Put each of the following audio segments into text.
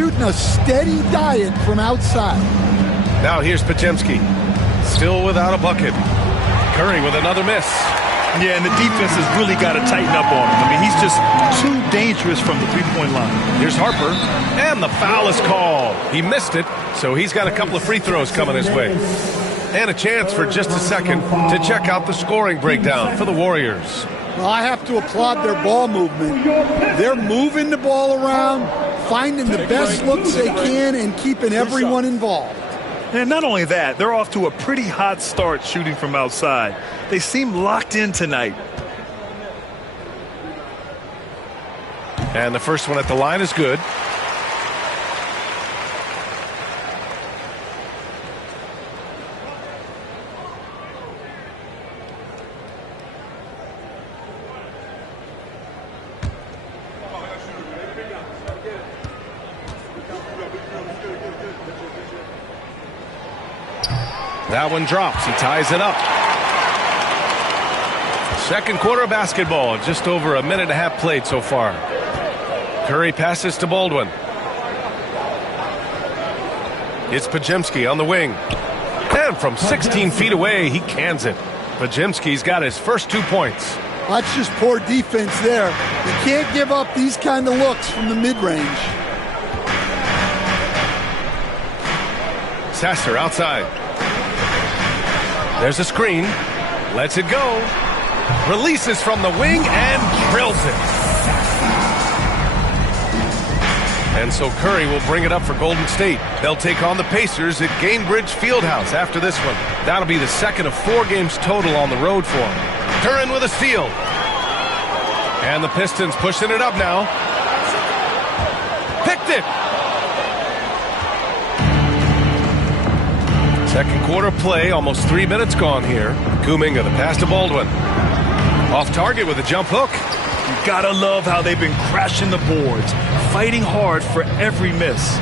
shooting a steady diet from outside. Now here's Podziemski. Still without a bucket. Curry with another miss. Yeah, and the defense has really got to tighten up on him. I mean, he's just too dangerous from the three-point line. Here's Harper, and the foul is called. He missed it, so he's got a couple of free throws coming his way. And a chance for just a second to check out the scoring breakdown for the Warriors. Well, I have to applaud their ball movement. They're moving the ball around, finding the best looks they can, and keeping everyone involved. And not only that, they're off to a pretty hot start shooting from outside. They seem locked in tonight. And the first one at the line is good. That one drops. He ties it up. Second quarter of basketball. Just over a minute and a half played so far. Curry passes to Baldwin. It's Podziemski on the wing. And from 16 feet away, he cans it. Podziemski's got his first 2 points. That's just poor defense there. You can't give up these kind of looks from the mid-range. Sasser outside. There's a screen. Lets it go. Releases from the wing and drills it. And so Curry will bring it up for Golden State. They'll take on the Pacers at Gainbridge Fieldhouse after this one. That'll be the second of 4 games total on the road for him. Duren with a steal. And the Pistons pushing it up now. Picked it. Second quarter play, almost 3 minutes gone here. Kuminga, the pass to Baldwin. Off target with a jump hook. You gotta love how they've been crashing the boards, fighting hard for every miss.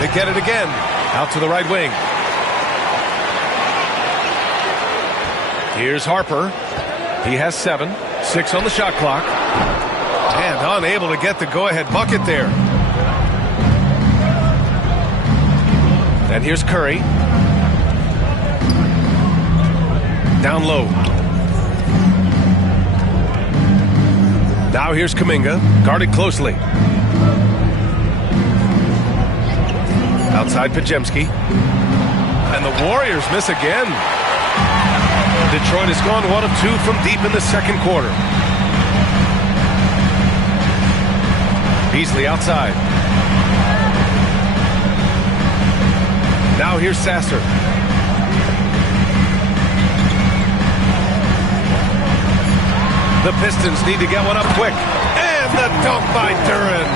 They get it again. Out to the right wing. Here's Harper. He has 7. 6 on the shot clock. And unable to get the go-ahead bucket there. And here's Curry. Down low. Now here's Kuminga, guarded closely. Outside Podziemski. And the Warriors miss again. Detroit has gone 1 of 2 from deep in the second quarter. Beasley outside. Now here's Sasser. The Pistons need to get one up quick. And the dunk by Duren.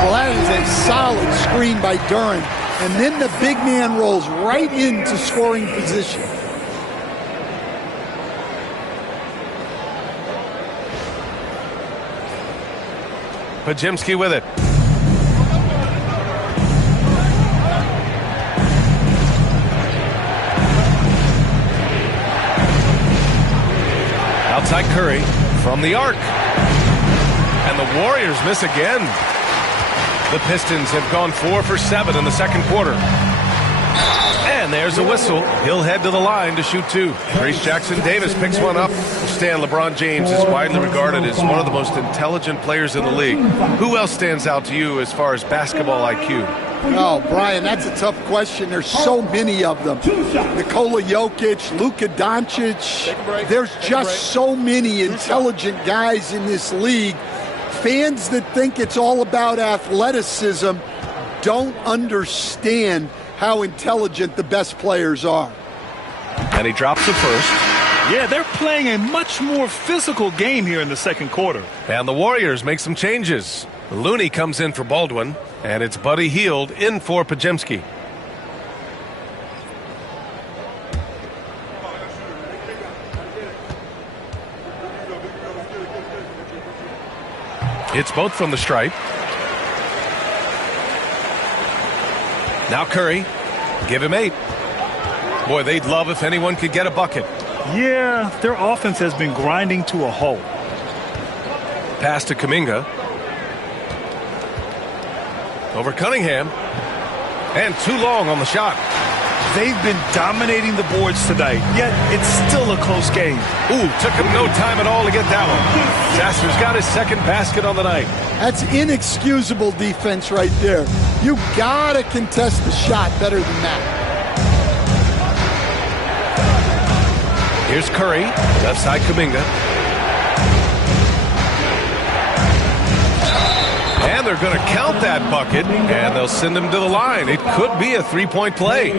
Well, that is a solid screen by Duren. And then the big man rolls right into scoring position. Podziemski with it. Outside Curry from the arc. And the Warriors miss again. The Pistons have gone 4 for 7 in the second quarter. And there's a whistle. He'll head to the line to shoot 2. Grace Jackson-Davis picks one up. Stan, LeBron James is widely regarded as one of the most intelligent players in the league. Who else stands out to you as far as basketball IQ? Oh, Brian, that's a tough question. There's so many of them. Nikola Jokic, Luka Doncic. There's just so many intelligent guys in this league. Fans that think it's all about athleticism don't understand how intelligent the best players are. And he drops the first. Yeah, they're playing a much more physical game here in the second quarter. And the Warriors make some changes. Looney comes in for Baldwin, and it's Buddy Hield in for Podziemski. It's both from the stripe. Now Curry. Give him 8. Boy, they'd love if anyone could get a bucket. Yeah, their offense has been grinding to a halt. Pass to Kuminga. Over Cunningham. And too long on the shot. They've been dominating the boards tonight, yet it's still a close game. Ooh, took him no time at all to get that one. Sasser's got his second basket on the night. That's inexcusable defense right there. You gotta contest the shot better than that. Here's Curry, left side Kuminga. And they're going to count that bucket, and they'll send him to the line. It could be a three-point play.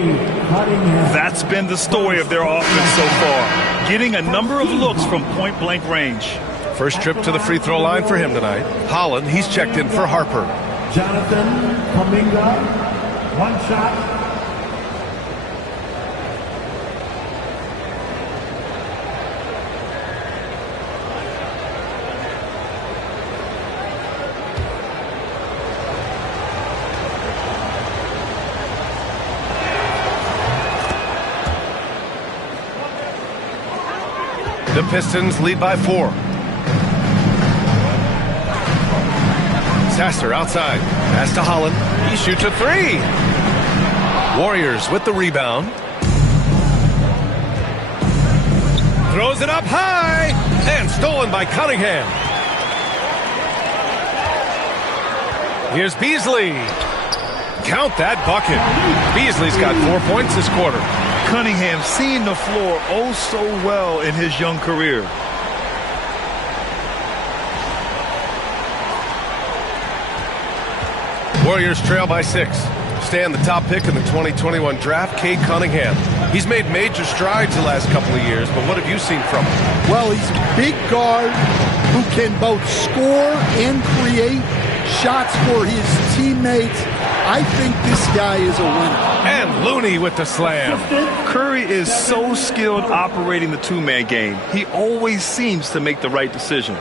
That's been the story of their offense so far, getting a number of looks from point-blank range. First trip to the free throw line for him tonight. Holland, he's checked in for Harper. Jonathan Kuminga, one shot. The Pistons lead by 4. Sasser outside. Pass to Holland. He shoots a 3. Warriors with the rebound. Throws it up high. And stolen by Cunningham. Here's Beasley. Count that bucket. Beasley's got 4 points this quarter. Cunningham seeing the floor oh so well in his young career. Warriors trail by 6. Stan, the top pick in the 2021 draft, Cade Cunningham. He's made major strides the last couple of years, but what have you seen from him? Well, he's a big guard who can both score and create shots for his teammates. I think this guy is a winner. And Looney with the slam. Curry is so skilled operating the two-man game. He always seems to make the right decision.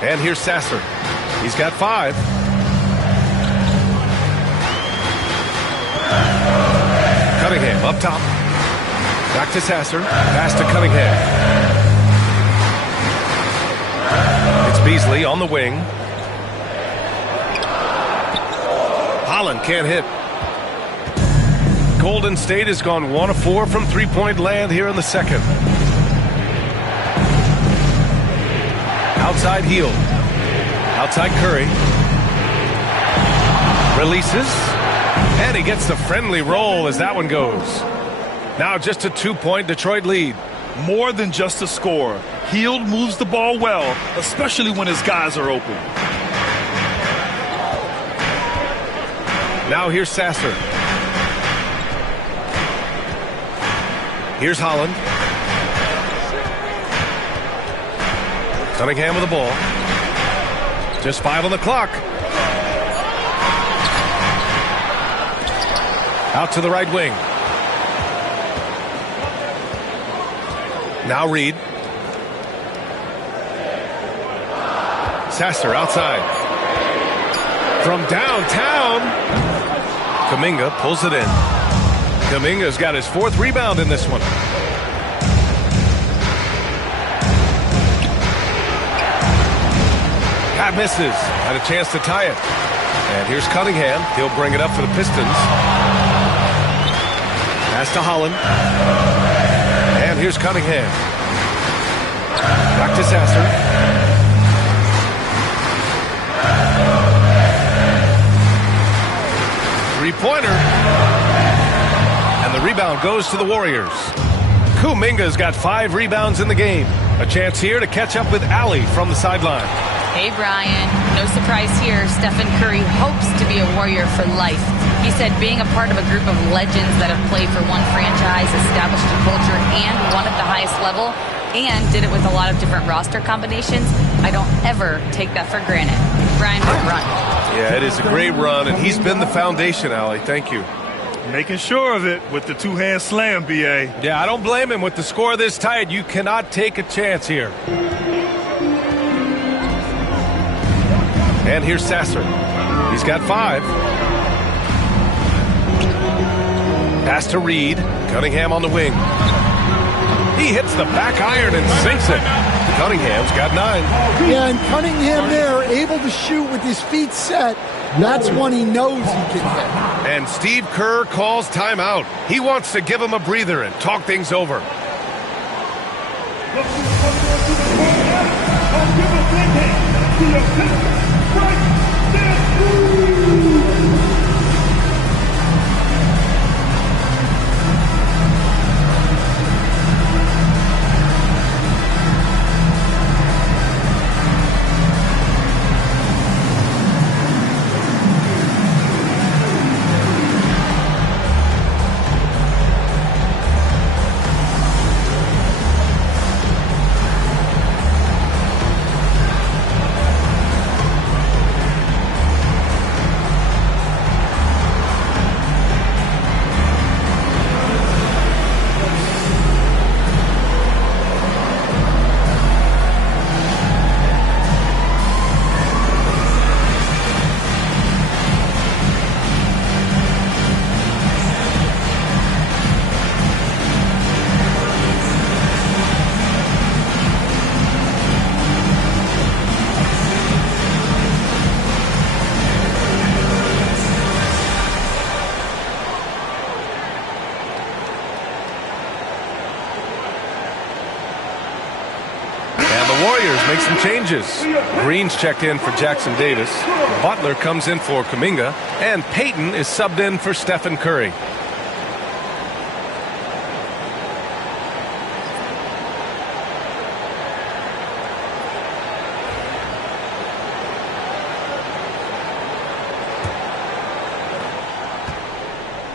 And here's Sasser. He's got 5. Cunningham up top. Back to Sasser. Pass to Cunningham. It's Beasley on the wing. Holland can't hit. Golden State has gone 1 of 4 from three-point land here in the second. Outside Hield. Outside Curry. Releases. And he gets the friendly roll as that one goes. Now just a 2-point Detroit lead. More than just a score. Hield moves the ball well, especially when his guys are open. Now here's Sasser. Here's Holland. Cunningham with the ball. Just 5 on the clock. Out to the right wing. Now Reed. Sasser outside. From downtown. Kuminga pulls it in. Kuminga's got his 4th rebound in this one. Pat misses. Had a chance to tie it. And here's Cunningham. He'll bring it up for the Pistons. Pass to Holland. And here's Cunningham. Back to Sasser. Three-pointer. And the rebound goes to the Warriors. Kuminga's got 5 rebounds in the game. A chance here to catch up with Allie from the sideline. Hey, Brian. No surprise here. Stephen Curry hopes to be a Warrior for life. He said being a part of a group of legends that have played for one franchise, established a culture, and won at the highest level, and did it with a lot of different roster combinations, I don't ever take that for granted. Brian, what a run. Yeah, it is a great run, and he's been the foundation, Allie. Thank you. Making sure of it with the two-hand slam, B.A. Yeah, I don't blame him. With the score this tight, you cannot take a chance here. And here's Sasser. He's got 5. Pass to Reed. Cunningham on the wing. He hits the back iron and sinks it. Cunningham's got 9. Yeah, and Cunningham there, able to shoot with his feet set. That's one he knows he can hit. And Steve Kerr calls timeout. He wants to give him a breather and talk things over. Make some changes. Green's checked in for Jackson Davis. Butler comes in for Kuminga. And Payton is subbed in for Stephen Curry.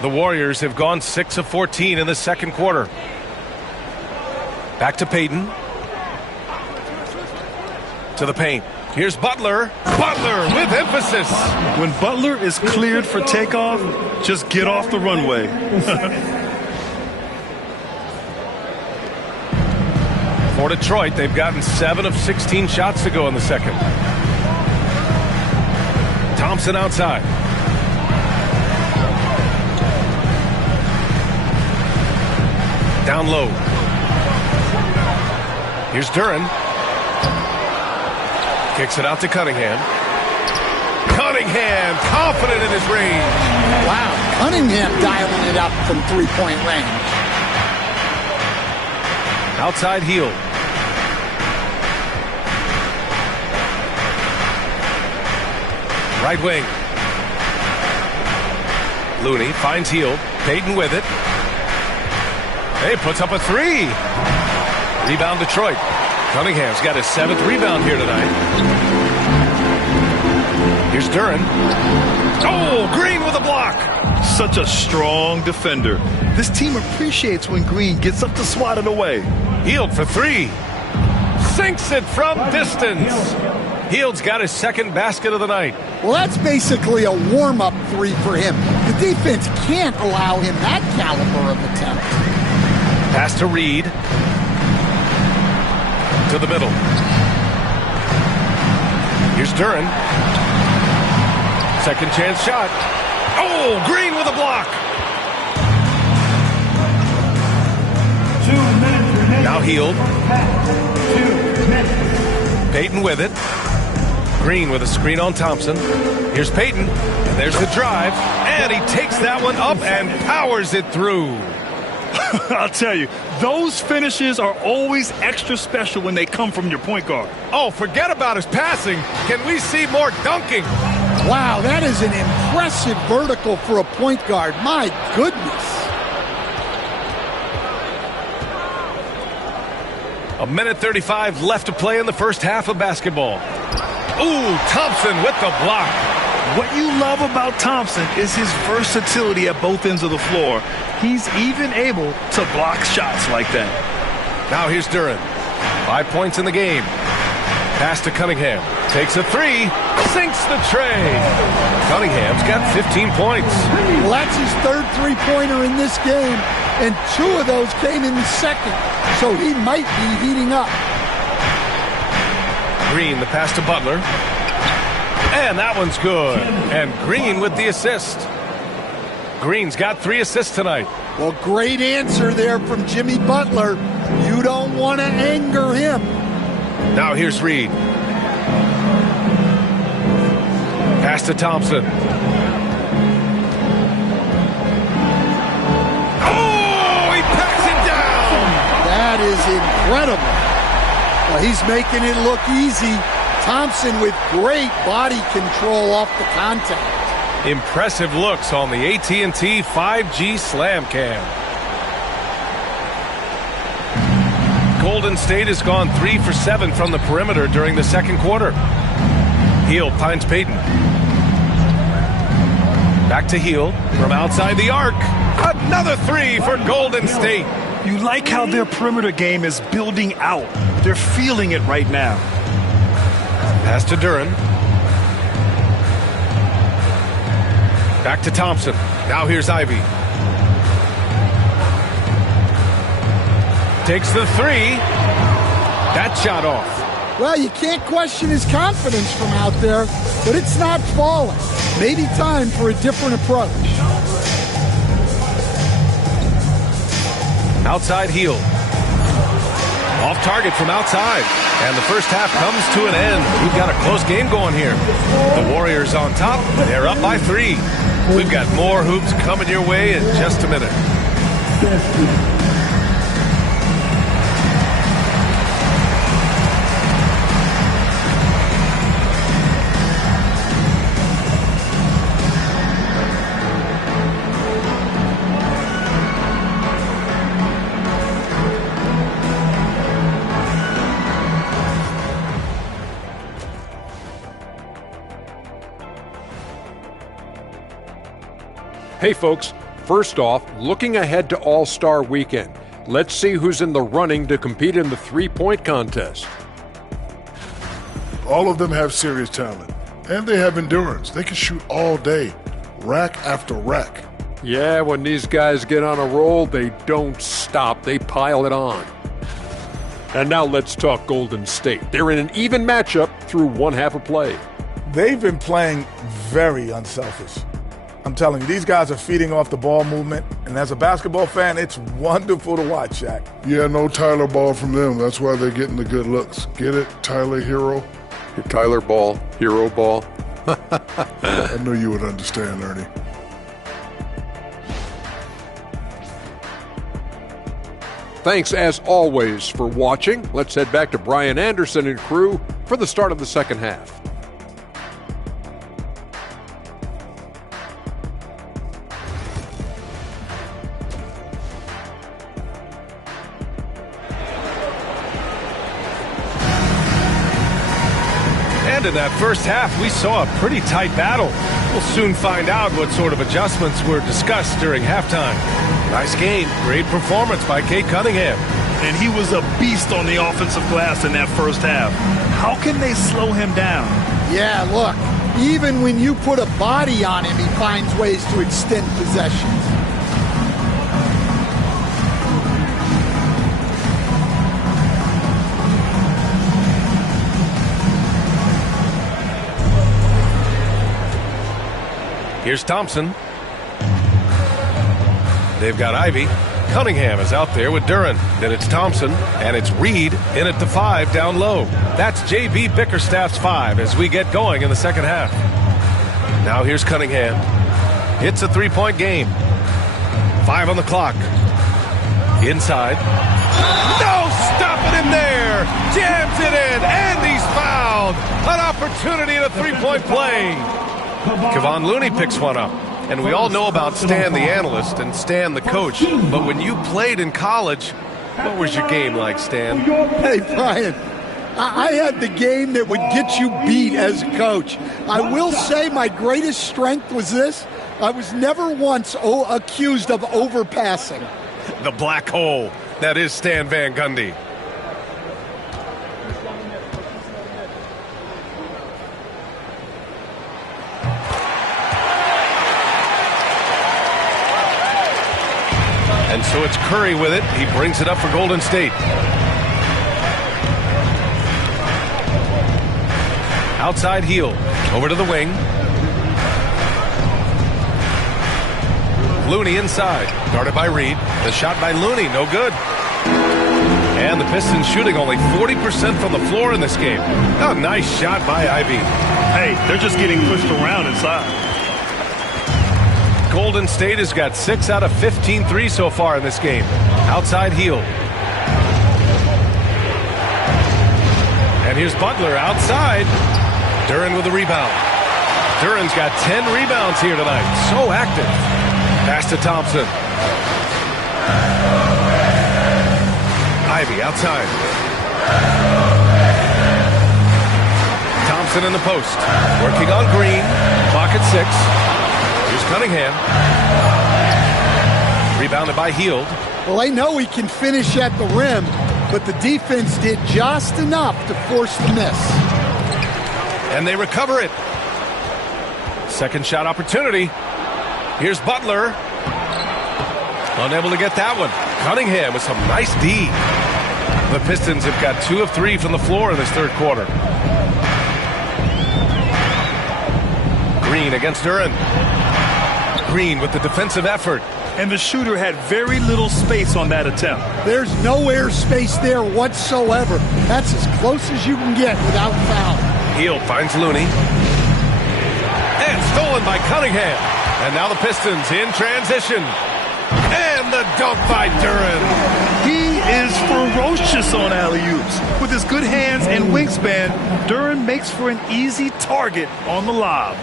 The Warriors have gone 6 of 14 in the second quarter. Back to Payton. To the paint. Here's Butler. Butler with emphasis. When Butler is cleared for takeoff, just get off the runway. For Detroit, they've gotten 7 of 16 shots to go in the second. Thompson outside. Down low. Here's Duren. Kicks it out to Cunningham. Cunningham, confident in his range. Wow, Cunningham dialing it up from three-point range. Outside Hield. Right wing. Looney finds Hield. Payton with it. Hey, puts up a 3. Rebound Detroit. Cunningham's got his 7th rebound here tonight. Here's Duren. Oh, Green with a block. Such a strong defender. This team appreciates when Green gets up to swat it away. Hield for 3. Sinks it from distance. Hield's got his 2nd basket of the night. Well, that's basically a warm-up 3 for him. The defense can't allow him that caliber of attempt. Pass to Reed. To the middle. Here's Duren. Second chance shot. Oh, Green with a block. Now Hield. Payton with it. Green with a screen on Thompson. Here's Payton. And there's the drive. And he takes that one up and powers it through. I'll tell you, those finishes are always extra special when they come from your point guard. Oh, forget about his passing. Can we see more dunking? Wow, that is an impressive vertical for a point guard. My goodness. A minute 35 left to play in the first half of basketball. Ooh, Thompson with the block. What you love about Thompson is his versatility at both ends of the floor. He's even able to block shots like that. Now here's Duren. 5 points in the game. Pass to Cunningham. Takes a 3. Sinks the tray. Cunningham's got 15 points. Well, that's his 3rd three-pointer in this game, and 2 of those came in the second, so he might be heating up. Green, the pass to Butler. And that one's good. And Green with the assist. Green's got 3 assists tonight. Well, great answer there from Jimmy Butler. You want to anger him. Now here's Reed. Pass to Thompson. Oh, he packs it down. That is incredible. Well, he's making it look easy. Thompson with great body control off the contact. Impressive looks on the AT&T 5G Slam Cam. Golden State has gone 3 for 7 from the perimeter during the second quarter. Hield finds Payton. Back to Hield from outside the arc. Another 3 for Golden State. You like how their perimeter game is building out. They're feeling it right now. Pass to Duren. Back to Thompson. Now here's Ivey. Takes the 3. That shot off. Well, you can't question his confidence from out there, but it's not falling. Maybe time for a different approach. Outside Hield. Off target from outside. And the first half comes to an end. We've got a close game going here. The Warriors on top. They're up by 3. We've got more hoops coming your way in just a minute. Hey folks, first off, looking ahead to All-Star Weekend, let's see who's in the running to compete in the three-point contest. All of them have serious talent, and they have endurance. They can shoot all day, rack after rack. Yeah, when these guys get on a roll, they don't stop. They pile it on. And now let's talk Golden State. They're in an even matchup through one half of play. They've been playing very unselfish. I'm telling you, these guys are feeding off the ball movement, and as a basketball fan, it's wonderful to watch, Shaq. Yeah, no Tyler Ball from them. That's why they're getting the good looks. Get it, Tyler Hero? Tyler Ball, Hero Ball. I knew you would understand, Ernie. Thanks, as always, for watching. Let's head back to Brian Anderson and crew for the start of the second half. And in that first half, we saw a pretty tight battle. We'll soon find out what sort of adjustments were discussed during halftime. Nice game. Great performance by Cade Cunningham. And he was a beast on the offensive glass in that first half. How can they slow him down? Yeah, look, even when you put a body on him, he finds ways to extend possessions. Here's Thompson. They've got Ivey. Cunningham is out there with Duren. Then it's Thompson, and it's Reed in at the 5 down low. That's J.B. Bickerstaff's 5 as we get going in the second half. Now here's Cunningham. It's a three-point game. 5 on the clock. Inside. No stopping him there. Jams it in, and he's fouled. An opportunity in a three-point play. Kevon Looney picks one up. And we all know about Stan the analyst and Stan the coach. But when you played in college, what was your game like, Stan? Hey, Brian, I had the game that would get you beat as a coach. I will say my greatest strength was this. I was never once accused of overpassing. The black hole. That is Stan Van Gundy. And so it's Curry with it. He brings it up for Golden State. Outside Hield. Over to the wing. Looney inside. Guarded by Reed. The shot by Looney, no good. And the Pistons shooting only 40% from the floor in this game. Oh, nice shot by Ivy. Hey, they're just getting pushed around inside. Golden State has got 6 out of 15 threes so far in this game. Outside Hield. And here's Butler outside. Duren with a rebound. Duren's got 10 rebounds here tonight. So active. Pass to Thompson. Ivy outside. Thompson in the post. Working on Green. Clock at 6. Here's Cunningham. Rebounded by Hield. Well, they know he can finish at the rim, but the defense did just enough to force the miss. And they recover it. Second shot opportunity. Here's Butler. Unable to get that one. Cunningham with some nice D. The Pistons have got 2 of 3 from the floor in this third quarter. Green against Duren. Green with the defensive effort. And the shooter had very little space on that attempt. There's no air space there whatsoever. That's as close as you can get without foul. Hield finds Looney. And stolen by Cunningham. And now the Pistons in transition. And the dunk by Duren. He is ferocious on alley-oops. With his good hands and wingspan, Duren makes for an easy target on the lob.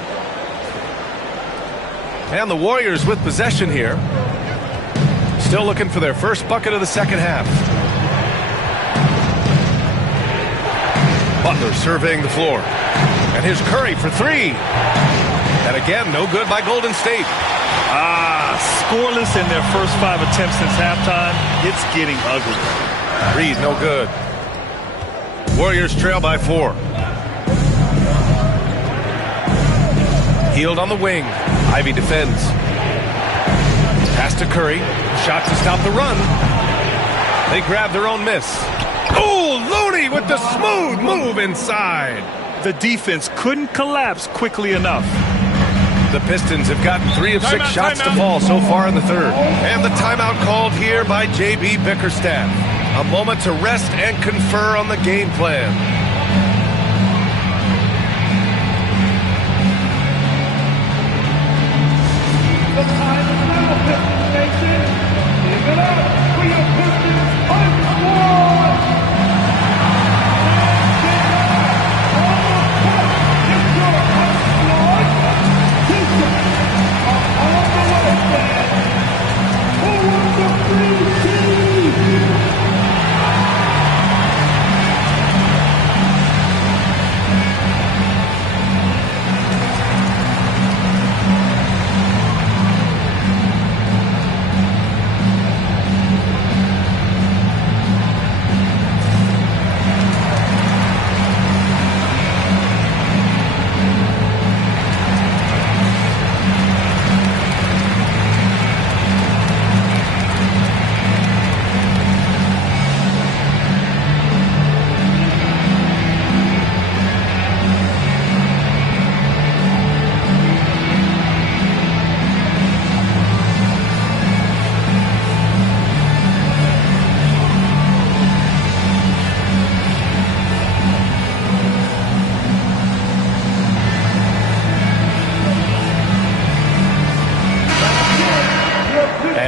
And the Warriors with possession here. Still looking for their first bucket of the second half. Butler surveying the floor. And here's Curry for 3. And again, no good by Golden State. Scoreless in their first 5 attempts since halftime. It's getting ugly. Reed, no good. Warriors trail by 4. Hield on the wing. Ivy defends. Pass to Curry. Shot to stop the run. They grab their own miss. Oh, Looney with the smooth move inside. The defense couldn't collapse quickly enough. The Pistons have gotten 3 of 6 shots to fall so far in the third. And the timeout called here by J.B. Bickerstaff. A moment to rest and confer on the game plan. The time is now, Pistons Nation. Give it up for your Pistons Punch Squad. It's your Punch Squad. Pistons are on the way, fans. For the free team.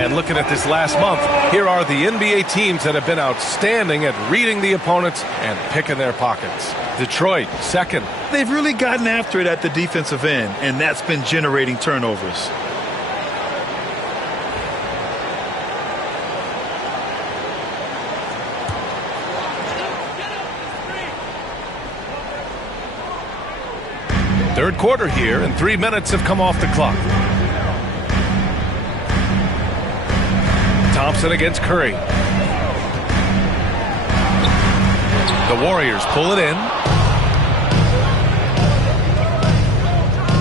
Looking at this last month, here are the NBA teams that have been outstanding at reading the opponents and picking their pockets. Detroit, second. They've really gotten after it at the defensive end, and that's been generating turnovers. Third quarter here, and 3 minutes have come off the clock. Thompson against Curry. The Warriors pull it in.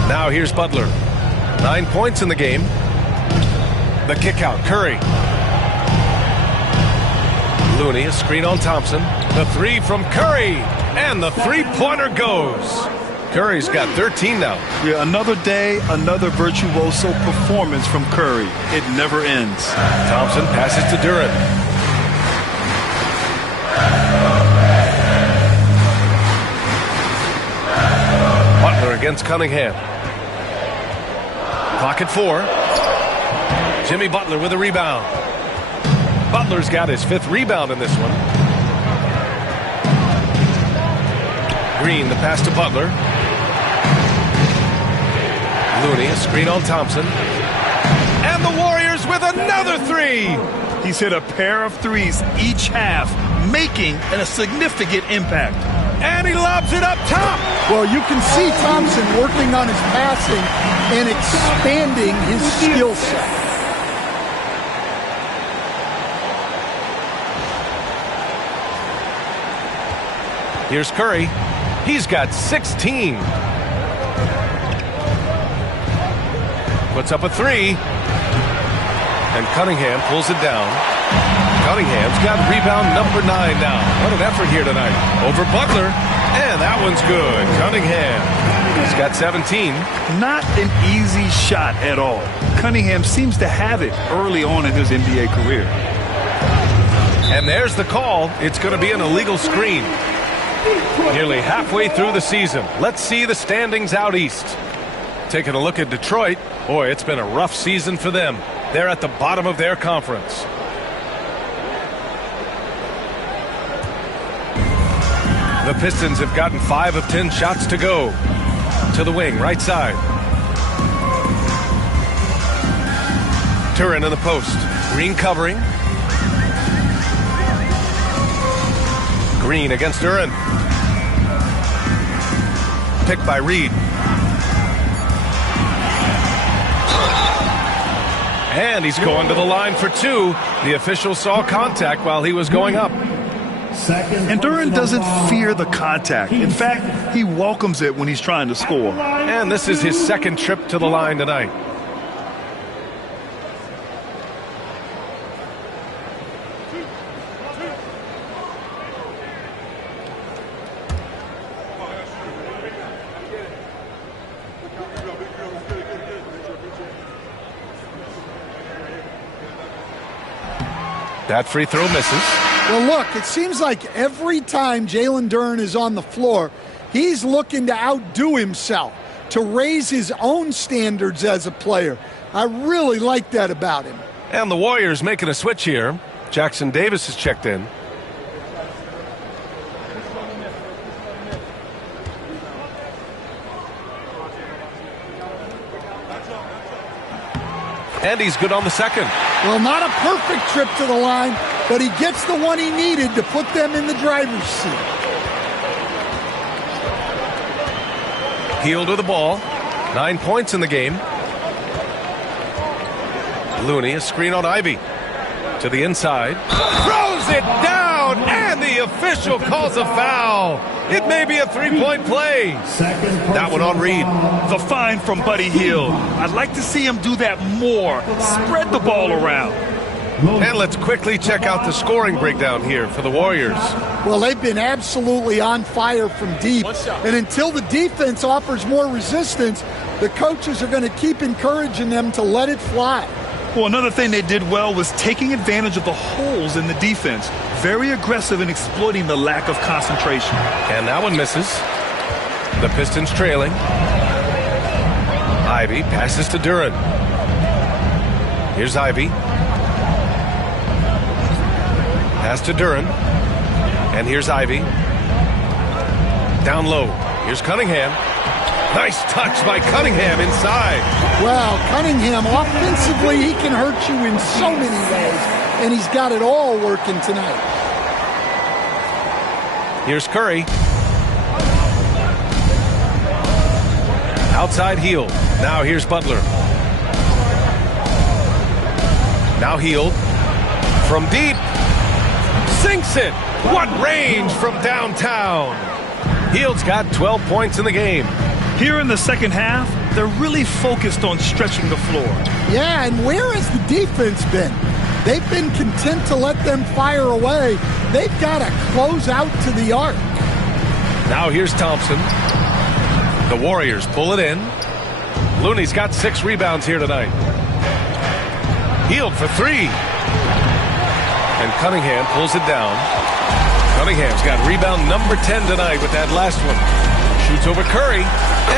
Now here's Butler. 9 points in the game. The kick out, Curry. Looney, a screen on Thompson. The 3 from Curry. And the 3-pointer goes. Curry's got 13 now. Yeah, another day, another virtuoso performance from Curry. It never ends. Thompson passes to Duren. against Cunningham. Clock at 4. Jimmy Butler with a rebound. Butler's got his 5th rebound in this one. Green, the pass to Butler. Looney, a screen on Thompson. And the Warriors with another 3. He's hit a pair of threes each half, making a significant impact. And he lobs it up top. Well, you can see Thompson working on his passing and expanding his skill set. Here's Curry. He's got 16. Puts up a 3. And Cunningham pulls it down. Cunningham's got rebound number 9 now. What an effort here tonight. Over Butler. And that one's good. Cunningham. He's got 17. Not an easy shot at all. Cunningham seems to have it early on in his NBA career. And there's the call. It's going to be an illegal screen. Nearly halfway through the season. Let's see the standings out east. Taking a look at Detroit. Boy, it's been a rough season for them. They're at the bottom of their conference. The Pistons have gotten 5 of 10 shots to go. To the wing, right side. Turin in the post. Green covering. Green against Duren. Picked by Reed. And he's going to the line for 2. The official saw contact while he was going up. And Duren doesn't fear the contact. In fact, he welcomes it when he's trying to score. And this is his 2nd trip to the line tonight. That free throw misses. Well, look, it seems like every time Jalen Duren is on the floor, he's looking to outdo himself, to raise his own standards as a player. I really like that about him. And the Warriors making a switch here. Jackson Davis has checked in. And he's good on the 2nd. Well, not a perfect trip to the line, but he gets the one he needed to put them in the driver's seat. Hield with the ball. 9 points in the game. Looney, a screen on Ivy. To the inside. Throws it down, and the official calls a foul. It may be a 3-point play. That one on Reed. The find from Buddy Hield. I'd like to see him do that more. Spread the ball around. And let's quickly check out the scoring breakdown here for the Warriors. Well, they've been absolutely on fire from deep. And until the defense offers more resistance, the coaches are going to keep encouraging them to let it fly. Well, another thing they did well was taking advantage of the holes in the defense. Very aggressive in exploiting the lack of concentration. And that one misses. The Pistons trailing. Ivy passes to Duren. Here's Ivy. Pass to Duren. And here's Ivy. Down low. Here's Cunningham. Nice touch by Cunningham inside. Well, Cunningham, offensively, he can hurt you in so many ways, and he's got it all working tonight. Here's Curry. Outside Hield. Now here's Butler. Now Hield. From deep. Sinks it. What range from downtown. Hield's got 12 points in the game. Here in the second half, they're really focused on stretching the floor. Yeah, and where has the defense been? They've been content to let them fire away. They've got to close out to the arc. Now here's Thompson. The Warriors pull it in. Looney's got 6 rebounds here tonight. Hield for 3. And Cunningham pulls it down. Cunningham's got rebound number 10 tonight with that last one. Shoots over Curry,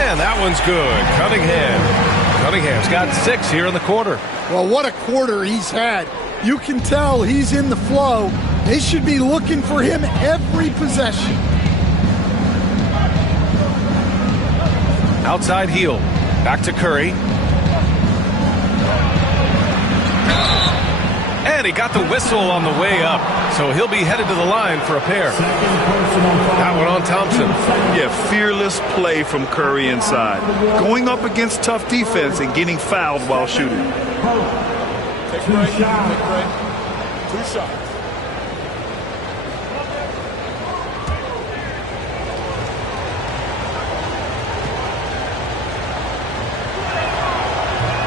and that one's good. Cunningham's got 6 here in the quarter. Well, what a quarter he's had. You can tell he's in the flow. They should be looking for him every possession. Outside heel. Back to Curry. And he got the whistle on the way up, so he'll be headed to the line for a pair. That one on Thompson. Yeah, fearless play from Curry inside. Going up against tough defense and getting fouled while shooting. Take a break. Two shots.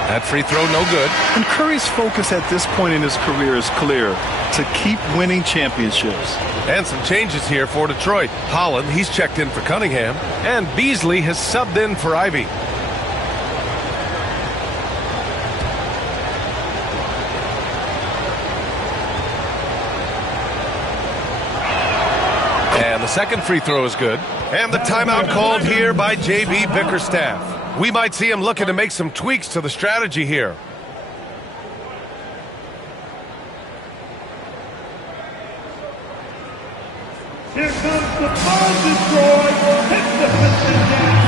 That free throw, no good. And Curry's focus at this point in his career is clear: to keep winning championships. And some changes here for Detroit. Holland, he's checked in for Cunningham. And Beasley has subbed in for Ivy. And the second free throw is good. And the timeout called here by J.B. Bickerstaff. We might see him looking to make some tweaks to the strategy here. Here comes the ball Detroit. Hits the Pistons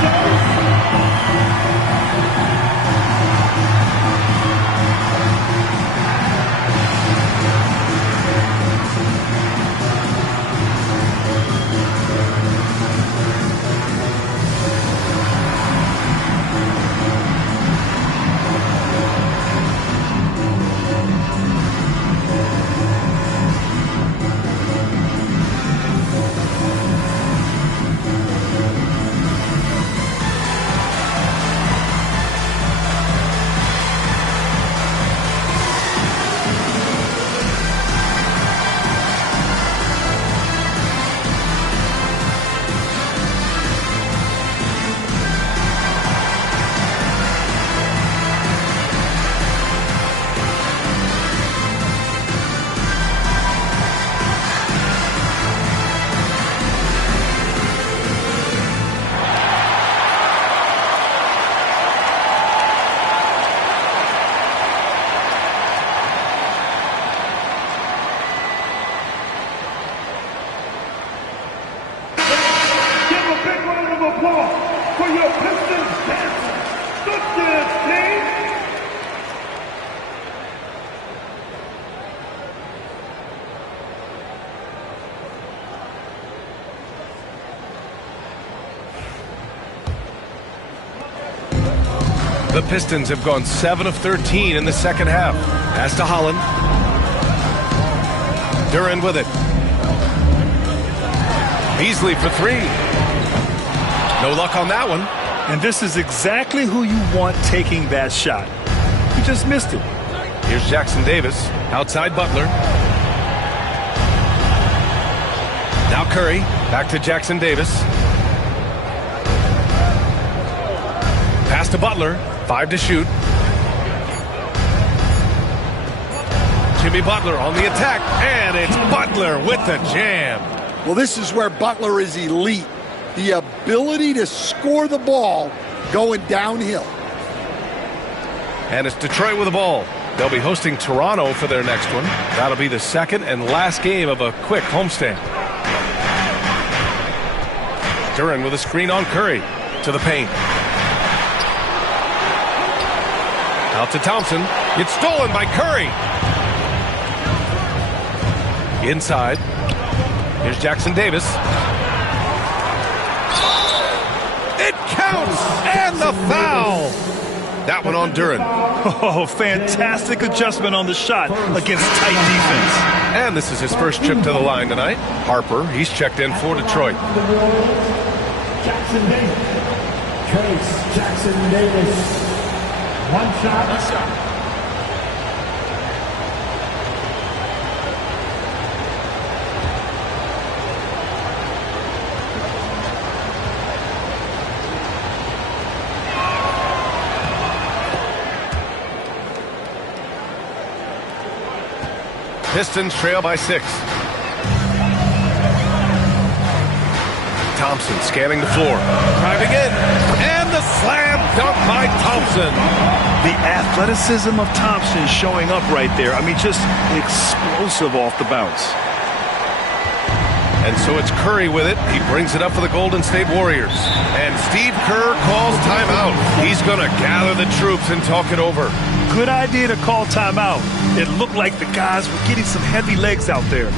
for your Pistons dancers. Good dance, team. The Pistons have gone 7 of 13 in the second half. Pass to Holland. Duren with it. Beasley for 3. No luck on that one. And this is exactly who you want taking that shot. You just missed it. Here's Jackson Davis. Outside Butler. Now Curry. Back to Jackson Davis. Pass to Butler. 5 to shoot. Jimmy Butler on the attack. And it's Butler with the jam. Well, this is where Butler is elite. The ability to score the ball going downhill. And it's Detroit with the ball. They'll be hosting Toronto for their next one. That'll be the second and last game of a quick homestand. Duren with a screen on Curry. To the paint. Out to Thompson. It's stolen by Curry. Inside. Here's Jackson Davis. It counts! And the foul! That one on Duren. Oh, fantastic adjustment on the shot against tight defense. And this is his first trip to the line tonight. Harper, he's checked in for Detroit. Jackson Davis. Trace Jackson Davis. One shot. Pistons trail by 6. Thompson scanning the floor. Driving in. And the slam dunk by Thompson. The athleticism of Thompson showing up right there. I mean, just explosive off the bounce. And so it's Curry with it. He brings it up for the Golden State Warriors. And Steve Kerr calls timeout. He's going to gather the troops and talk it over. Good idea to call timeout. It looked like the guys were getting some heavy legs out there.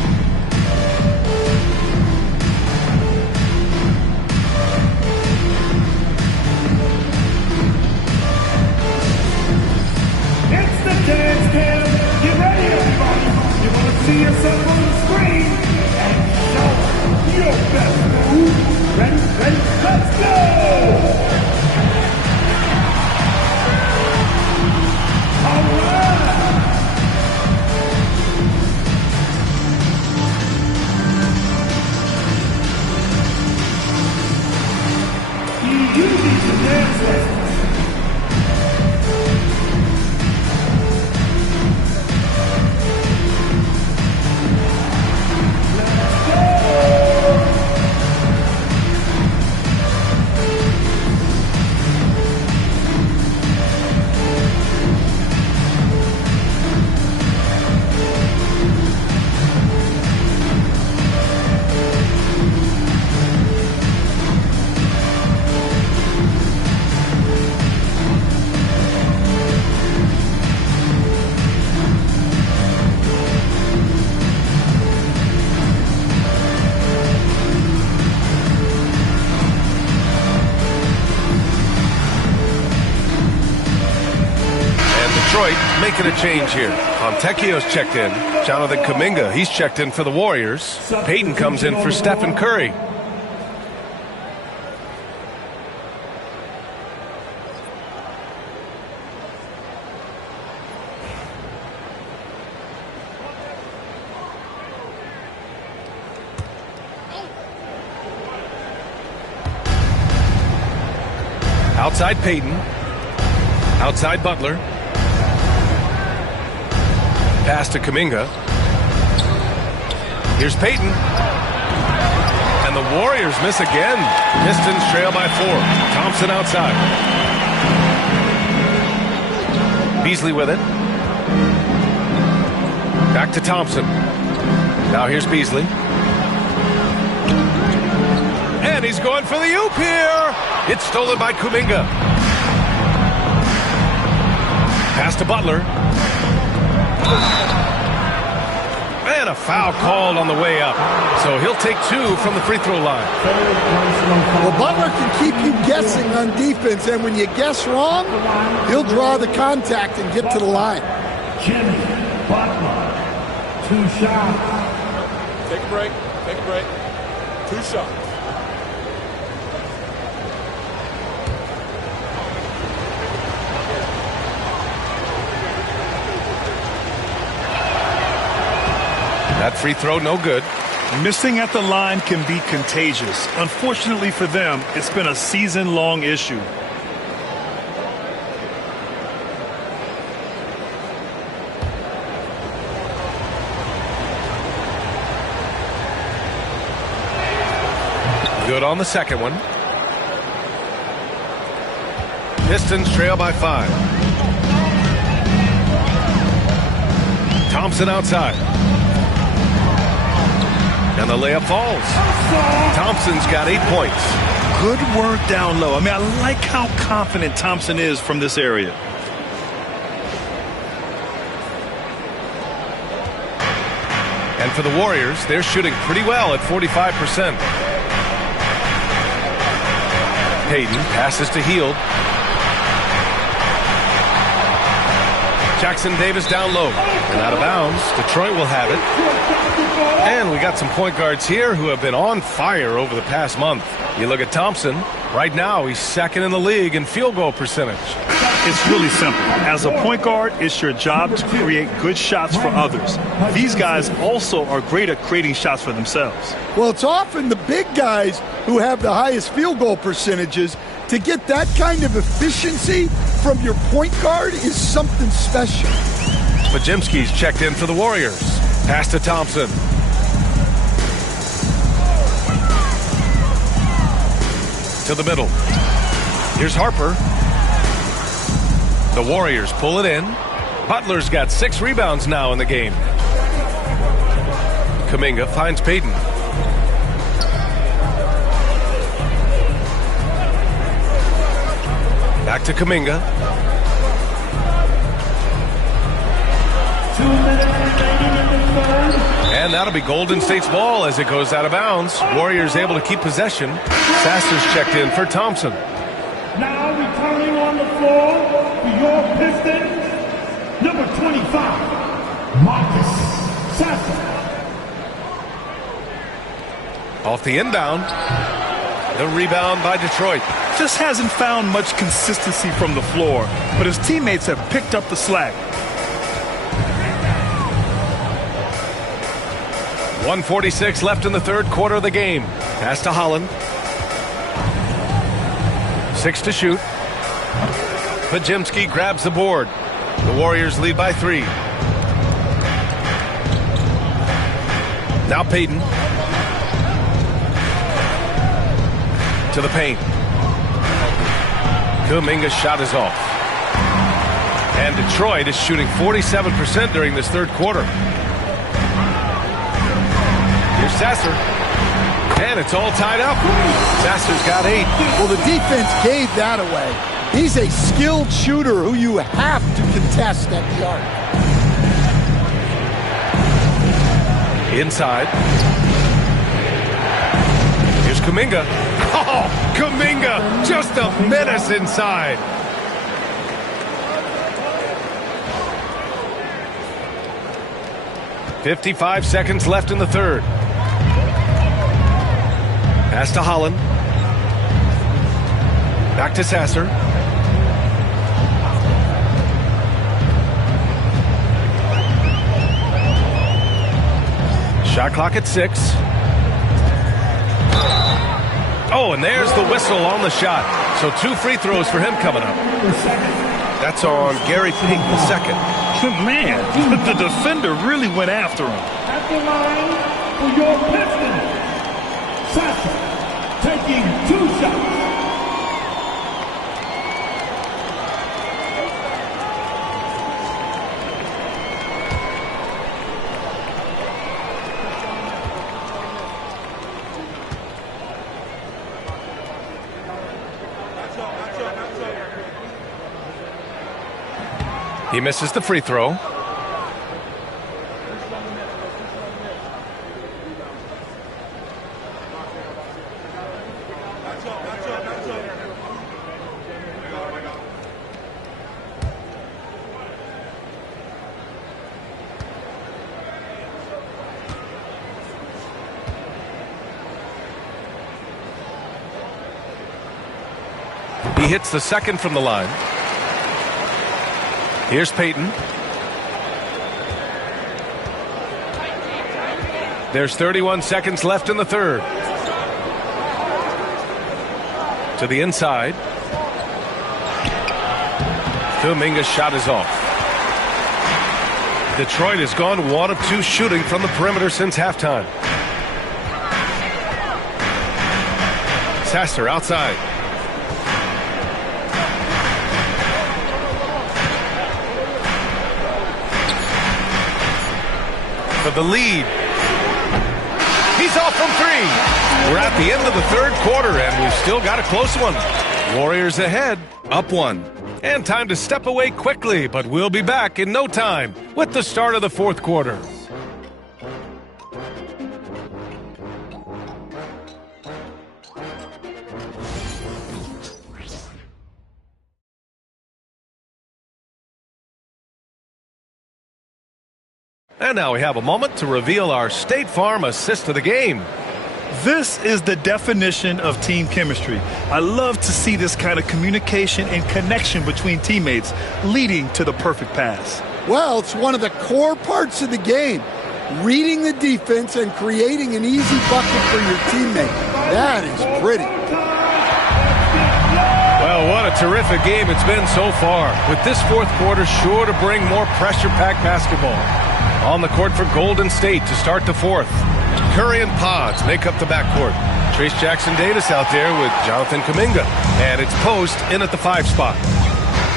It's the dance cam. Get ready, everybody. You want to see yourself on the screen and show your best move. Ready, let's go! All right. You need to dance lessons. Making a change here. Fontecchio's checked in. Jonathan Kuminga, he's checked in for the Warriors. Payton comes in for Stephen Curry. Outside Payton. Outside Butler. Pass to Kuminga. Here's Payton. And the Warriors miss again. Pistons trail by 4. Thompson outside. Beasley with it. Back to Thompson. Now here's Beasley. And he's going for the oop here. It's stolen by Kuminga. Pass to Butler. And a foul called on the way up. So he'll take 2 from the free throw line. Well, Butler can keep you guessing on defense, and when you guess wrong, he'll draw the contact and get to the line. Jimmy Butler, 2 shots. Take a break. 2 shots. That free throw, no good. Missing at the line can be contagious. Unfortunately for them, it's been a season-long issue. Good on the second one. Pistons trail by 5. Thompson outside. And the layup falls. Thompson's got 8 points. Good work down low. I mean, I like how confident Thompson is from this area. And for the Warriors, they're shooting pretty well at 45%. Payton passes to Hield. Jackson Davis down low and out of bounds. Detroit will have it. And we got some point guards here who have been on fire over the past month. You look at Thompson. Right now, he's second in the league in field goal percentage. It's really simple. As a point guard, it's your job to create good shots for others. These guys also are great at creating shots for themselves. Well, it's often the big guys who have the highest field goal percentages. To get that kind of efficiency from your point guard is something special. Podziemski's checked in for the Warriors. Pass to Thompson. To the middle. Here's Harper. The Warriors pull it in. Butler's got 6 rebounds now in the game. Kuminga finds Payton. Back to Kuminga. 2 minutes remaining in the third. And that'll be Golden State's ball as it goes out of bounds. Warriors able to keep possession. Sasser's checked in for Thompson. Now returning on the floor for your Pistons, number 25, Marcus Sasser. Off the inbound. The rebound by Detroit. Just hasn't found much consistency from the floor, but his teammates have picked up the slack. 1:46 left in the third quarter of the game. Pass to Holland. 6 to shoot. Podziemski grabs the board. The Warriors lead by 3. Now Payton. To the paint. Kuminga's shot is off. And Detroit is shooting 47% during this third quarter. Here's Sasser. And it's all tied up. Sasser's got 8. Well, the defense gave that away. He's a skilled shooter who you have to contest at the arc. Inside. Here's Kuminga. Oh, Kuminga, just a menace inside. .55 seconds left in the third. Pass to Holland. Back to Sasser. Shot clock at 6. Oh, and there's the whistle on the shot. So 2 free throws for him coming up. That's on Gary Payton II. Man, the defender really went after him. At the line for your Pistons, Sasser taking 2 shots. He misses the free throw. He hits the second from the line. Here's Payton. There's 31 seconds left in the third. To the inside. Kuminga's shot is off. Detroit has gone 1 of 2 shooting from the perimeter since halftime. Sasser outside. For the lead. He's off from 3. We're at the end of the third quarter, and we've still got a close one. Warriors ahead, up 1. And time to step away quickly, but we'll be back in no time with the start of the fourth quarter. And now we have a moment to reveal our State Farm assist of the game. This is the definition of team chemistry. I love to see this kind of communication and connection between teammates leading to the perfect pass. Well, it's one of the core parts of the game. Reading the defense and creating an easy bucket for your teammate. That is pretty. Well, what a terrific game it's been so far, with this fourth quarter sure to bring more pressure-packed basketball. On the court for Golden State to start the fourth. Curry and Pods make up the backcourt. Trace Jackson Davis out there with Jonathan Kuminga. And it's Post in at the 5 spot.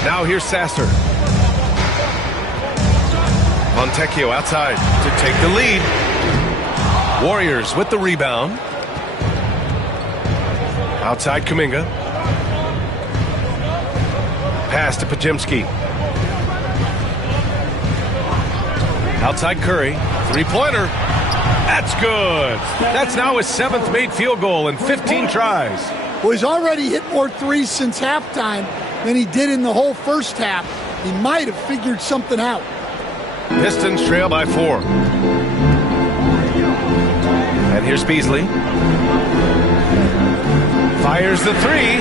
Now here's Sasser. Fontecchio outside to take the lead. Warriors with the rebound. Outside Kuminga. Pass to Podziemski. Outside Curry. Three-pointer. That's good. That's now his 7th made field goal in 15 tries. Well, he's already hit more threes since halftime than he did in the whole first half. He might have figured something out. Pistons trail by 4. And here's Beasley. Fires the 3.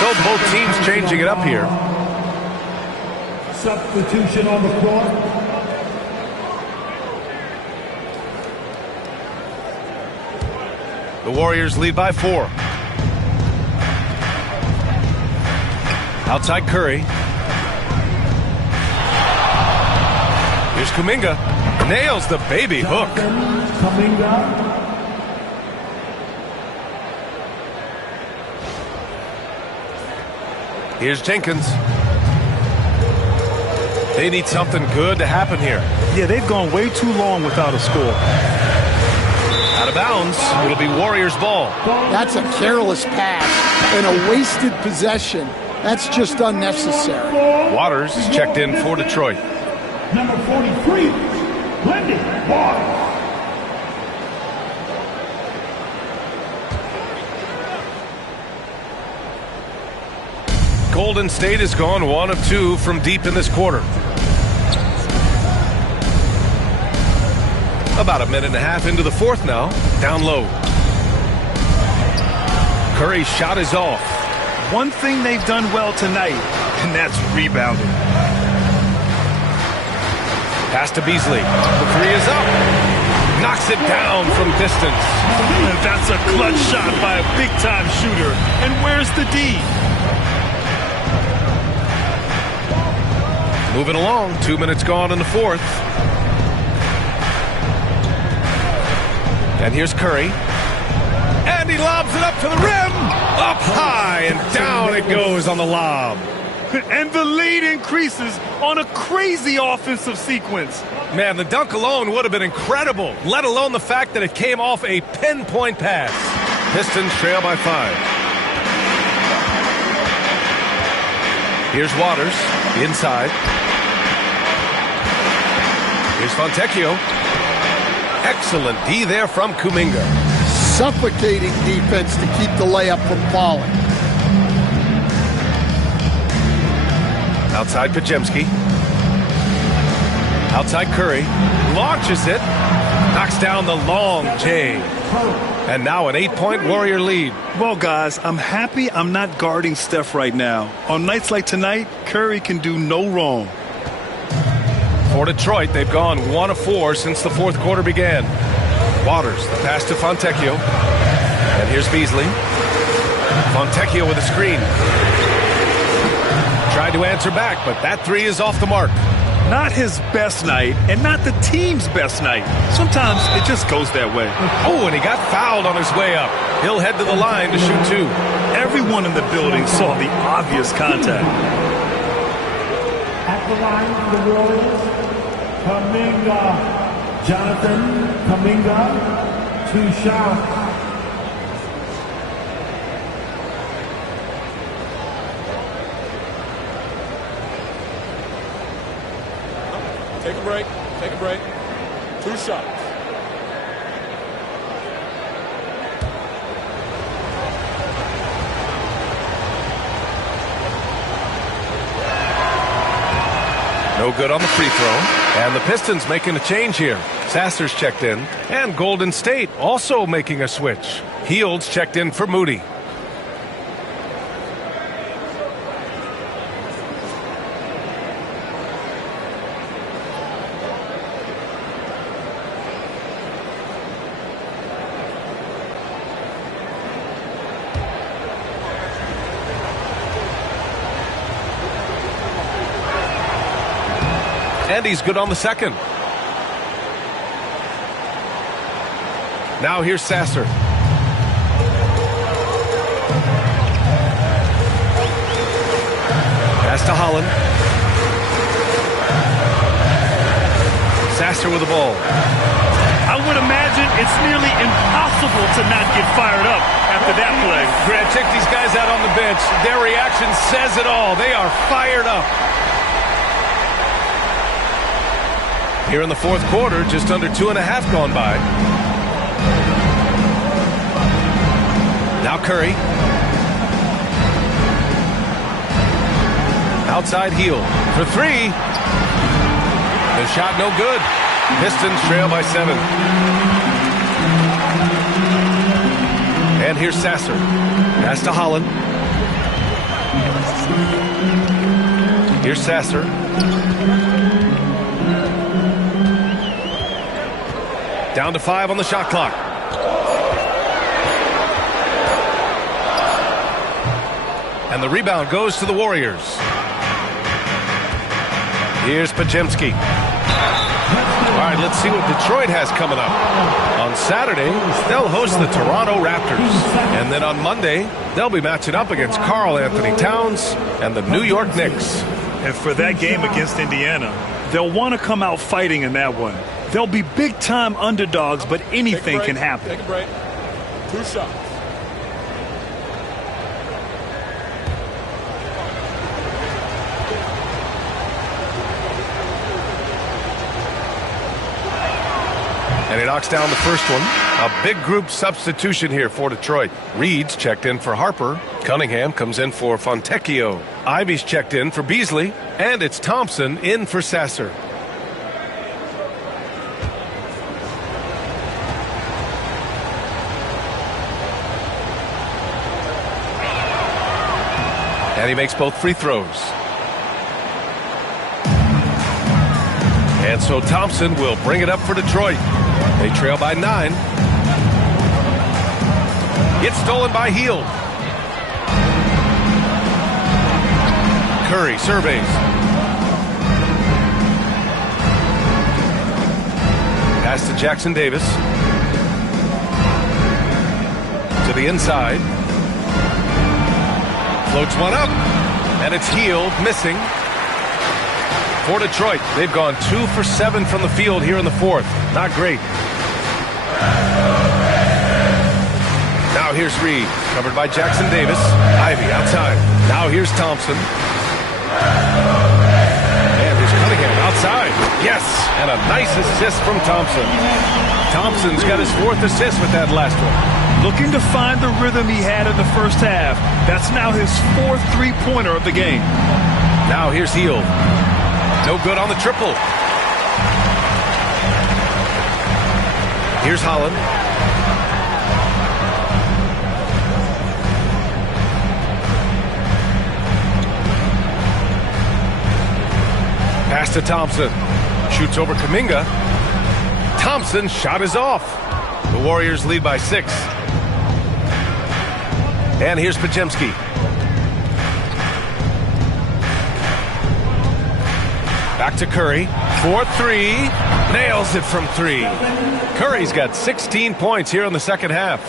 So both teams changing it up here. Substitution on the court. The Warriors lead by 4. Outside Curry. Here's Kuminga. Nails the baby hook. Kuminga. Here's Jenkins. They need something good to happen here. Yeah, they've gone way too long without a score. Out of bounds. It'll be Warriors ball. That's a careless pass and a wasted possession. That's just unnecessary. Waters is checked in for Detroit. Number 43, Brendan Waters. Golden State has gone 1 of 2 from deep in this quarter. About a minute and a half into the 4th now. Down low. Curry's shot is off. One thing they've done well tonight, and that's rebounding. Pass to Beasley. The 3 is up. Knocks it down from distance. That's a clutch shot by a big-time shooter. And where's the D? Moving along. 2 minutes gone in the 4th. And here's Curry. And he lobs it up to the rim. Up high and down it goes on the lob. And the lead increases on a crazy offensive sequence. Man, the dunk alone would have been incredible, let alone the fact that it came off a pinpoint pass. Pistons trail by 5. Here's Waters, inside. Here's Fontecchio. Excellent D there from Kuminga. Suffocating defense to keep the layup from falling. Outside Podziemski. Outside Curry. Launches it. Knocks down the long J. And now an 8-point Warrior lead. Well, guys, I'm happy I'm not guarding Steph right now. On nights like tonight, Curry can do no wrong. For Detroit, they've gone 1 of 4 since the 4th quarter began. Waters, the pass to Fontecchio. And here's Beasley. Fontecchio with a screen. Tried to answer back, but that 3 is off the mark. Not his best night, and not the team's best night. Sometimes it just goes that way. Oh, and he got fouled on his way up. He'll head to the line to shoot 2. Everyone in the building saw the obvious contact. At the line for the Warriors, Kuminga. Jonathan Kuminga, 2 shots. Take a break. Take a break. 2 shots. No good on the free throw. And the Pistons making a change here. Sasser's checked in. And Golden State also making a switch. Hields checked in for Moody. And he's good on the second. Now here's Sasser. Pass to Holland. Sasser with the ball. I would imagine it's nearly impossible to not get fired up after that play. Grant, check these guys out on the bench. Their reaction says it all. They are fired up. Here in the fourth quarter, just under 2.5 gone by. Now Curry. Outside heel for three. The shot no good. Pistons trail by 7. And here's Sasser. Pass to Holland. Here's Sasser. Down to 5 on the shot clock. And the rebound goes to the Warriors. Here's Podziemski. All right, let's see what Detroit has coming up. On Saturday, they'll host the Toronto Raptors. And then on Monday, they'll be matching up against Karl Anthony Towns and the New York Knicks. And for that game against Indiana, they'll want to come out fighting in that one. They'll be big-time underdogs, but anything can happen. Take a break. 2 shots. And he knocks down the first one. A big group substitution here for Detroit. Reed's checked in for Harper. Cunningham comes in for Fontecchio. Ivy's checked in for Beasley. And it's Thompson in for Sasser. And he makes both free throws. And so Thompson will bring it up for Detroit. They trail by 9. It's stolen by Hield. Curry surveys. Pass to Jackson Davis. To the inside. Floats one up. And it's Hield missing. For Detroit, they've gone 2 for 7 from the field here in the fourth. Not great. Now here's Reed, covered by Jackson Davis. Ivy outside. Now here's Thompson. And here's Cunningham outside. Yes, and a nice assist from Thompson. Thompson's got his 4th assist with that last one. Looking to find the rhythm he had in the first half. That's now his 4th three-pointer of the game. Now here's Hield. No good on the triple. Here's Holland. Pass to Thompson. Shoots over Kuminga. Thompson's shot is off. The Warriors lead by 6. And here's Podziemski. Back to Curry. 4-3. Nails it from 3. Curry's got 16 points here in the second half.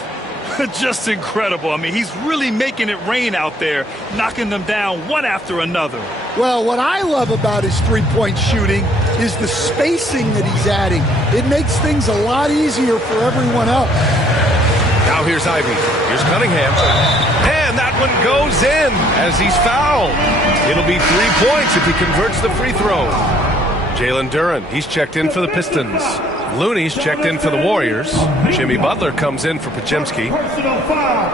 Just incredible. I mean, he's really making it rain out there, knocking them down one after another. Well, what I love about his three-point shooting is the spacing that he's adding. It makes things a lot easier for everyone else. Now here's Ivy. Here's Cunningham. And that one goes in as he's fouled. It'll be 3 points if he converts the free throw. Jalen Duren, he's checked in for the Pistons. Looney's checked in for the Warriors. Jimmy Butler comes in for Podziemski. Personal foul.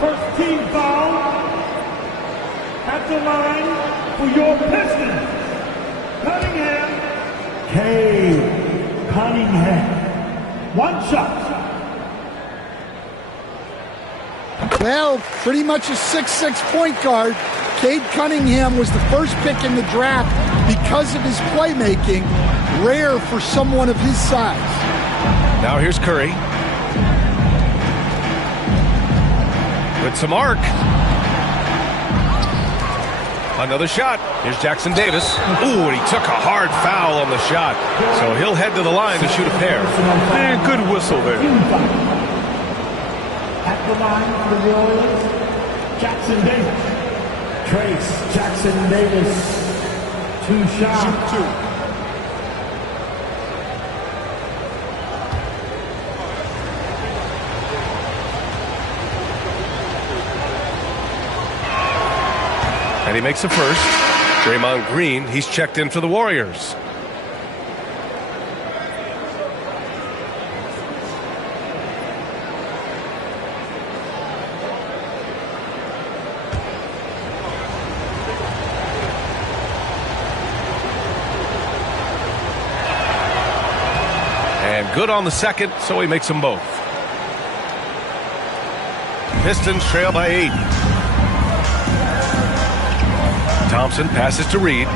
First team foul at the line for your Pistons. Cunningham. Cade Cunningham. 1 shot. Well, pretty much a 6'6" point guard. Cade Cunningham was the first pick in the draft because of his playmaking. Rare for someone of his size. Now here's Curry. With some arc. Another shot. Here's Jackson Davis. Ooh, and he took a hard foul on the shot. So he'll head to the line to shoot a pair. And good whistle there. At the line for the Warriors, Jackson Davis. Trace Jackson Davis. 2 shots. Shoot 2. And he makes the first. Draymond Green, he's checked in for the Warriors. And good on the second, so he makes them both. Pistons trail by 8. Thompson passes to Reed.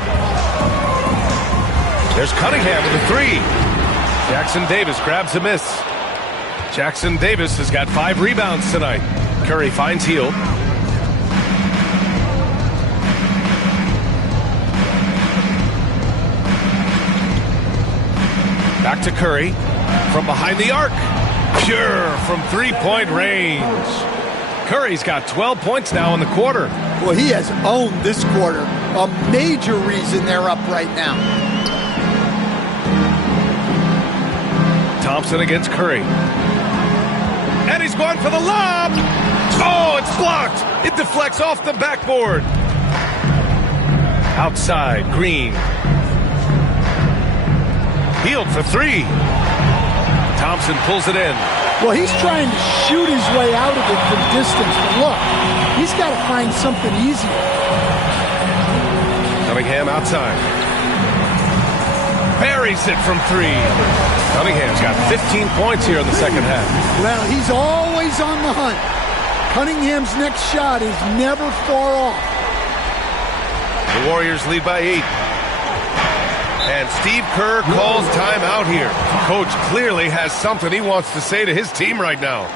There's Cunningham with a 3. Jackson Davis grabs the miss. Jackson Davis has got 5 rebounds tonight. Curry finds Hield. Back to Curry. From behind the arc. Pure from 3-point range. Curry's got 12 points now in the quarter. Well, he has owned this quarter. A major reason they're up right now. Thompson against Curry. And he's going for the lob. Oh, it's blocked. It deflects off the backboard. Outside, Green. Hield for 3. Thompson pulls it in. Well, he's trying to shoot his way out of it from distance. But look, he's got to find something easier. Cunningham outside. Buries it from 3. Cunningham's got 15 points here in the second half. Well, he's always on the hunt. Cunningham's next shot is never far off. The Warriors lead by 8. And Steve Kerr calls timeout here. Coach clearly has something he wants to say to his team right now.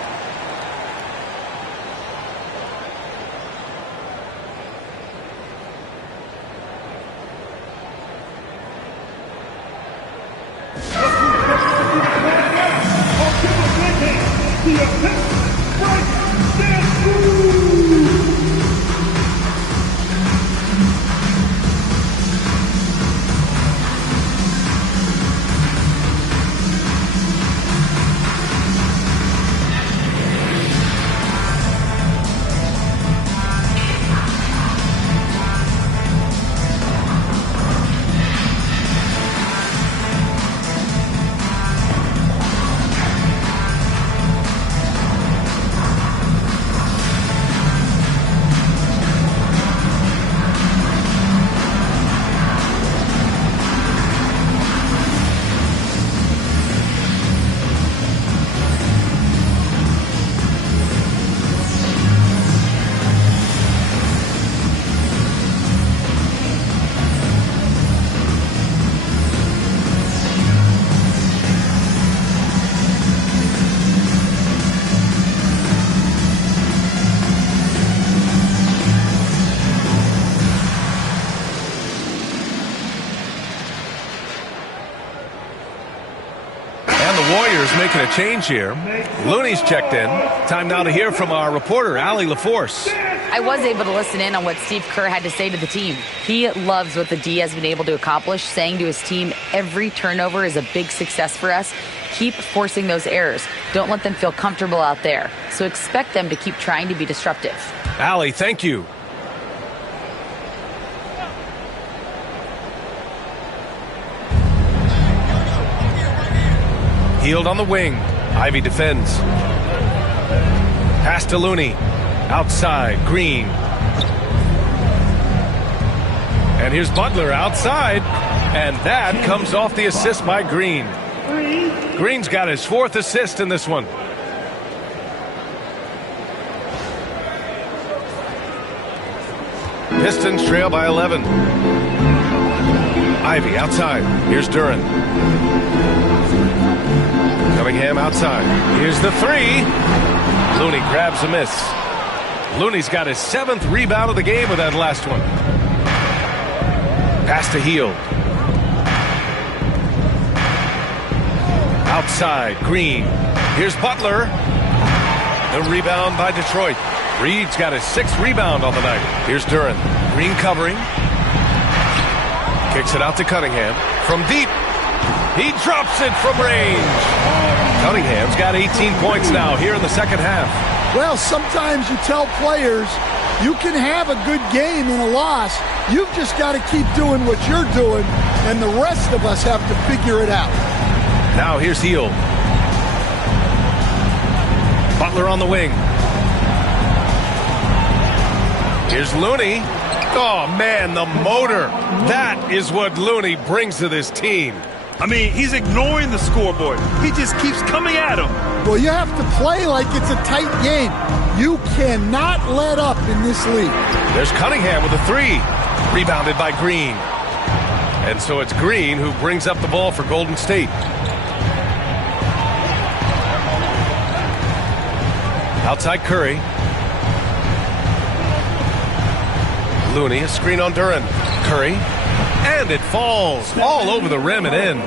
Making a change here. Looney's checked in. Time now to hear from our reporter, Allie LaForce. I was able to listen in on what Steve Kerr had to say to the team. He loves what the D has been able to accomplish, saying to his team, every turnover is a big success for us. Keep forcing those errors. Don't let them feel comfortable out there. So expect them to keep trying to be disruptive. Allie, thank you. Hield on the wing. Ivy defends. Pass to Looney. Outside, Green. And here's Butler outside. And that comes off the assist by Green. Green's got his 4th assist in this one. Pistons trail by 11. Ivy outside. Here's Duren. Cunningham outside. Here's the 3. Looney grabs a miss. Looney's got his 7th rebound of the game with that last one. Pass to Hield. Outside, Green. Here's Butler. The rebound by Detroit. Reed's got his 6th rebound on the night. Here's Duren. Green covering. Kicks it out to Cunningham. From deep. He drops it from range. Cunningham's got 18 points now here in the second half. Well, sometimes you tell players you can have a good game in a loss. You've just got to keep doing what you're doing, and the rest of us have to figure it out. Now here's Hield. Butler on the wing. Here's Looney. Oh, man, the motor. That is what Looney brings to this team. I mean, he's ignoring the scoreboard. He just keeps coming at him. Well, you have to play like it's a tight game. You cannot let up in this league. There's Cunningham with a 3. Rebounded by Green. And so it's Green who brings up the ball for Golden State. Outside Curry. Looney, a screen on Duren. Curry. And it falls all over the rim and in.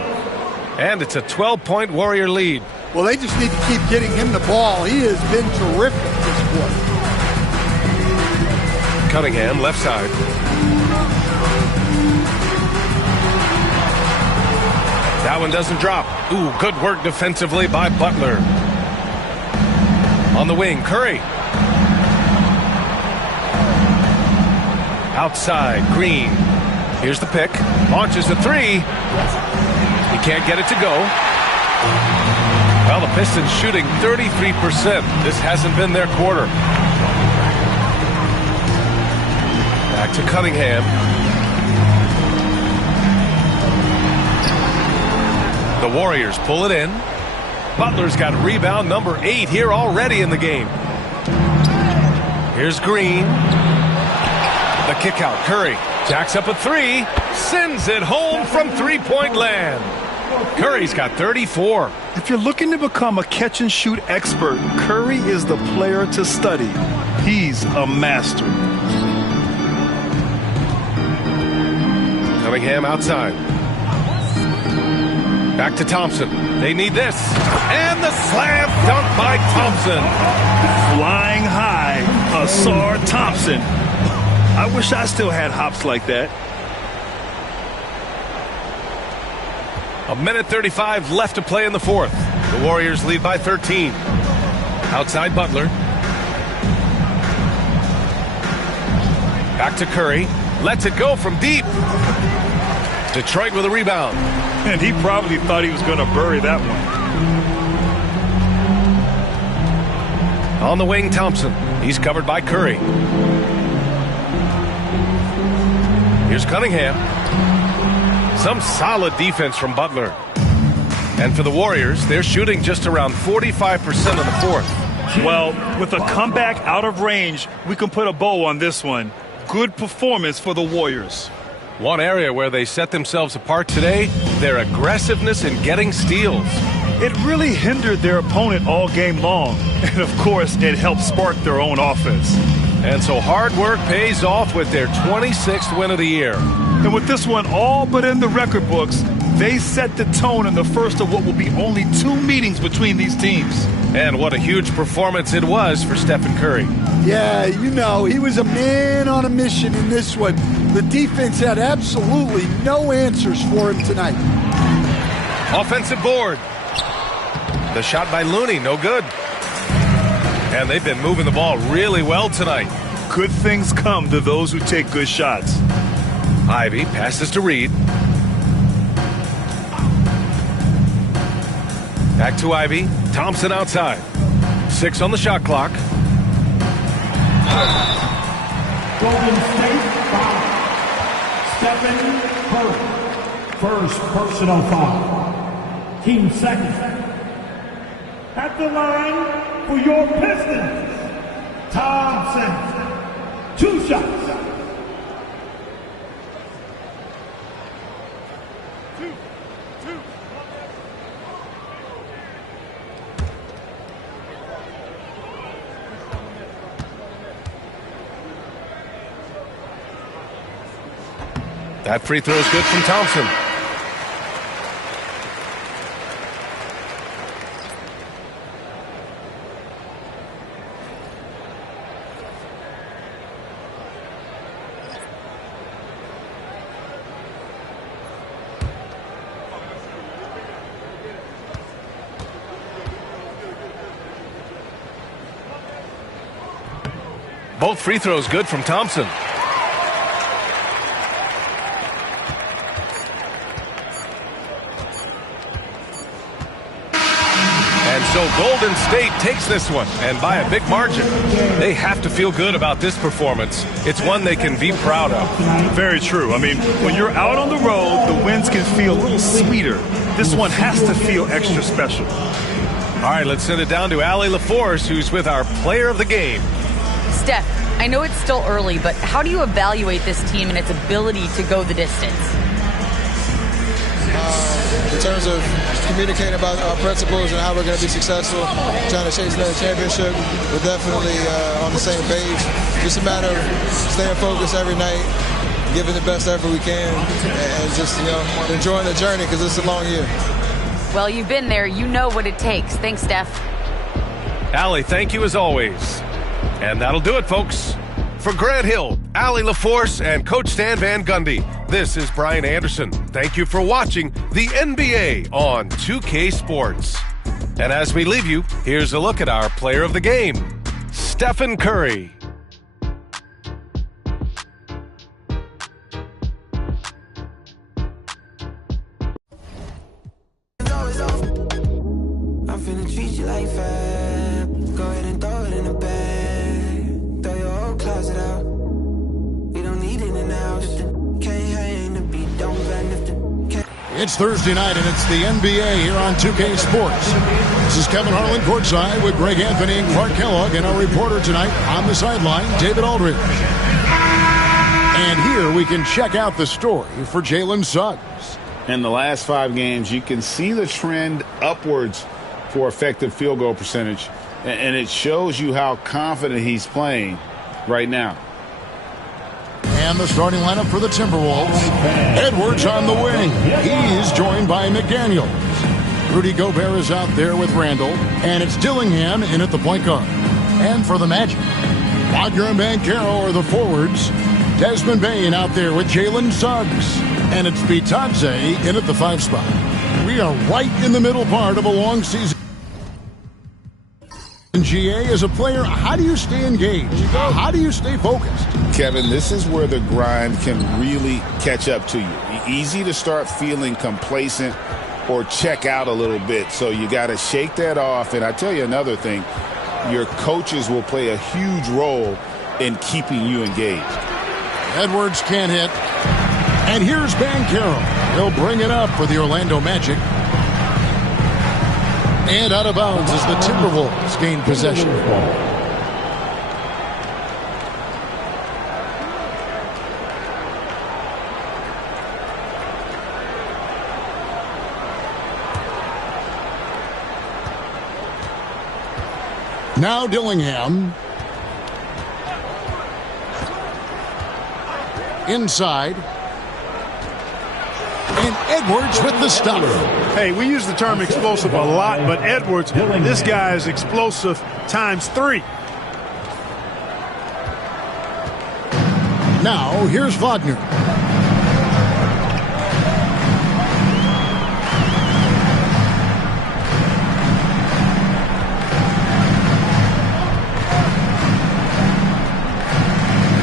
And it's a 12-point Warrior lead. Well, they just need to keep getting him the ball. He has been terrific this quarter. Cunningham, left side. That one doesn't drop. Ooh, good work defensively by Butler. On the wing, Curry. Outside, Green. Here's the pick. Launches the 3. He can't get it to go. Well, the Pistons shooting 33%. This hasn't been their quarter. Back to Cunningham. The Warriors pull it in. Butler's got rebound number 8 here already in the game. Here's Green. The kick out. Curry jacks up a 3. Sends it home from three-point land. Curry's got 34. If you're looking to become a catch-and-shoot expert, Curry is the player to study. He's a master. Cunningham outside. Back to Thompson. They need this. And the slam dunk by Thompson. Flying high, Ausar Thompson. I wish I still had hops like that. 1:35 left to play in the fourth. The Warriors lead by 13. Outside Butler. Back to Curry. Lets it go from deep. Detroit with a rebound. And he probably thought he was going to bury that one. On the wing, Thompson. He's covered by Curry. Here's Cunningham. Some solid defense from Butler. And for the Warriors, they're shooting just around 45% in the fourth. Well, with a comeback out of range, we can put a bow on this one. Good performance for the Warriors. One area where they set themselves apart today, their aggressiveness in getting steals. It really hindered their opponent all game long. And, of course, it helped spark their own offense. And so hard work pays off with their 26th win of the year. And with this one all but in the record books, they set the tone in the first of what will be only 2 meetings between these teams. And what a huge performance it was for Stephen Curry. Yeah, you know, he was a man on a mission in this one. The defense had absolutely no answers for him tonight. Offensive board. The shot by Looney, no good. And they've been moving the ball really well tonight. Good things come to those who take good shots. Ivy passes to Reed. Back to Ivy. Thompson outside. 6 on the shot clock. Golden State foul. Stephen Curry. First personal foul. Team second. At the line for your Pistons, Thompson. 2 shots. That free throw is good from Thompson. Both free throws good from Thompson. And so Golden State takes this one, and by a big margin. They have to feel good about this performance. It's one they can be proud of. Very true. I mean, when you're out on the road, the wins can feel a little sweeter. This one has to feel extra special. All right, let's send it down to Allie LaForce, who's with our player of the game. Steph, I know it's still early, but how do you evaluate this team and its ability to go the distance? In terms of communicating about our principles and how we're going to be successful, trying to chase another championship, we're definitely on the same page. Just a matter of staying focused every night, giving the best effort we can, and just enjoying the journey because it's a long year. Well, you've been there. You know what it takes. Thanks, Steph. Allie, thank you as always. And that'll do it, folks. For Grant Hill, Allie LaForce, and Coach Stan Van Gundy, this is Brian Anderson. Thank you for watching the NBA on 2K Sports. And as we leave you, here's a look at our player of the game, Stephen Curry. I'm finna treat you like fab. Go ahead and throw it in the bag. Throw your whole closet out. We don't need it in the house. Can't hang the beat, don't got nothing. It's Thursday night, and it's the NBA here on 2K Sports. This is Kevin Harlan courtside with Greg Anthony and Clark Kellogg, and our reporter tonight on the sideline, David Aldridge. And here we can check out the story for Jalen Suggs. In the last 5 games, you can see the trend upwards for effective field goal percentage, and it shows you how confident he's playing right now. And the starting lineup for the Timberwolves. Edwards on the wing. He's joined by McDaniels. Rudy Gobert is out there with Randall, and it's Dillingham in at the point guard. And for the Magic, Wagner and Banchero are the forwards. Desmond Bane out there with Jalen Suggs. And it's Bitadze in at the 5 spot. We are right in the middle part of a long season. GA, as a player, how do you stay engaged? How do you stay focused? Kevin, this is where the grind can really catch up to you. Easy to start feeling complacent or check out a little bit. So you got to shake that off. And I tell you another thing, your coaches will play a huge role in keeping you engaged. Edwards can't hit. And here's Banchero. He'll bring it up for the Orlando Magic. And out of bounds as the Timberwolves gain possession. Now Dillingham. Inside. And Edwards with the stop. Hey, we use the term explosive a lot, but Edwards, this guy is explosive times 3. Now, here's Wagner.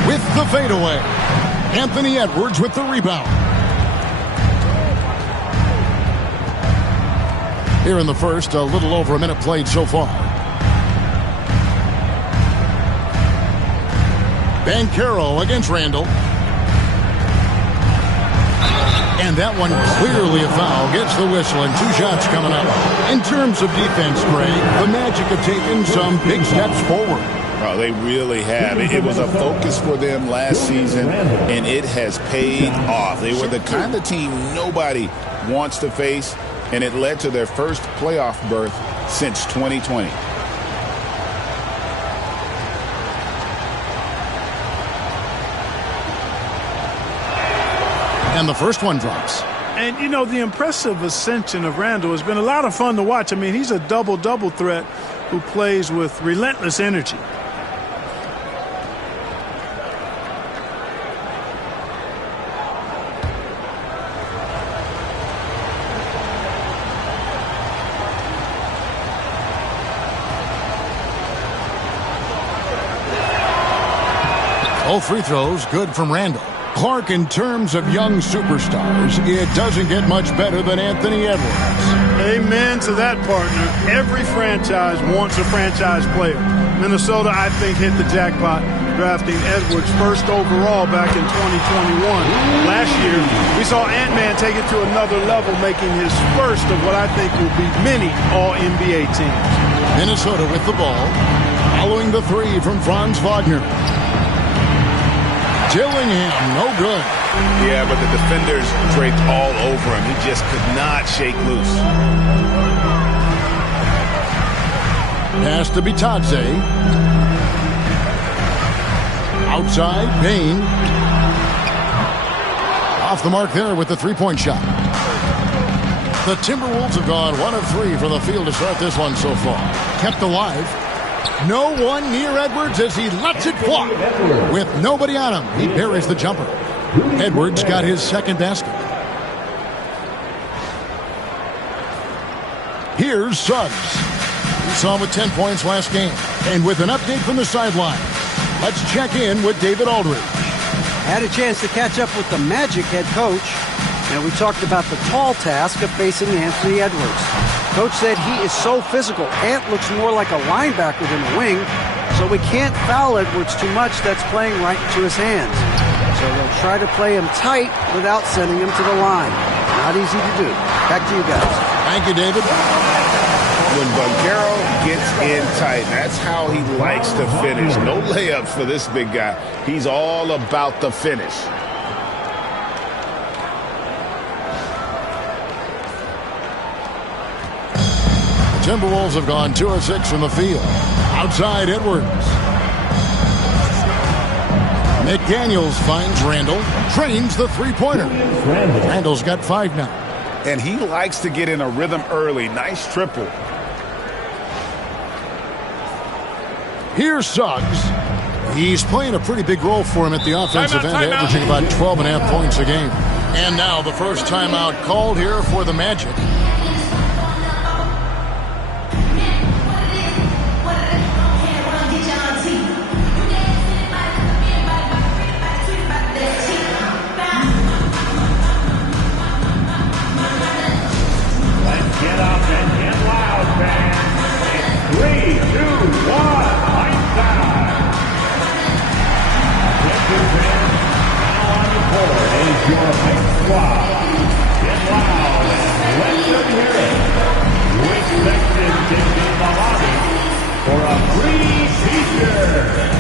With the fadeaway. Anthony Edwards with the rebound. Here in the first, a little over a minute played so far. Banchero against Randall. And that one clearly a foul. Gets the whistle and 2 shots coming up. In terms of defense, Greg, the Magic have taken some big steps forward. Oh, they really have. It was a focus for them last season, and it has paid off. They were the kind of team nobody wants to face, and it led to their first playoff berth since 2020. And And the first one drops. And, you know, the impressive ascension of Randall has been a lot of fun to watch. I mean, he's a double-double threat who plays with relentless energy. Both free throws good from Randall. Clark, in terms of young superstars, it doesn't get much better than Anthony Edwards. Amen to that, partner. Every franchise wants a franchise player. Minnesota, I think, hit the jackpot drafting Edwards first overall back in 2021. Last year, we saw Ant-Man take it to another level, making his first of what I think will be many All-NBA teams. Minnesota with the ball, following the three from Franz Wagner. Dillingham, no good. Yeah, but the defenders draped all over him. He just could not shake loose. Pass to Bitadze. Outside, Payne. Off the mark there with the three-point shot. The Timberwolves have gone 1 of 3 from the field to start this one so far. Kept alive. No one near Edwards as he lets it fly. With nobody on him, he buries the jumper. Edwards got his second basket. Here's Suggs. We saw him with 10 points last game. And with an update from the sideline, let's check in with David Aldridge. Had a chance to catch up with the Magic head coach, and we talked about the tall task of facing Anthony Edwards. Coach said he is so physical. Ant looks more like a linebacker than a wing, so we can't foul Edwards too much. That's playing right into his hands. So they'll try to play him tight without sending him to the line. Not easy to do. Back to you guys. Thank you, David. When Banchero gets in tight, that's how he likes to finish. No layups for this big guy. He's all about the finish. Timberwolves have gone 2 of 6 from the field. Outside, Edwards. McDaniels finds Randall. Trains the three-pointer. Randall's got 5 now. And he likes to get in a rhythm early. Nice triple. Here's Suggs. He's playing a pretty big role for him at the offensive end, averaging about 12.5 points a game. And now the first timeout called here for the Magic. Get up and get loud, fans. It's 3, 2, 1, lights out. Attention, fans. Now on the court is your big squad. Get loud and let them hear it. We expect them to be in the lobby for a free t-shirt.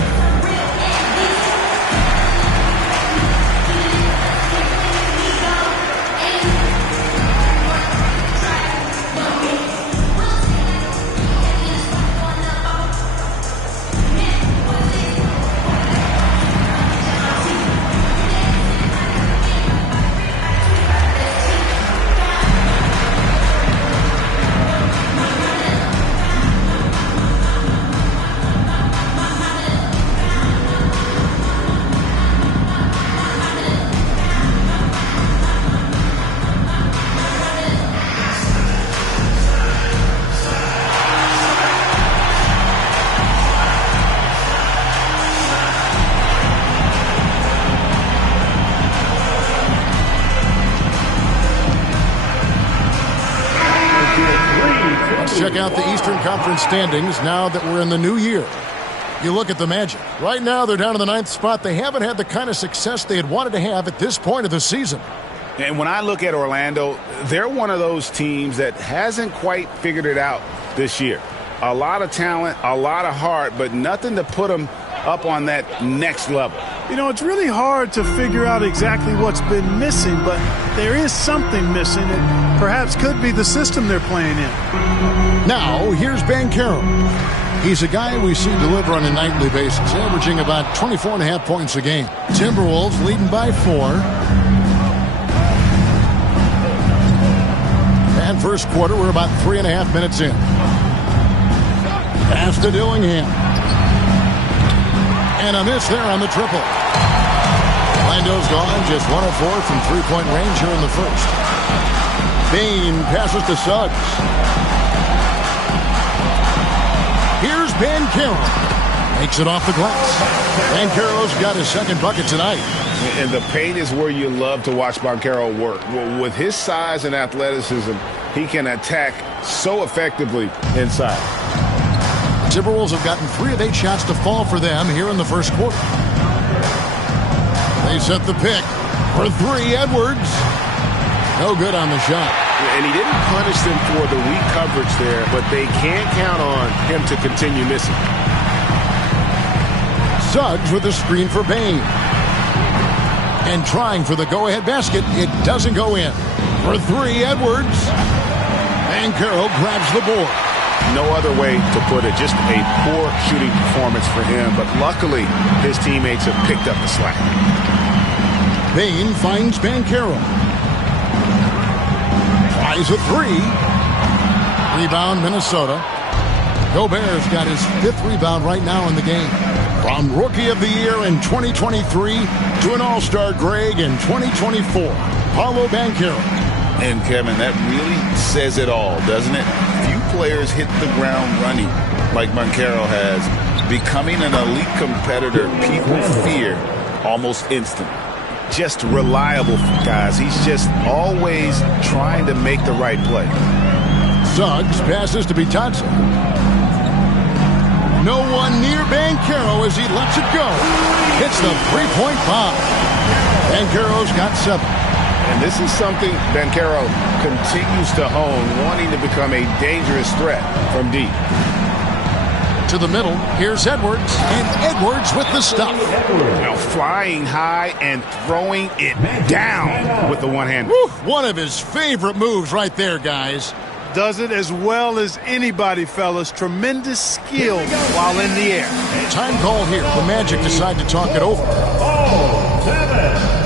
Check out the Eastern Conference standings now that we're in the new year. You look at the Magic. Right now, they're down to the 9th spot. They haven't had the kind of success they had wanted to have at this point of the season. And when I look at Orlando, they're one of those teams that hasn't quite figured it out this year. A lot of talent, a lot of heart, but nothing to put them up on that next level. You know, it's really hard to figure out exactly what's been missing, but there is something missing. It perhaps could be the system they're playing in. Now, here's Banchero. He's a guy we see deliver on a nightly basis, averaging about 24.5 points a game. Timberwolves leading by 4. And first quarter, we're about 3.5 minutes in. Pass to Dillingham. And a miss there on the triple. Lando's gone, just 1 of 4 from three-point range here in the first. Bane passes to Suggs. Here's Banchero. Makes it off the glass. Banchero's got his second bucket tonight. And the paint is where you love to watch Banchero work. Well, with his size and athleticism, he can attack so effectively inside. Timberwolves have gotten 3 of 8 shots to fall for them here in the first quarter. They set the pick for 3. Edwards. No good on the shot. And he didn't punish them for the weak coverage there, but they can't count on him to continue missing. Suggs with a screen for Bane. And trying for the go-ahead basket. It doesn't go in. For 3, Edwards. Banchero grabs the board. No other way to put it. Just a poor shooting performance for him. But luckily, his teammates have picked up the slack. Bane finds Banchero. Tries a 3. Rebound, Minnesota. Gobert's got his 5th rebound right now in the game. From Rookie of the Year in 2023 to an All-Star Greg in 2024, Paolo Banchero. And, Kevin, that really says it all, doesn't it? Few players hit the ground running like Banchero has. Becoming an elite competitor, people fear almost instantly. Just reliable, guys. He's just always trying to make the right play. Suggs passes to Bitadze. No one near Banchero as he lets it go. Hits the three-point bomb. Banchero's got 7. And this is something Banchero continues to hone, wanting to become a dangerous threat from deep. To the middle, here's Edwards, and Edwards with the stuff. Now flying high and throwing it down with the one hand. One of his favorite moves right there, guys. Does it as well as anybody, fellas. Tremendous skill while in the air. Time call here. The Magic decide to talk it over. 7.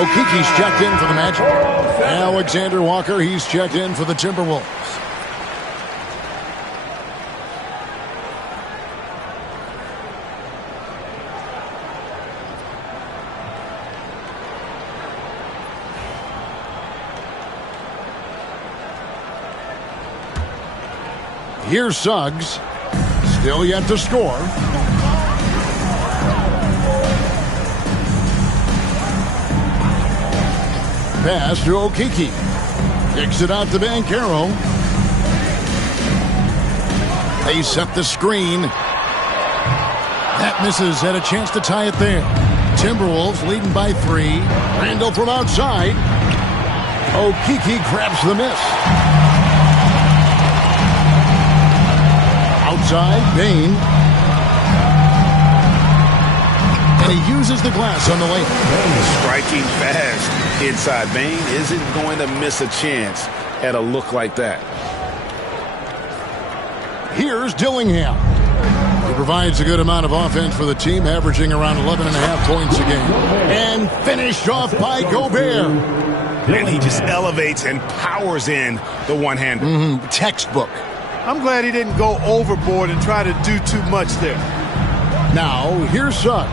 Okiki's checked in for the Magic. Alexander Walker, he's checked in for the Timberwolves. Here's Suggs. Still yet to score. Pass to Okiki. Kicks it out to Banchero. They set the screen. That misses. Had a chance to tie it there. Timberwolves leading by 3. Randall from outside. Okiki grabs the miss. Outside, Bane. And he uses the glass on the layup. Striking fast inside. Bane isn't going to miss a chance at a look like that. Here's Dillingham. He provides a good amount of offense for the team, averaging around 11.5 points a game. And finished off by Gobert. And he just elevates and powers in the one-hander. Textbook. I'm glad he didn't go overboard and try to do too much there. Now, here's Suggs.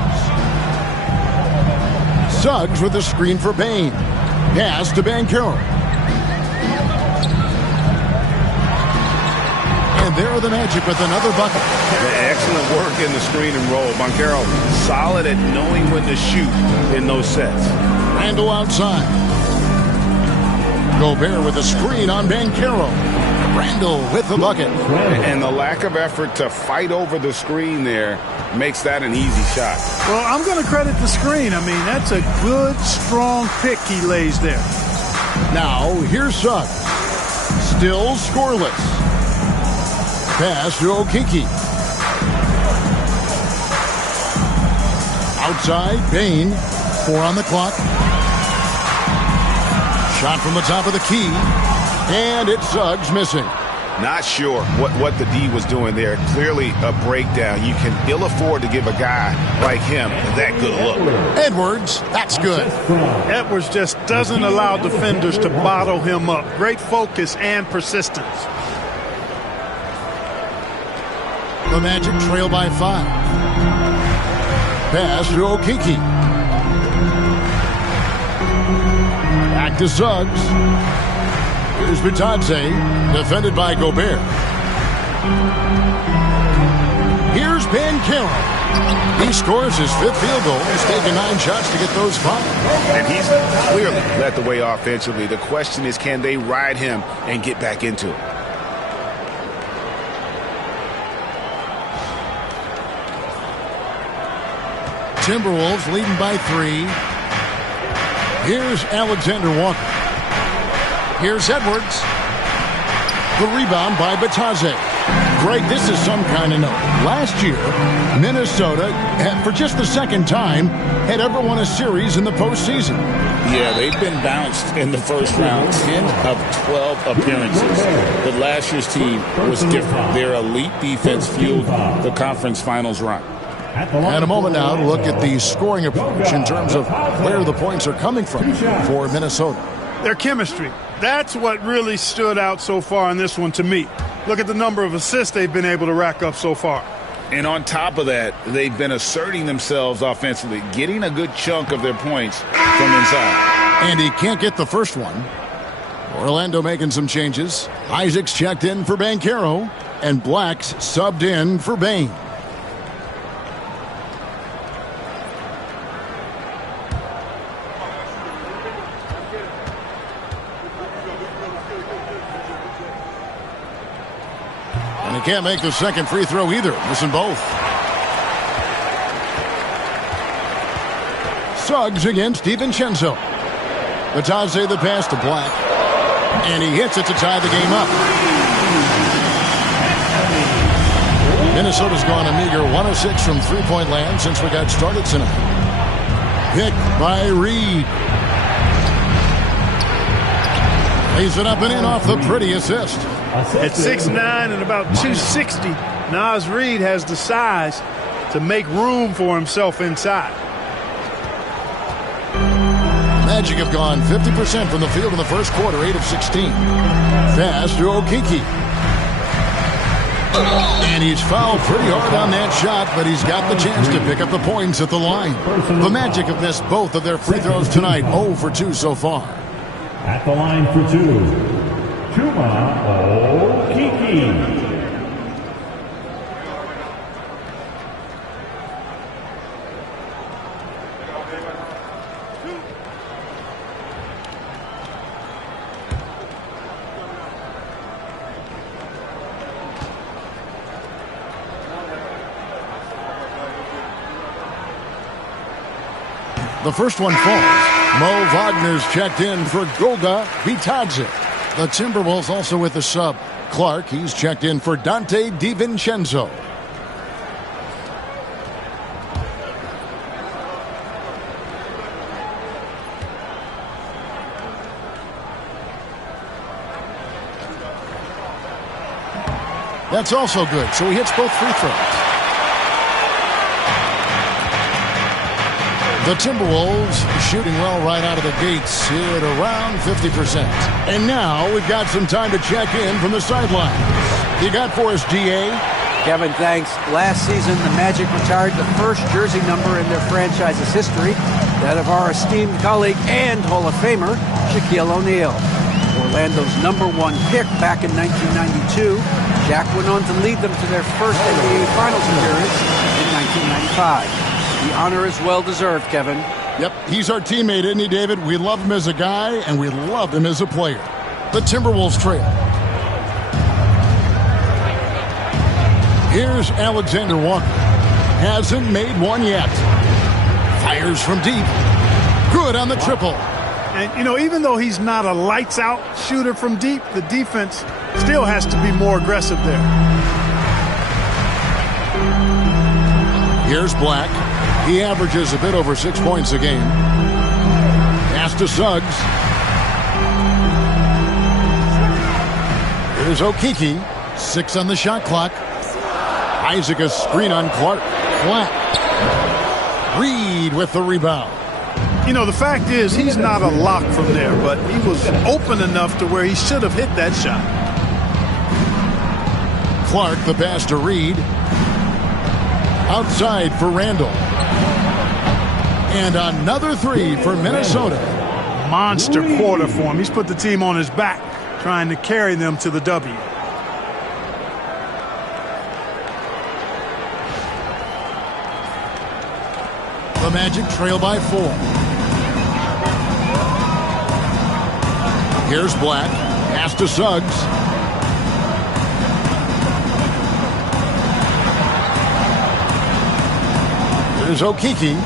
Suggs with a screen for Bain. Pass to Banchero. And there are the Magic with another bucket. Excellent work in the screen and roll. Banchero solid at knowing when to shoot in those sets. Randall outside. Gobert with a screen on Banchero. Randall with the bucket. And the lack of effort to fight over the screen there makes that an easy shot. Well, I'm going to credit the screen. I mean, that's a good, strong pick he lays there. Now, here's Suggs. Still scoreless. Pass to Okeke. Outside, Bain. 4 on the clock. Shot from the top of the key. And it's Suggs missing. Not sure what the D was doing there. Clearly a breakdown. You can ill afford to give a guy like him that good a look. Edwards, that's good. Edwards just doesn't allow defenders to bottle him up. Great focus and persistence. The Magic trail by 5. Pass to Okeke. Back to Suggs. Here's Bitadze, defended by Gobert. Here's Banchero. He scores his 5th field goal. He's taken 9 shots to get those 5. And he's clearly led the way offensively. The question is, can they ride him and get back into it? Timberwolves leading by 3. Here's Alexander Walker. Here's Edwards. The rebound by Bitadze. Greg, this is some kind of note. Last year, Minnesota, for just the second time, had ever won a series in the postseason. Yeah, they've been bounced in the first round, 10 of 12 appearances. But last year's team was different. Their elite defense fueled the conference finals run. And a moment now to look at the scoring approach in terms of where the points are coming from for Minnesota. Their chemistry. That's what really stood out so far in this one to me. Look at the number of assists they've been able to rack up so far. And on top of that, they've been asserting themselves offensively, getting a good chunk of their points from inside. And he can't get the first one. Orlando making some changes. Isaacs checked in for Banchero, and Blacks subbed in for Bain. Can't make the second free throw either. Missing both. Suggs against DiVincenzo. Bitadze the pass to Black. And he hits it to tie the game up. Minnesota's gone a meager 1 of 6 from three-point land since we got started tonight. Picked by Reed. Lays it up and in off the pretty assist. At 6'9" and about 260, Naz Reid has the size to make room for himself inside. Magic have gone 50% from the field in the first quarter, 8 of 16. Pass to Okeke. And he's fouled pretty hard on that shot, but he's got the chance to pick up the points at the line. The Magic have missed both of their free throws tonight, 0 for 2 so far. At the line for 2, Chuma Okeke. The first one falls. Mo Wagner's checked in for Goga Bitadze. The Timberwolves also with a sub. Clark, he's checked in for Dante DiVincenzo. That's also good, so he hits both free throws. The Timberwolves shooting well right out of the gates here at around 50%. And now we've got some time to check in from the sidelines. you got for us, DA? Kevin, thanks. Last season, the Magic retired the first jersey number in their franchise's history, that of our esteemed colleague and Hall of Famer, Shaquille O'Neal. Orlando's #1 pick back in 1992, Shaq went on to lead them to their first NBA Finals appearance in 1995. The honor is well-deserved, Kevin. Yep, he's our teammate, isn't he, David? We love him as a guy, and we love him as a player. The Timberwolves trail. Here's Alexander Walker. Hasn't made one yet. Fires from deep. Good on the triple. And, you know, even though he's not a lights-out shooter from deep, the defense still has to be more aggressive there. Here's Black. He averages a bit over 6 points a game. Pass to Suggs. Here's Okeke. 6 on the shot clock. Isaac a screen on Clark. Black. Reed with the rebound. You know, the fact is he's not a lock from there, but he was open enough to where he should have hit that shot. Clark, the pass to Reed. Outside for Randall. And another 3 for Minnesota. Monster quarter for him. He's put the team on his back, trying to carry them to the W. The Magic trail by 4. Here's Black. Pass to Suggs. Here's Okeke.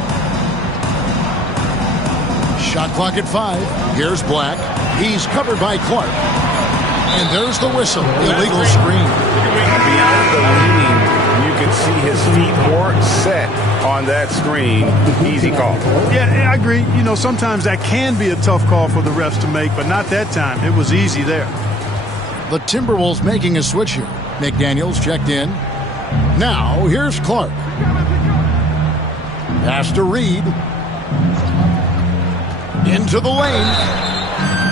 Shot clock at 5. Here's Black. He's covered by Clark. And there's the whistle. Illegal screen. Beyond the leaning, you can see his feet weren't set on that screen. Easy call. Yeah, I agree. You know, sometimes that can be a tough call for the refs to make, but not that time. It was easy there. The Timberwolves making a switch here. McDaniels checked in. Now, here's Clark. Pass to Reed. Into the lane.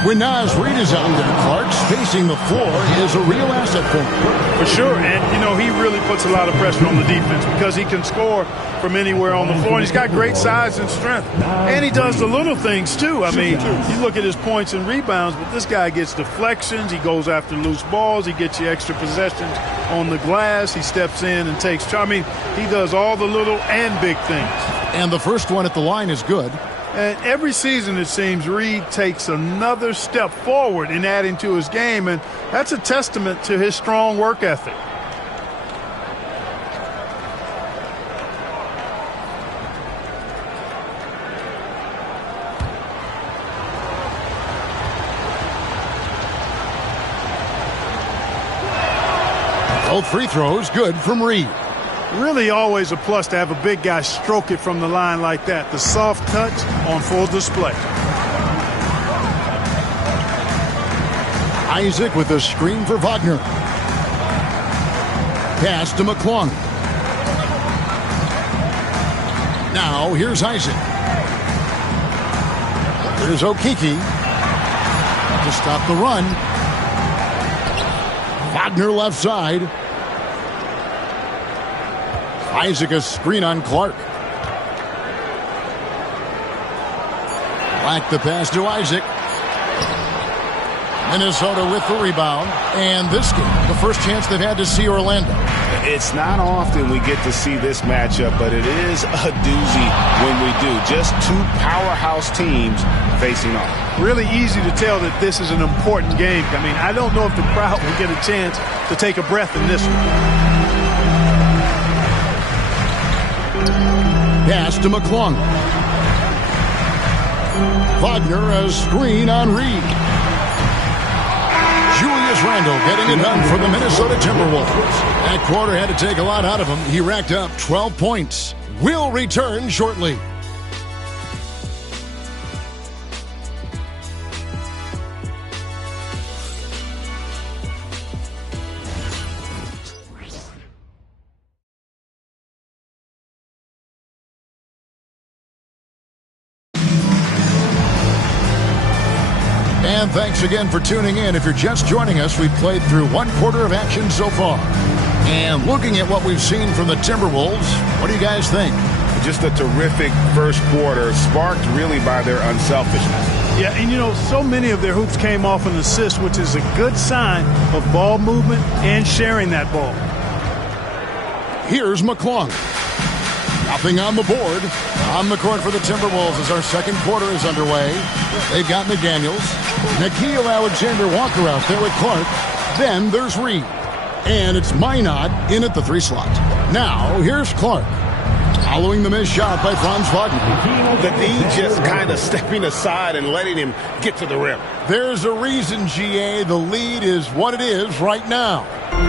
When Naz Reid is out there, Clark spacing the floor is a real asset for him. For sure, and, you know, he really puts a lot of pressure on the defense because he can score from anywhere on the floor, and he's got great size and strength. And he does the little things, too. I mean, you look at his points and rebounds, but this guy gets deflections. He goes after loose balls. He gets you extra possessions on the glass. He steps in and takes charge. I mean, he does all the little and big things. And the first one at the line is good. And every season, it seems, Reed takes another step forward in adding to his game, and that's a testament to his strong work ethic. Both free throws good from Reed. Really always a plus to have a big guy stroke it from the line like that. The soft touch on full display. Isaac with a screen for Wagner. Pass to McClung. Now here's Isaac. Here's Okeke to stop the run. Wagner left side. Isaac a screen on Clark. Black the pass to Isaac. Minnesota with the rebound. And this game, the first chance they've had to see Orlando. It's not often we get to see this matchup, but it is a doozy when we do. Just two powerhouse teams facing off. Really easy to tell that this is an important game. I mean, I don't know if the crowd will get a chance to take a breath in this one. Pass to McClung. Wagner a screen on Reed. Julius Randle getting it done for the Minnesota Timberwolves. That quarter had to take a lot out of him. He racked up 12 points. We'll return shortly. And thanks again for tuning in. If you're just joining us, we've played through one quarter of action so far. And looking at what we've seen from the Timberwolves, what do you guys think? Just a terrific first quarter, sparked really by their unselfishness. Yeah, and so many of their hoops came off an assist, which is a good sign of ball movement and sharing that ball. Here's McClung. Nothing on the board. On the court for the Timberwolves as our second quarter is underway. They've got McDaniels. Nickeil Alexander-Walker out there with Clark. Then there's Reed. And it's Minot in at the 3 slot. Now, here's Clark. Following the missed shot by Franz Wagner. The D just kind of stepping aside and letting him get to the rim. There's a reason, GA. The lead is what it is right now.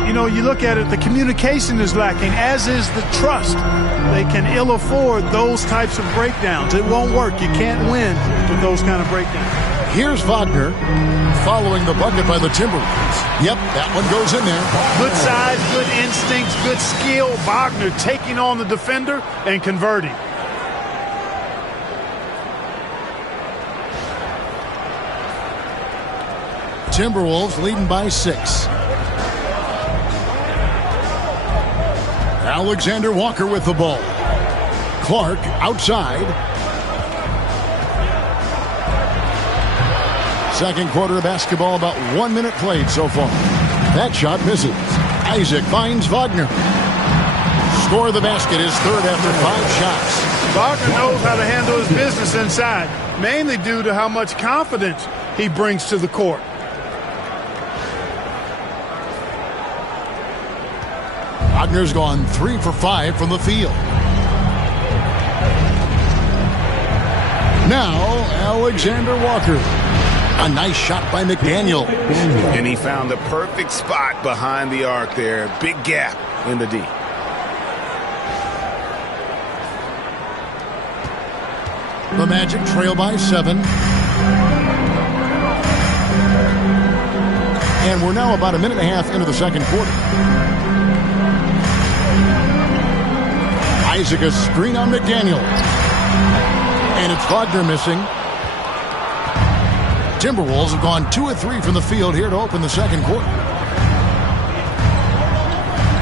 You look at it, the communication is lacking, as is the trust. They can ill afford those types of breakdowns. It won't work. You can't win with those kind of breakdowns. Here's Wagner following the bucket by the Timberwolves. Yep, that one goes in there. Good size, good instincts, good skill. Wagner taking on the defender and converting. Timberwolves leading by 6. Alexander Walker with the ball. Clark outside. Second quarter of basketball, about 1 minute played so far. That shot misses. Isaac finds Wagner. Score the basket, his third after 5 shots. Wagner knows how to handle his business inside, mainly due to how much confidence he brings to the court. Wagner's gone 3 for 5 from the field. Now, Alexander Walker. A nice shot by McDaniel. And he found the perfect spot behind the arc there. Big gap in the D. The Magic trail by 7. And we're now about a minute and a half into the second quarter. Isaac a screen on McDaniel. And it's Wagner missing. Timberwolves have gone 2 of 3 from the field here to open the second quarter.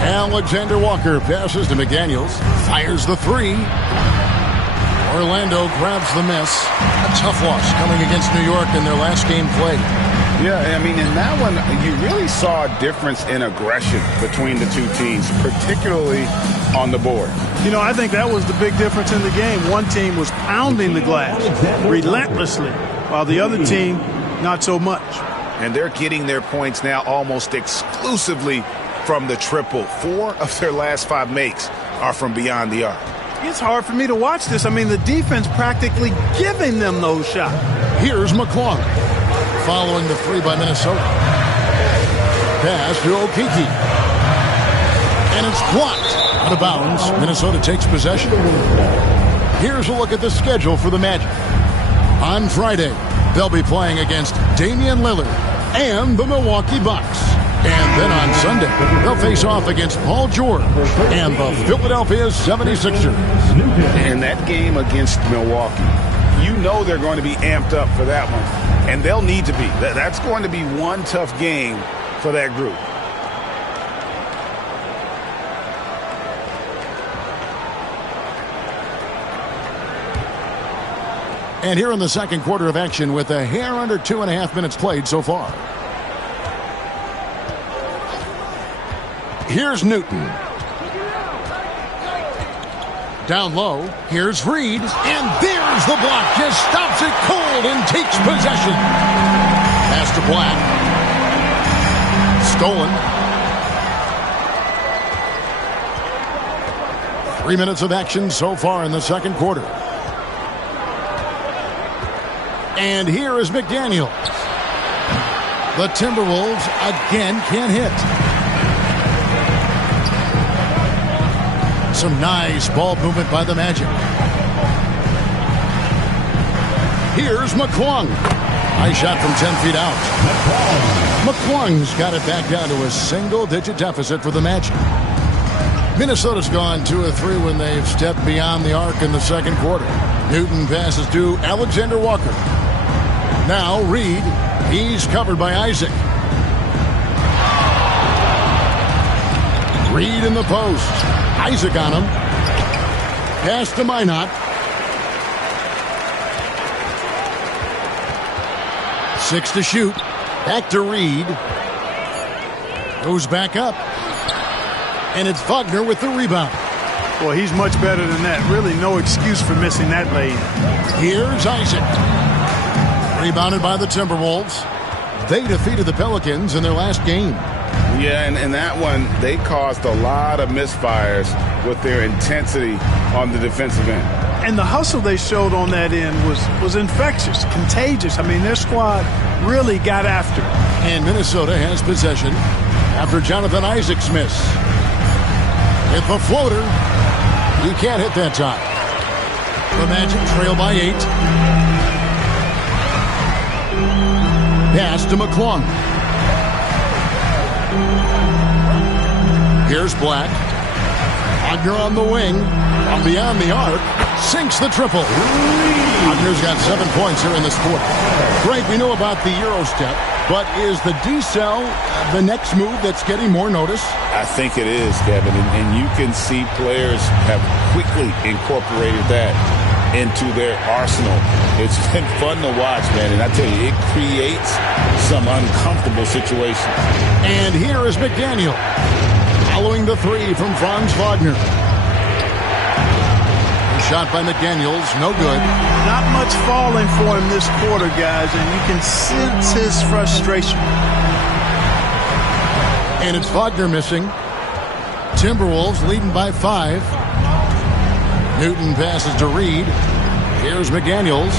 Alexander Walker passes to McDaniels. Fires the 3. Orlando grabs the miss. A tough loss coming against New York in their last game played. Yeah, I mean, in that one, you really saw a difference in aggression between the two teams, particularly on the board. I think that was the big difference in the game. One team was pounding the glass relentlessly, while the other team, not so much. And they're getting their points now almost exclusively from the triple. 4 of their last 5 makes are from beyond the arc. It's hard for me to watch this. I mean, the defense practically giving them those shots. Here's McClung. Following the 3 by Minnesota. Pass to Okeke. And it's blocked. Out of bounds. Minnesota takes possession. Here's a look at the schedule for the Magic. On Friday, they'll be playing against Damian Lillard and the Milwaukee Bucks. And then on Sunday, they'll face off against Paul George and the Philadelphia 76ers. And that game against Milwaukee, they're going to be amped up for that one. And they'll need to be. That's going to be one tough game for that group. And here in the second quarter of action with a hair under 2.5 minutes played so far. Here's Newton. Down low, here's Reed, and there's the block. Just stops it cold and takes possession. Pass to Black. Stolen. 3 minutes of action so far in the second quarter. And here is McDaniel. The Timberwolves again can't hit. Some nice ball movement by the Magic. Here's McClung. Nice shot from 10 feet out. McClung's got it back down to a single-digit deficit for the Magic. Minnesota's gone 2 of 3 when they've stepped beyond the arc in the second quarter. Newton passes to Alexander Walker. Now Reed. He's covered by Isaac. Reed in the post. Isaac on him. Pass to Minot. 6 to shoot. Back to Reed. Goes back up. And it's Wagner with the rebound. Well, he's much better than that. Really no excuse for missing that lane. Here's Isaac. Rebounded by the Timberwolves. They defeated the Pelicans in their last game. Yeah, and in that one, they caused a lot of misfires with their intensity on the defensive end. And the hustle they showed on that end was infectious, contagious. I mean, their squad really got after it. And Minnesota has possession after Jonathan Isaac's miss. With the floater, he can't hit that time. The Magic trail by 8. Pass to McClung. Here's Black. Wagner on the wing. From beyond the arc. Sinks the triple. Wagner's got 7 points here in this quarter. Frank, we know about the Euro step, but is the D-cell the next move that's getting more notice? I think it is, Kevin, and you can see players have quickly incorporated that into their arsenal. It's been fun to watch, man, and I tell you, it creates some uncomfortable situations. And here is McDaniel, following the 3 from Franz Wagner. Shot by McDaniels, no good. Not much falling for him this quarter, guys, and you can sense his frustration. And it's Wagner missing. Timberwolves leading by 5. Newton passes to Reed. Here's McDaniels.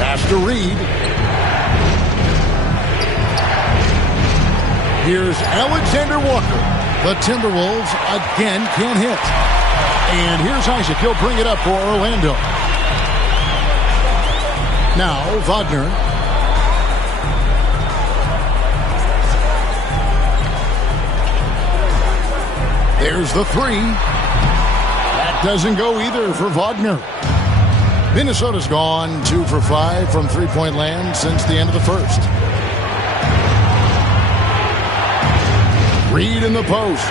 Pass to Reed. Here's Alexander Walker. The Timberwolves again can't hit. And here's Isaac. He'll bring it up for Orlando. Now Wagner. There's the 3. That doesn't go either for Wagner. Minnesota's gone 2 for 5 from three-point land since the end of the first. Reed in the post.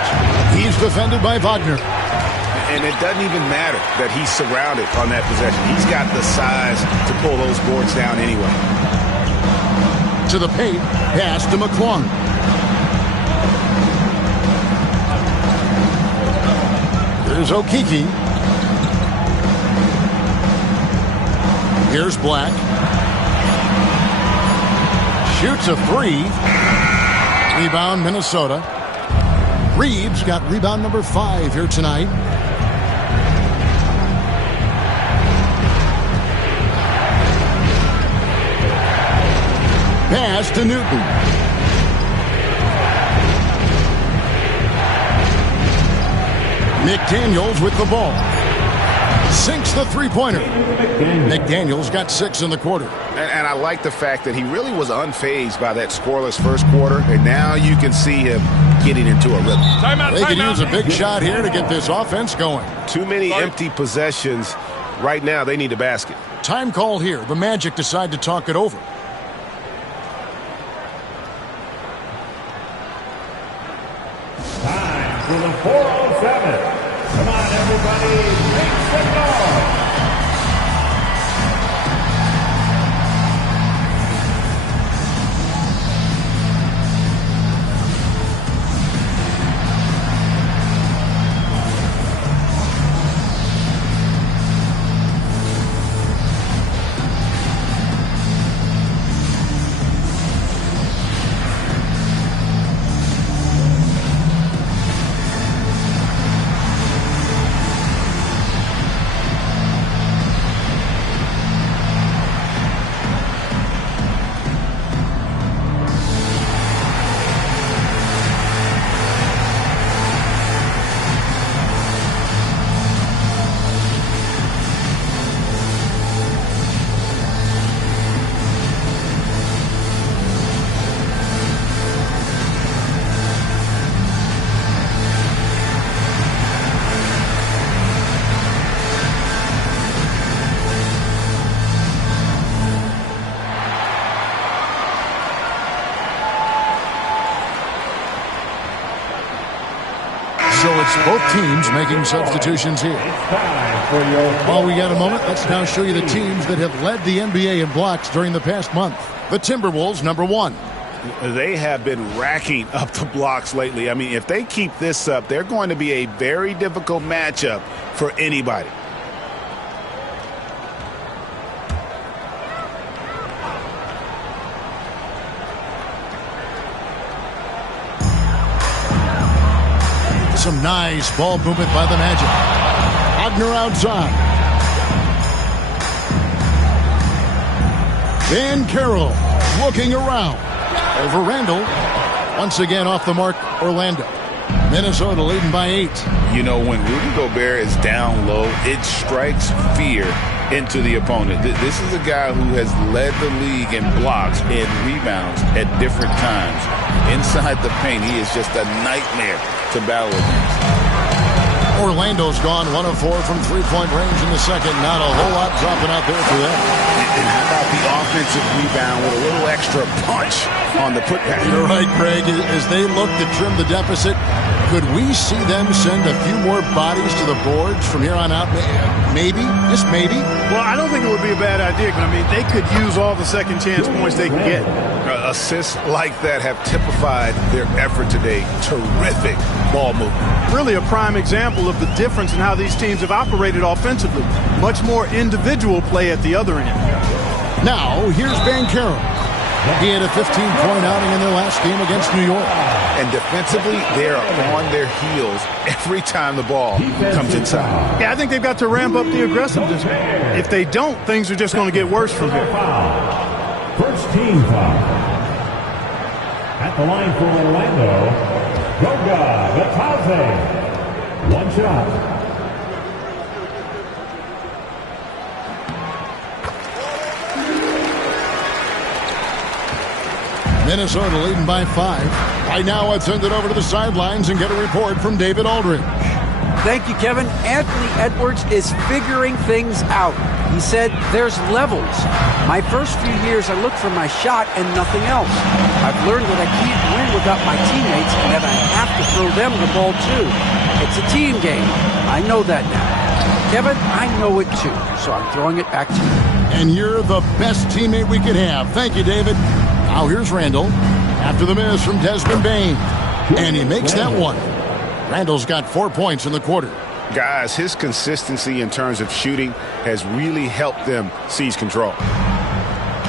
He's defended by Wagner. And it doesn't even matter that he's surrounded on that possession. He's got the size to pull those boards down anyway. To the paint. Pass to McClung. Here's Okeke. Here's Black. Shoots a 3. Rebound, Minnesota. Reeves got rebound number 5 here tonight. Pass to Newton. McDaniels with the ball. Sinks the three-pointer. McDaniels got 6 in the quarter. And I like the fact that he really was unfazed by that scoreless first quarter, and now you can see him getting into a rhythm. They could use a big shot here to get this offense going. Too many empty possessions. Right now, they need a basket. Time call here. The Magic decide to talk it over. Time for the 407. Come on, everybody, make some noise. Edwards. Both teams making substitutions here. While we got a moment, let's now show you the teams that have led the NBA in blocks during the past month. The Timberwolves, number 1. They have been racking up the blocks lately. I mean, if they keep this up, they're going to be a very difficult matchup for anybody. Some nice ball movement by the Magic. Wagner outside. Banchero looking around. Over Randall. Once again off the mark, Orlando. Minnesota leading by 8. You know, when Rudy Gobert is down low, it strikes fear into the opponent. This is a guy who has led the league in blocks and rebounds at different times. Inside the paint, he is just a nightmare to battle against. Orlando's gone 1 of 4 from three-point range in the second. Not a whole lot dropping out there for them. And how about the offensive rebound with a little extra punch on the putback? You're right, Greg. As they look to trim the deficit, could we see them send a few more bodies to the boards from here on out? Maybe, just maybe. Well, I don't think it would be a bad idea, but I mean, they could use all the second chance points they can get. Assists like that have typified their effort today. Terrific ball movement. Really a prime example of the difference in how these teams have operated offensively. Much more individual play at the other end. Now, here's Banchero. He had a 15-point outing in their last game against New York. And defensively, they're on their heels every time the ball comes inside. Yeah, I think they've got to ramp up the aggressiveness. If they don't, things are just going to get worse from here. First team foul. At the line for Orlando, Goga Bitadze. One shot. Minnesota leading by 5. Right now, let's send it over to the sidelines and get a report from David Aldridge. Thank you, Kevin. Anthony Edwards is figuring things out. He said there's levels. My first few years, I looked for my shot and nothing else. I've learned that I can't win without my teammates and that I have to throw them the ball too. It's a team game. I know that now. Kevin, I know it too, so I'm throwing it back to you. And you're the best teammate we could have. Thank you, David. Now here's Randall after the miss from Desmond Bane. And he makes that one. Randall's got 4 points in the quarter. Guys, his consistency in terms of shooting has really helped them seize control.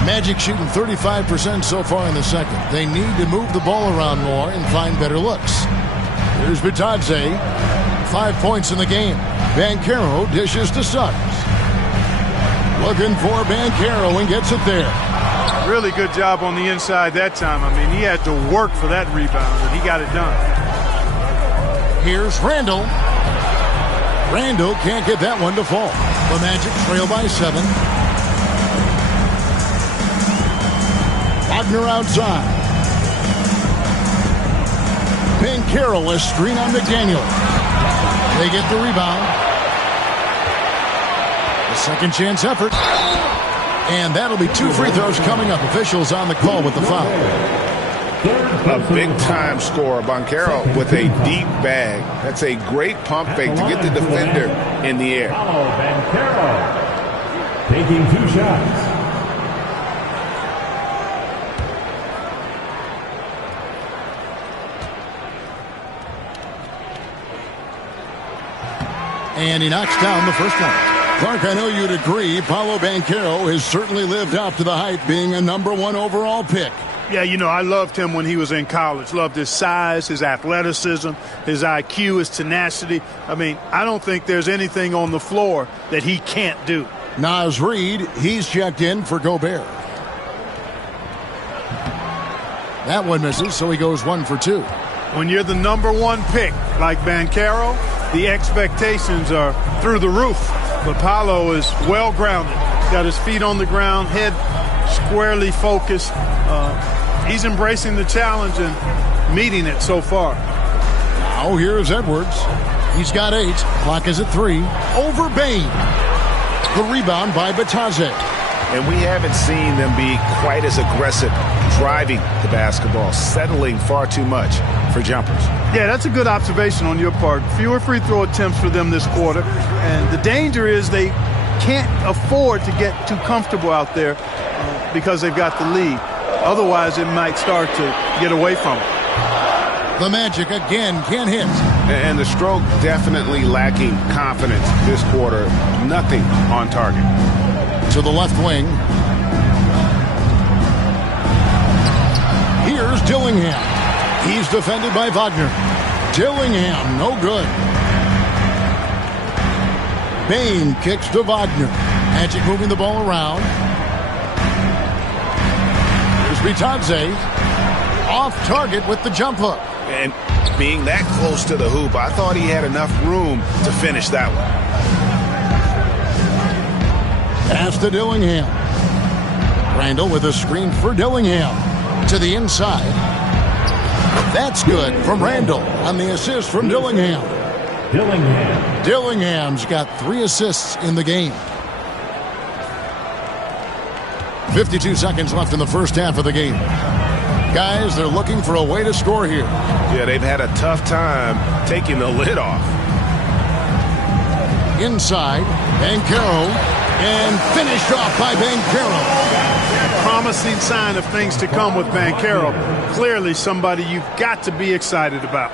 Magic shooting 35% so far in the second. They need to move the ball around more and find better looks. Here's Bitadze. 5 points in the game. Banchero dishes to Suggs. Looking for Banchero and gets it there. Really good job on the inside that time. I mean, he had to work for that rebound, and he got it done. Here's Randall. Randall can't get that one to fall. The Magic trail by 7. Wagner outside. Banchero, a screen on McDaniel. They get the rebound. A second chance effort. And that'll be 2 free throws coming up. Officials on the call with the foul. A big-time scorer, Banchero, with a deep bag. That's a great pump fake to get the defender in the air. Banchero taking 2 shots. And he knocks down the first one. Clark, I know you'd agree, Paolo Banchero has certainly lived up to the hype, being a #1 overall pick. Yeah, you know, I loved him when he was in college. Loved his size, his athleticism, his IQ, his tenacity. I mean, I don't think there's anything on the floor that he can't do. Naz Reid, he's checked in for Gobert. That one misses, so he goes 1 for 2. When you're the #1 pick, like Banchero, the expectations are through the roof. But Paolo is well-grounded. Got his feet on the ground, head squarely focused. He's embracing the challenge and meeting it so far. Now here's Edwards. He's got 8. Clock is at 3. Over Bane. The rebound by Bitadze. And we haven't seen them be quite as aggressive driving the basketball, settling far too much for jumpers. Yeah, that's a good observation on your part. Fewer free throw attempts for them this quarter. And the danger is they can't afford to get too comfortable out there because they've got the lead. Otherwise, it might start to get away from them. The Magic again can't hit. And the Stroke definitely lacking confidence this quarter. Nothing on target. To the left wing. Here's Dillingham. He's defended by Wagner. Dillingham, no good. Bane kicks to Wagner. Magic moving the ball around. Here's Bitadze. Off target with the jump hook. And being that close to the hoop, I thought he had enough room to finish that one. Pass to Dillingham. Randall with a screen for Dillingham. To the inside. That's good from Randall on the assist from Dillingham. Dillingham's got 3 assists in the game. 52 seconds left in the first half of the game. Guys, they're looking for a way to score here. Yeah, they've had a tough time taking the lid off. Inside, Banchero, and finished off by Banchero. Promising sign of things to come with Banchero. Clearly somebody you've got to be excited about.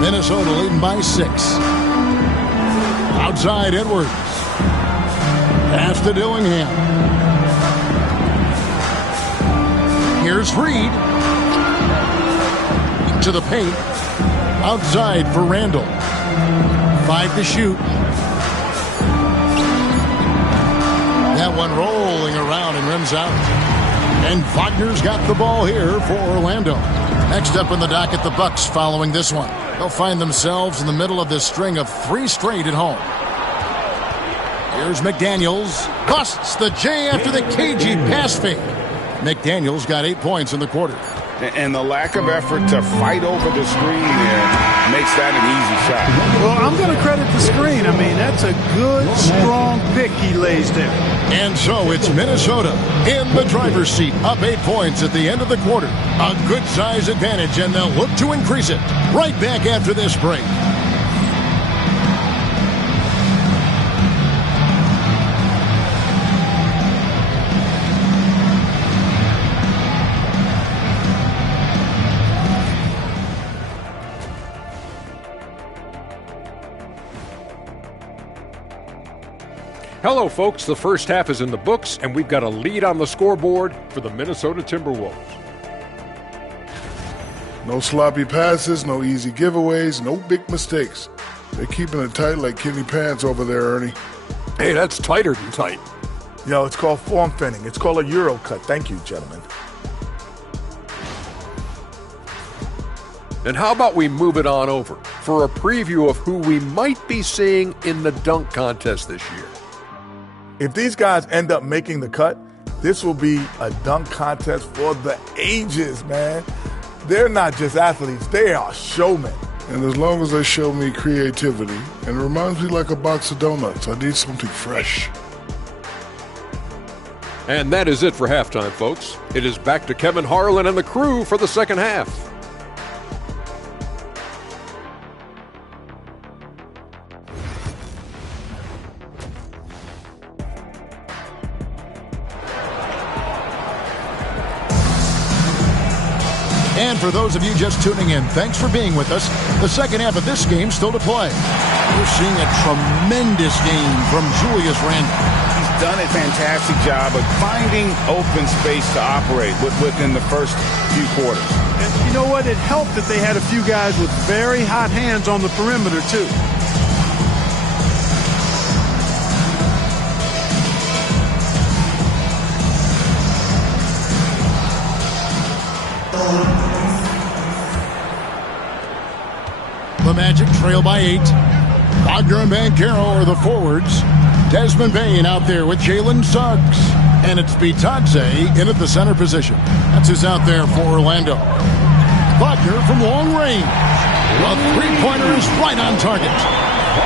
Minnesota leading by 6. Outside Edwards. Pass to Dillingham. Here's Reed. To the paint. Outside for Randall. 5 to shoot. That one rolling around and rims out. And Wagner's got the ball here for Orlando. Next up in the docket, the Bucks following this one. They'll find themselves in the middle of this string of 3 straight at home. Here's McDaniels. Busts the J after the cagey pass fake. McDaniels got 8 points in the quarter. And the lack of effort to fight over the screen there makes that an easy shot. Well, I'm going to credit the screen. I mean, that's a good, strong pick he lays there. And so it's Minnesota in the driver's seat, up 8 points at the end of the quarter. A good size advantage, and they'll look to increase it. Right back after this break. Hello, folks. The first half is in the books, and we've got a lead on the scoreboard for the Minnesota Timberwolves. No sloppy passes, no easy giveaways, no big mistakes. They're keeping it tight like Kenny Pants over there, Ernie. Hey, that's tighter than tight. Yo, it's called form fitting. It's called a Euro cut. Thank you, gentlemen. And how about we move it on over for a preview of who we might be seeing in the dunk contest this year. If these guys end up making the cut, this will be a dunk contest for the ages, man. They're not just athletes, they are showmen. And as long as they show me creativity, and it reminds me like a box of donuts, I need something fresh. And that is it for halftime, folks. It is back to Kevin Harlan and the crew for the second half. And for those of you just tuning in, thanks for being with us. The second half of this game still to play. We're seeing a tremendous game from Julius Randle. He's done a fantastic job of finding open space to operate within the first few quarters. And you know what? It helped that they had a few guys with very hot hands on the perimeter, too. The Magic trail by 8. Wagner and Banchero are the forwards. Desmond Bane out there with Jalen Suggs. And it's Bitadze in at the center position. That's who's out there for Orlando. Wagner from long range. A three-pointer is right on target.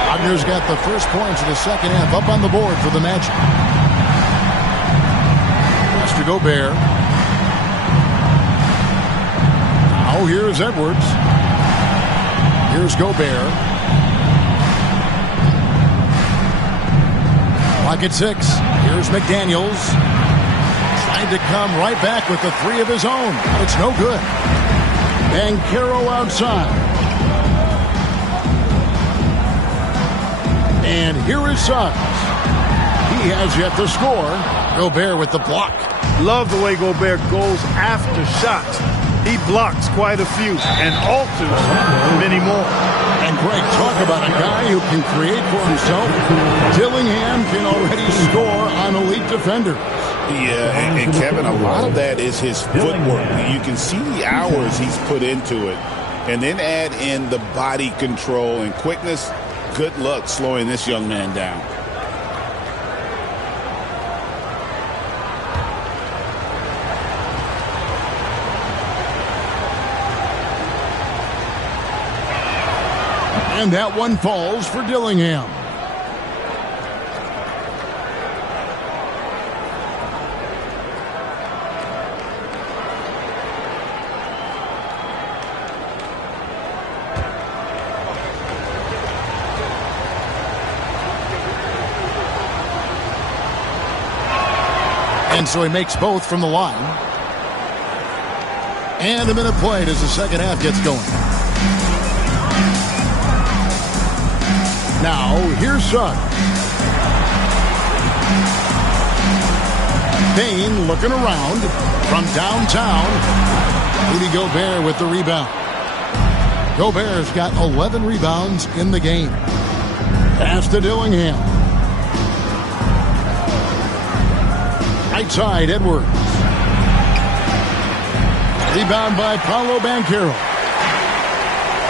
Wagner's got the first points of the second half up on the board for the Magic. to Gobert. Now here's Edwards. Here's Gobert. Pocket 6. Here's McDaniels. Trying to come right back with the three of his own. But it's no good. Banchero outside. And here is Suggs. He has yet to score. Gobert with the block. Love the way Gobert goes after shots. He blocks quite a few and alters many more. And Greg, talk about a guy who can create for himself. Dillingham can already score on elite defenders. Yeah, and Kevin, a lot of that is his footwork. You can see the hours he's put into it. And then add in the body control and quickness. Good luck slowing this young man down. And that one falls for Dillingham. And so he makes both from the line. And a minute played as the second half gets going. Now, here's Suggs. Bane looking around from downtown. Rudy Gobert with the rebound. Gobert's got 11 rebounds in the game. Pass to Dillingham. Right side, Edwards. Rebound by Paolo Banchero.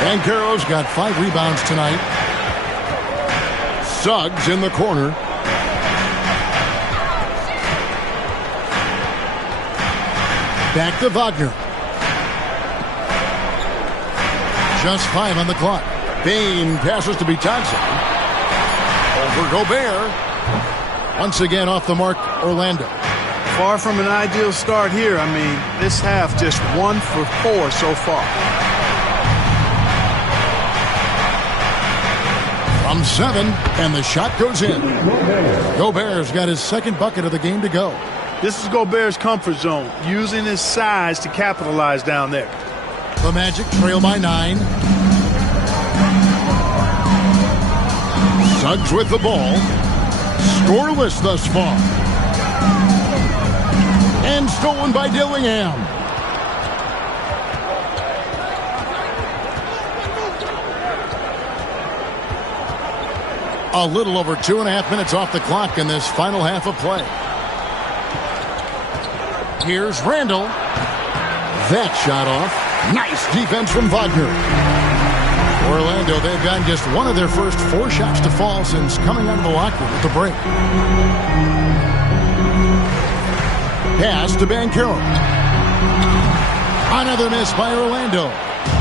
Banchero's got 5 rebounds tonight. Suggs in the corner. Back to Wagner. Just 5 on the clock. Bane passes to Bitadze. Over Gobert. Once again off the mark, Orlando. Far from an ideal start here. I mean, this half just 1 for 4 so far. From 7, and the shot goes in. Gobert's got his second bucket of the game to go. This is Gobert's comfort zone, using his size to capitalize down there. The Magic trail by 9. Suggs with the ball. Scoreless thus far. And stolen by Dillingham. A little over 2.5 minutes off the clock in this final half of play. Here's Randall. That shot off. Nice defense from Wagner. Orlando, they've gotten just one of their first 4 shots to fall since coming out of the locker room at the break. Pass to Banchero. Another miss by Orlando.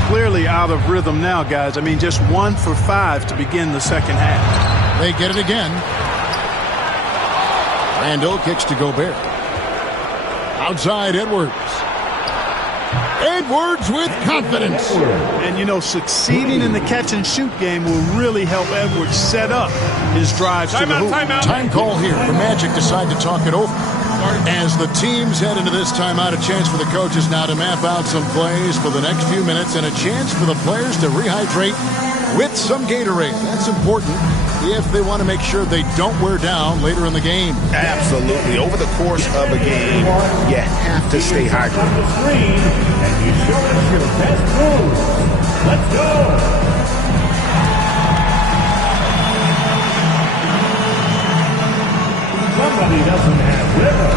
Clearly out of rhythm now, guys. I mean, just 1 for 5 to begin the second half. They get it again. Randall kicks to Gobert. Outside, Edwards. Edwards with confidence. And, you know, succeeding in the catch-and-shoot game will really help Edwards set up his drives to the hoop. Time call here. The Magic decide to talk it over. As the teams head into this timeout, a chance for the coaches now to map out some plays for the next few minutes and a chance for the players to rehydrate with some Gatorade. That's important if they want to make sure they don't wear down later in the game. Absolutely. Over the course of a game, you have to stay hydrated. And you show us your best moves. Let's go. Somebody doesn't have rhythm.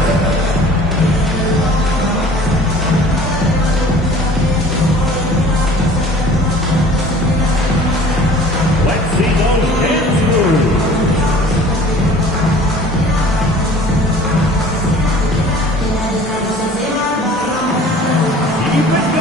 Let's see those dance moves. Keep it going.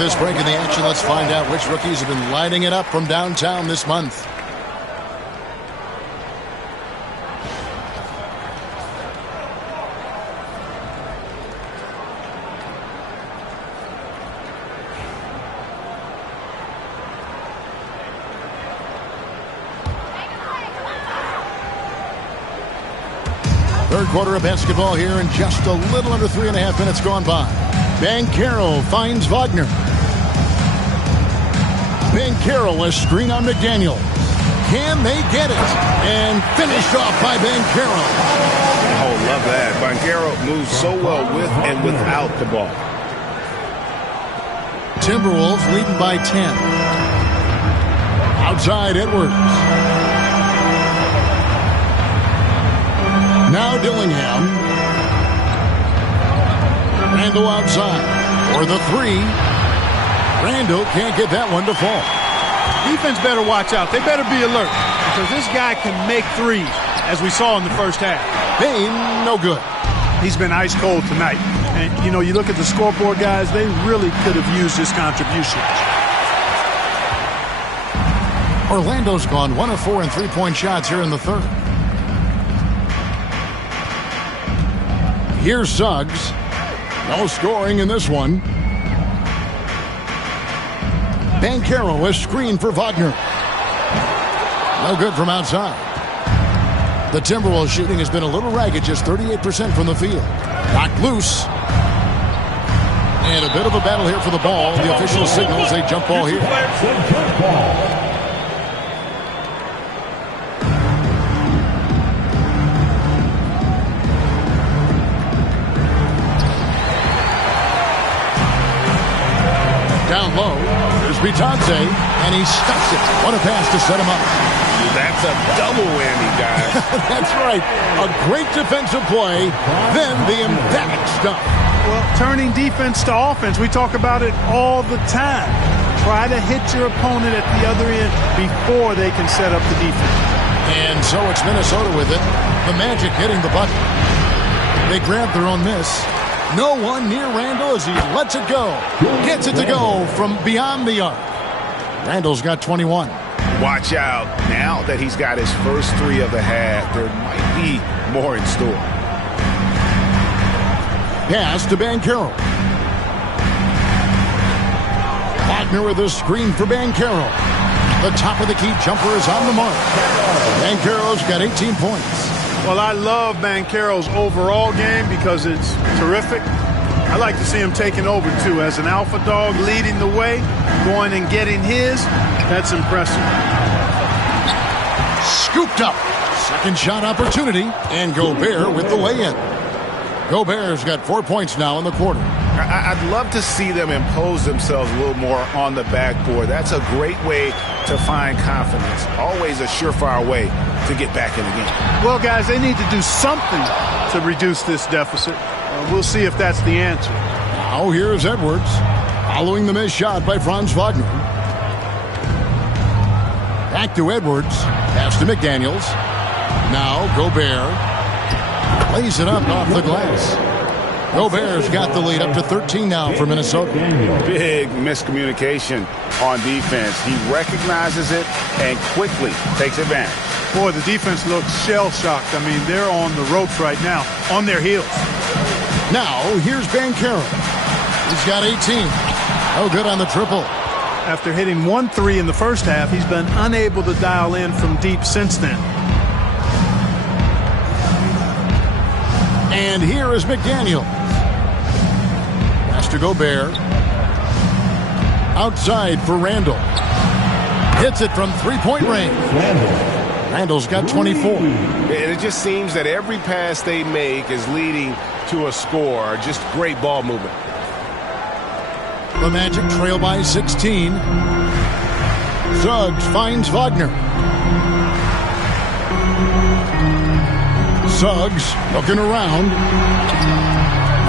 this break in the action, let's find out which rookies have been lighting it up from downtown this month. Third quarter of basketball here, and just a little under 3.5 minutes gone by. Banchero finds Wagner. Banchero, a screen on McDaniel. Can they get it? And finished off by Banchero. Oh, love that. Banchero moves so well with and without the ball. Timberwolves leading by 10. Outside Edwards. Now Dillingham. Randall outside. For the three. Randall can't get that one to fall. Defense better watch out. They better be alert because this guy can make threes, as we saw in the first half. Payne, no good. He's been ice cold tonight. And, you know, you look at the scoreboard, guys, they really could have used his contribution. Orlando's gone 1 of 4 in three-point shots here in the third. Here's Suggs. No scoring in this one. Banchero, a screen for Wagner. No good from outside. The Timberwolves shooting has been a little ragged, just 38% from the field. Knocked loose. And a bit of a battle here for the ball. The official signals a jump ball here. Down low, there's Bitadze, and he stuffs it. What a pass to set him up. That's a double whammy, guys. That's right. A great defensive play, then the emphatic stuff. Well, turning defense to offense, we talk about it all the time. Try to hit your opponent at the other end before they can set up the defense. And so it's Minnesota with it. The Magic hitting the bucket. They grab their own miss. No one near Randall as he lets it go. Gets it to go from beyond the arc. Randall's got 21. Watch out. Now that he's got his first three of the half, there might be more in store. Pass to Banchero. Wagner with a screen for Banchero. The top of the key jumper is on the mark. Banchero's got 18 points. Well, I love Banchero's overall game because it's terrific. I like to see him taking over, too. As an alpha dog leading the way, going and getting his, that's impressive. Scooped up. Second shot opportunity. And Gobert with the lay-in. Gobert's got 4 points now in the quarter. I'd love to see them impose themselves a little more on the backboard. That's a great way to find confidence. Always a surefire way to get back in the game. Well, guys, they need to do something to reduce this deficit. We'll see if that's the answer. Now here's Edwards, following the missed shot by Franz Wagner. Back to Edwards, pass to McDaniels. Now Gobert lays it up off the glass. Gobert's got the lead up to 13 now for Minnesota. Big miscommunication on defense. He recognizes it and quickly takes advantage. Boy, the defense looks shell-shocked. I mean, they're on the ropes right now, on their heels. Now, here's Banchero. He's got 18. Oh, good on the triple. After hitting 1 3 in the first half, he's been unable to dial in from deep since then. And here is McDaniel. Pass to Gobert. Outside for Randall. Hits it from three-point range. Randall's got 24. And it just seems that every pass they make is leading to a score. Just great ball movement. The Magic trail by 16. Suggs finds Wagner. Suggs looking around.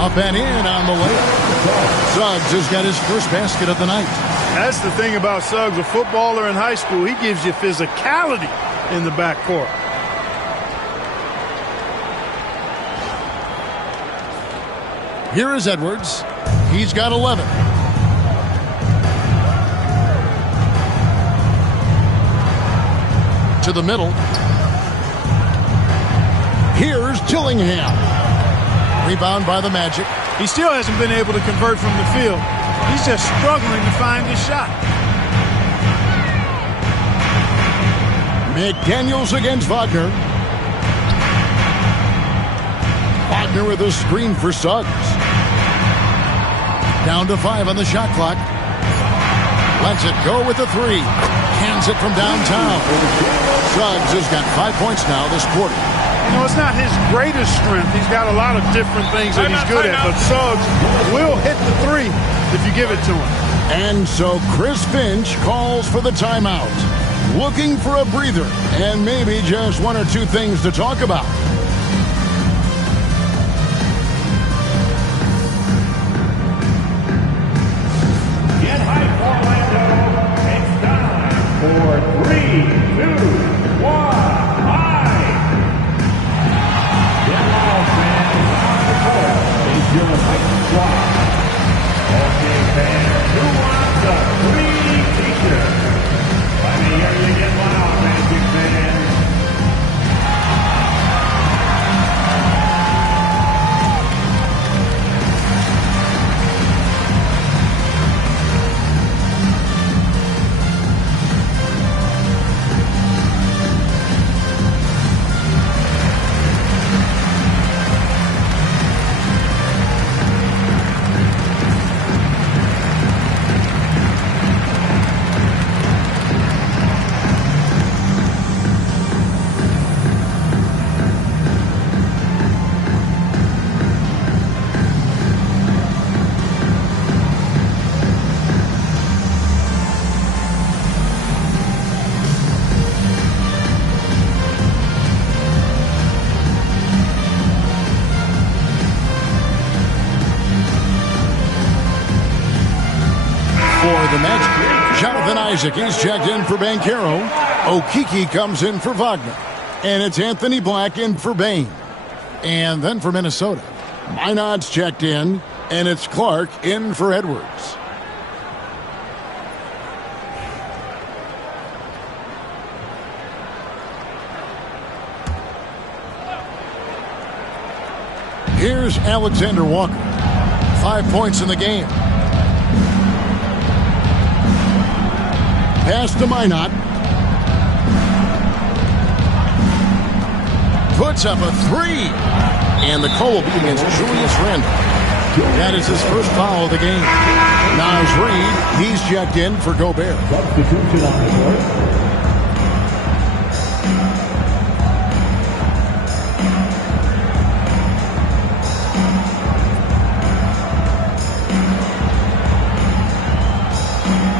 Up and in on the layup. Suggs has got his first basket of the night. That's the thing about Suggs, a footballer in high school. He gives you physicality in the backcourt. Here is Edwards. He's got 11. to the middle. Here's Dillingham. Rebound by the Magic. He still hasn't been able to convert from the field. He's just struggling to find his shot. McDaniels against Wagner. Wagner with a screen for Suggs. Down to 5 on the shot clock. Lets it go with the 3. Hands it from downtown. Suggs has got 5 points now this quarter. You know, it's not his greatest strength. He's got a lot of different things that he's good at, but Suggs will hit the 3 if you give it to him. And so Chris Finch calls for the timeout. Looking for a breather and maybe just 1 or 2 things to talk about. Get hype, Orlando. It's time for 3, 2, 1, hype. Get loud, fans. On the court is your hype squad. Okay, fans, who wants a free t-shirt? Let me hear you get loud, Magic fans. For the Magic, Jonathan Isaac is checked in for Banchero. Okeke comes in for Wagner. And it's Anthony Black in for Bain. And then for Minnesota, Minot's checked in, and it's Clark in for Edwards. Here's Alexander Walker. 5 points in the game. Pass to Minot. Puts up a 3. And the call will be against Julius Randle. That is his first foul of the game. Naz Reid, he's checked in for Gobert. Substitution on the court.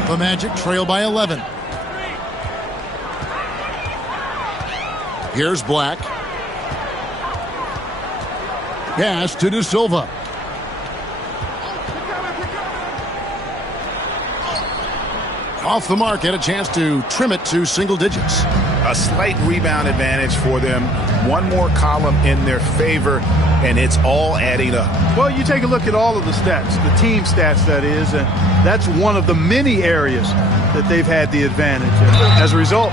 The Magic trail by 11. Here's Black. Pass to De Silva. Off the mark, had a chance to trim it to single digits. A slight rebound advantage for them. One more column in their favor, and it's all adding up. Well, you take a look at all of the stats, the team stats, that is, and that's one of the many areas that they've had the advantage. As a result,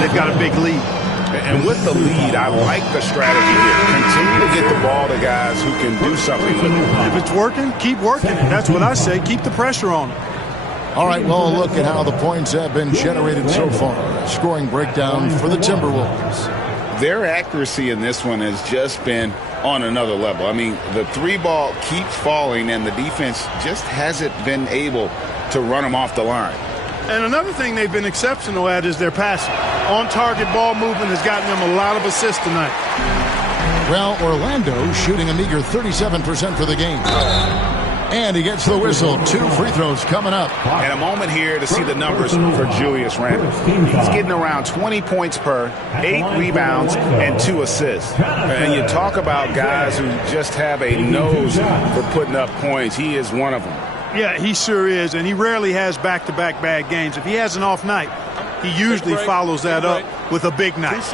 they've got a big lead. And with the lead, I like the strategy here. Continue to get the ball to guys who can do something with it. If it's working, keep working. That's what I say. Keep the pressure on them. All right, well, look at how the points have been generated so far. Scoring breakdown for the Timberwolves. Their accuracy in this one has just been on another level. I mean, the 3-ball keeps falling, and the defense just hasn't been able to run them off the line. And another thing they've been exceptional at is their passing. On-target ball movement has gotten them a lot of assists tonight. Well, Orlando shooting a meager 37% for the game. And he gets the whistle. 2 free throws coming up. And a moment here to see the numbers for Julius Randle. He's getting around 20 points per, 8 rebounds, and 2 assists. And you talk about guys who just have a nose for putting up points. He is one of them. Yeah, he sure is, and he rarely has back-to-back bad games. If he has an off night, he usually follows that up with a big night.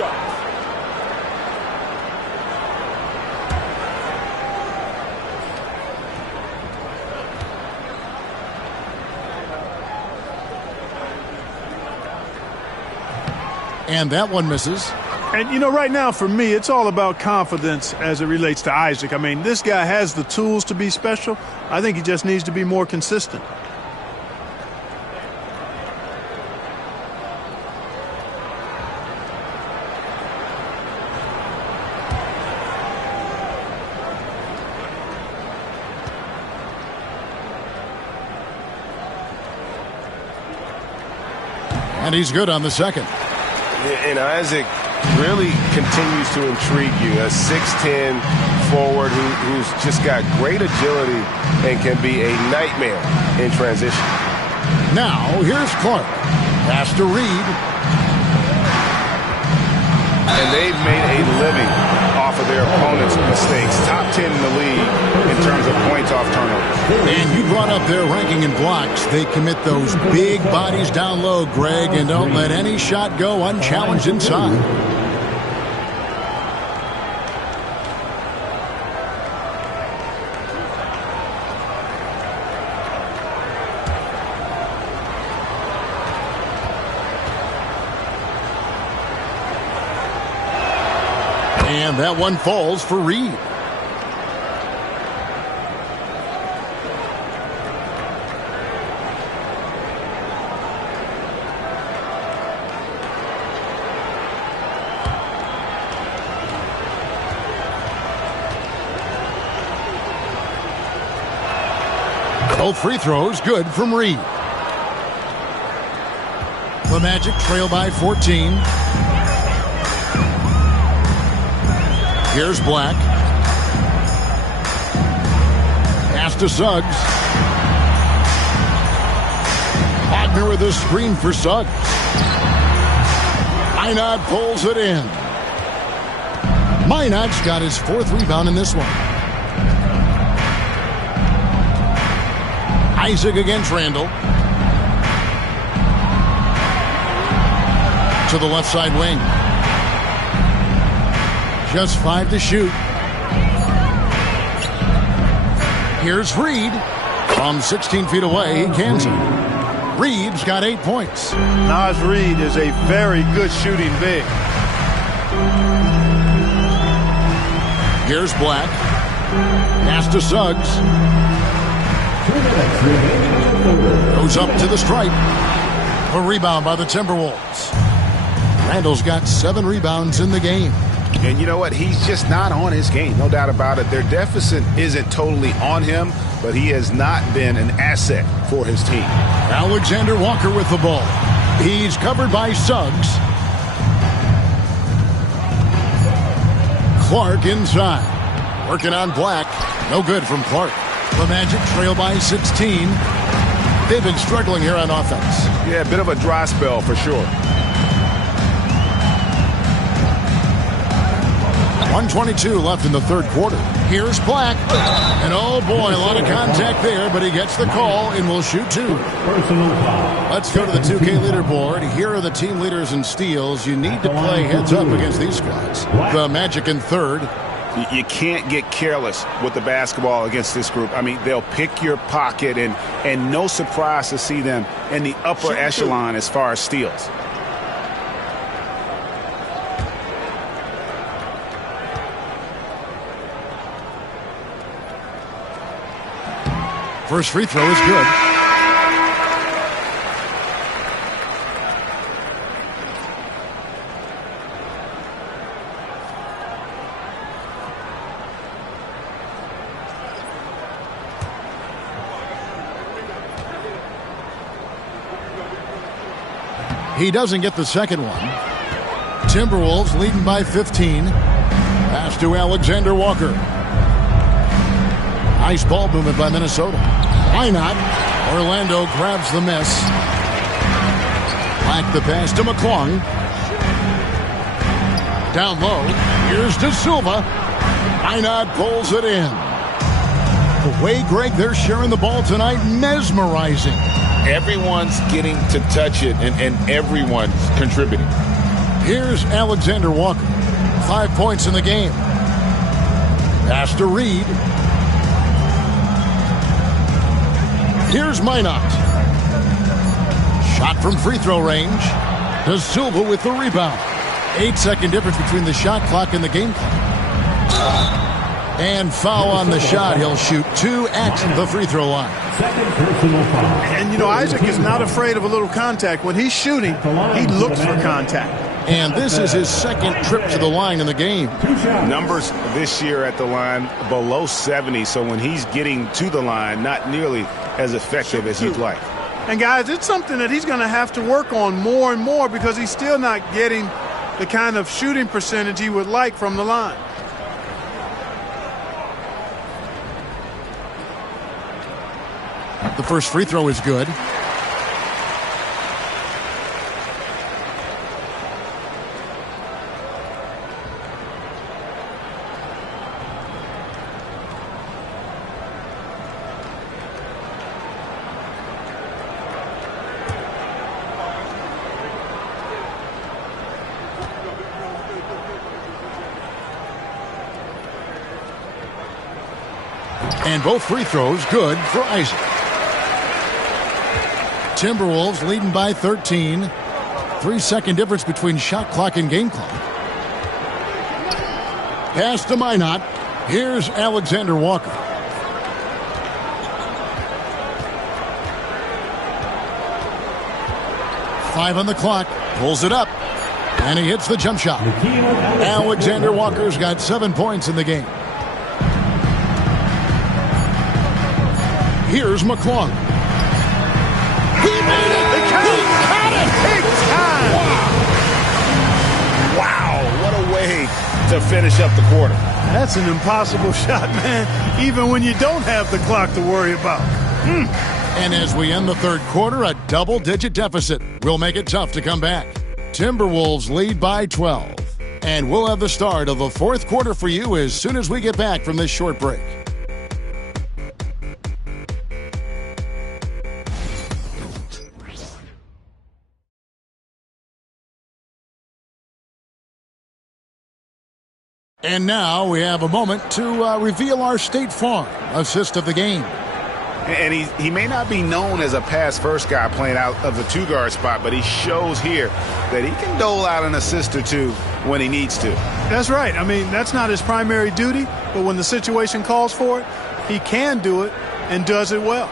And that one misses. And, you know, right now for me, it's all about confidence as it relates to Isaac. I mean, this guy has the tools to be special. I think he just needs to be more consistent. And he's good on the second. And Isaac really continues to intrigue you. A 6'10 forward who's just got great agility and can be a nightmare in transition. Now, here's Clark. Pass to Reed. And they've made a living off of their opponent's mistakes. Top 10 in the league in terms of points off turnovers. And you brought up their ranking in blocks. They commit those big bodies down low, Greg, and don't let any shot go unchallenged inside. And that one falls for Reed. Both free throws good from Reed. The Magic trail by 14. Here's Black. Pass to Suggs. Wagner with a screen for Suggs. Minot pulls it in. Minot's got his fourth rebound in this one. Isaac against Randall. To the left side wing. Just 5 to shoot. Here's Reed. From 16 feet away, he cans it. Reed's got 8 points. Naz Reid is a very good shooting big. Here's Black. Pass to Suggs. Goes up to the stripe. A rebound by the Timberwolves. Randall's got 7 rebounds in the game. And you know what? He's just not on his game. No doubt about it. Their deficit isn't totally on him, but he has not been an asset for his team. Alexander Walker with the ball. He's covered by Suggs. Clark inside. Working on Black. No good from Clark. The Magic trail by 16. They've been struggling here on offense. Yeah, a bit of a dry spell for sure. 1:22 left in the third quarter. Here's Black. And oh boy, a lot of contact there, but he gets the call and will shoot 2. Let's go to the 2K leaderboard. Here are the team leaders in steals. You need to play heads up against these squads. The Magic in third. You can't get careless with the basketball against this group. I mean, they'll pick your pocket, and no surprise to see them in the upper echelon as far as steals. First free throw is good. He doesn't get the second one. Timberwolves leading by 15. Pass to Alexander Walker. Nice ball movement by Minnesota. Why not? Orlando grabs the miss. Black the pass to McClung. Down low. Here's De Silva. Why not pulls it in. The way, Greg, they're sharing the ball tonight, mesmerizing. Everyone's getting to touch it, and everyone's contributing. Here's Alexander Walker. 5 points in the game. Pass to Reed. Here's Minot. Shot from free throw range. Da Silva with the rebound. 8-second difference between the shot clock and the game clock. And foul on the shot. He'll shoot 2 at the free throw line. And, you know, Isaac is not afraid of a little contact. When he's shooting, he looks for contact. And this is his second trip to the line in the game. Numbers this year at the line below 70, so when he's getting to the line, not nearly as effective as he'd like. And, guys, it's something that he's going to have to work on more and more because he's still not getting the kind of shooting percentage he would like from the line. The first free throw is good. And both free throws good for Isaac. Timberwolves leading by 13. 3-second difference between shot clock and game clock. Pass to Minot. Here's Alexander Walker. Five on the clock. Pulls it up. And he hits the jump shot. Alexander Walker's got 7 points in the game. Here's McClung. He made it! He got it! Big time! Wow, what a way to finish up the quarter. That's an impossible shot, man, even when you don't have the clock to worry about. And as we end the third quarter, a double-digit deficit will make it tough to come back. Timberwolves lead by 12. And we'll have the start of the fourth quarter for you as soon as we get back from this short break. And now we have a moment to reveal our State Farm assist of the game. And he may not be known as a pass-first guy playing out of the two-guard spot, but he shows here that he can dole out an assist or two when he needs to. That's right. I mean, that's not his primary duty, but when the situation calls for it, he can do it and does it well.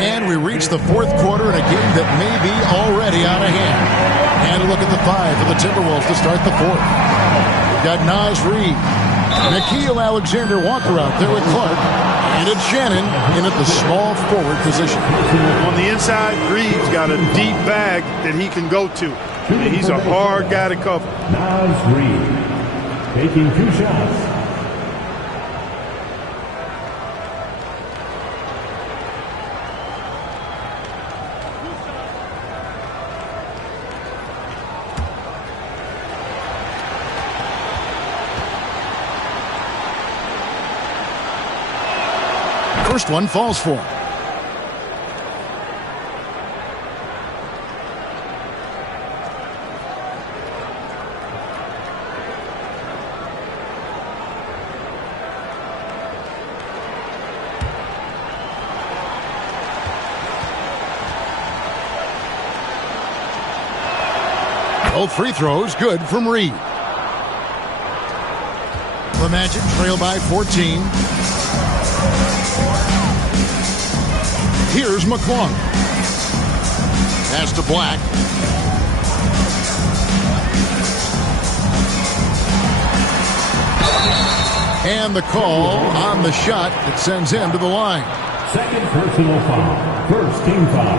And we reach the fourth quarter in a game that may be already out of hand. And a look at the five for the Timberwolves to start the fourth. We've got Naz Reid, Nickeil Alexander-Walker out there with Clark, and it's Shannon in at the small forward position. On the inside, Reed's got a deep bag that he can go to. He's a hard guy to cover. Naz Reid taking 2 shots. First one falls for him. Both free throws good from Reed. The Magic trail by 14. Here's McClung. Pass to Black. And the call on the shot that sends him to the line. Second personal foul. First team foul.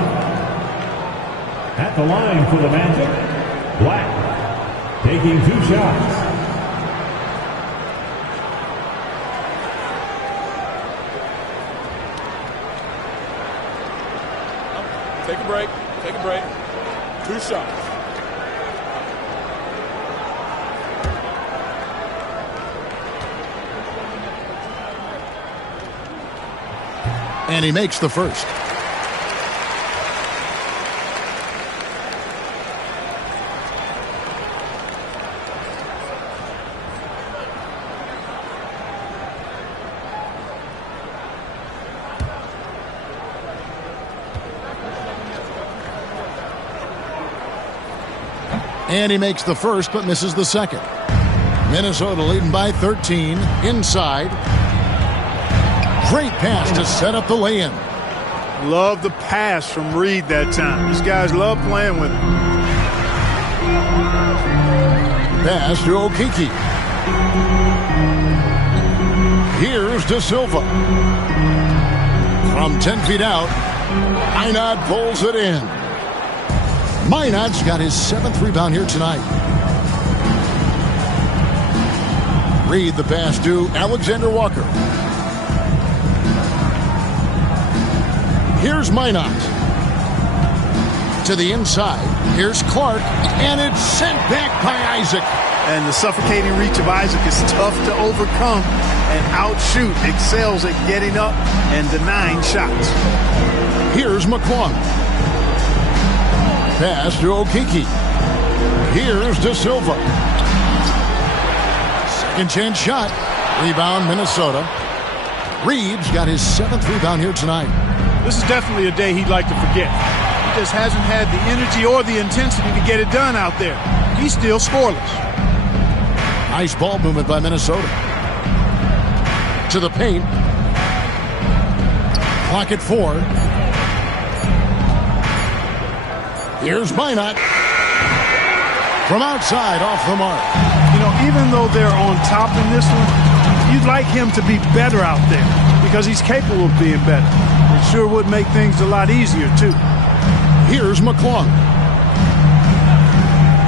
At the line for the Magic, Black taking 2 shots. Take a break. Take a break. 2 shots. And he makes the first. And he makes the first but misses the second. Minnesota leading by 13. Inside. Great pass to set up the lay-in. Love the pass from Reed that time. These guys love playing with him. Pass to Okeke. Here's De Silva. From 10 feet out, Minot pulls it in. Minot's got his 7th rebound here tonight. Reed the pass to Alexander Walker. Here's Minot. To the inside. Here's Clark. And it's sent back by Isaac. And the suffocating reach of Isaac is tough to overcome and outshoot. Excels at getting up and denying shots. Here's McClung. Pass to Okeke. Here's De Silva. Second chance shot. Rebound Minnesota. Reed's got his 7th rebound here tonight. This is definitely a day he'd like to forget. He just hasn't had the energy or the intensity to get it done out there. He's still scoreless. Nice ball movement by Minnesota. To the paint. Clock at 4. Here's Minot. From outside, off the mark. You know, even though they're on top in this one, you'd like him to be better out there because he's capable of being better. It sure would make things a lot easier, too. Here's McClung.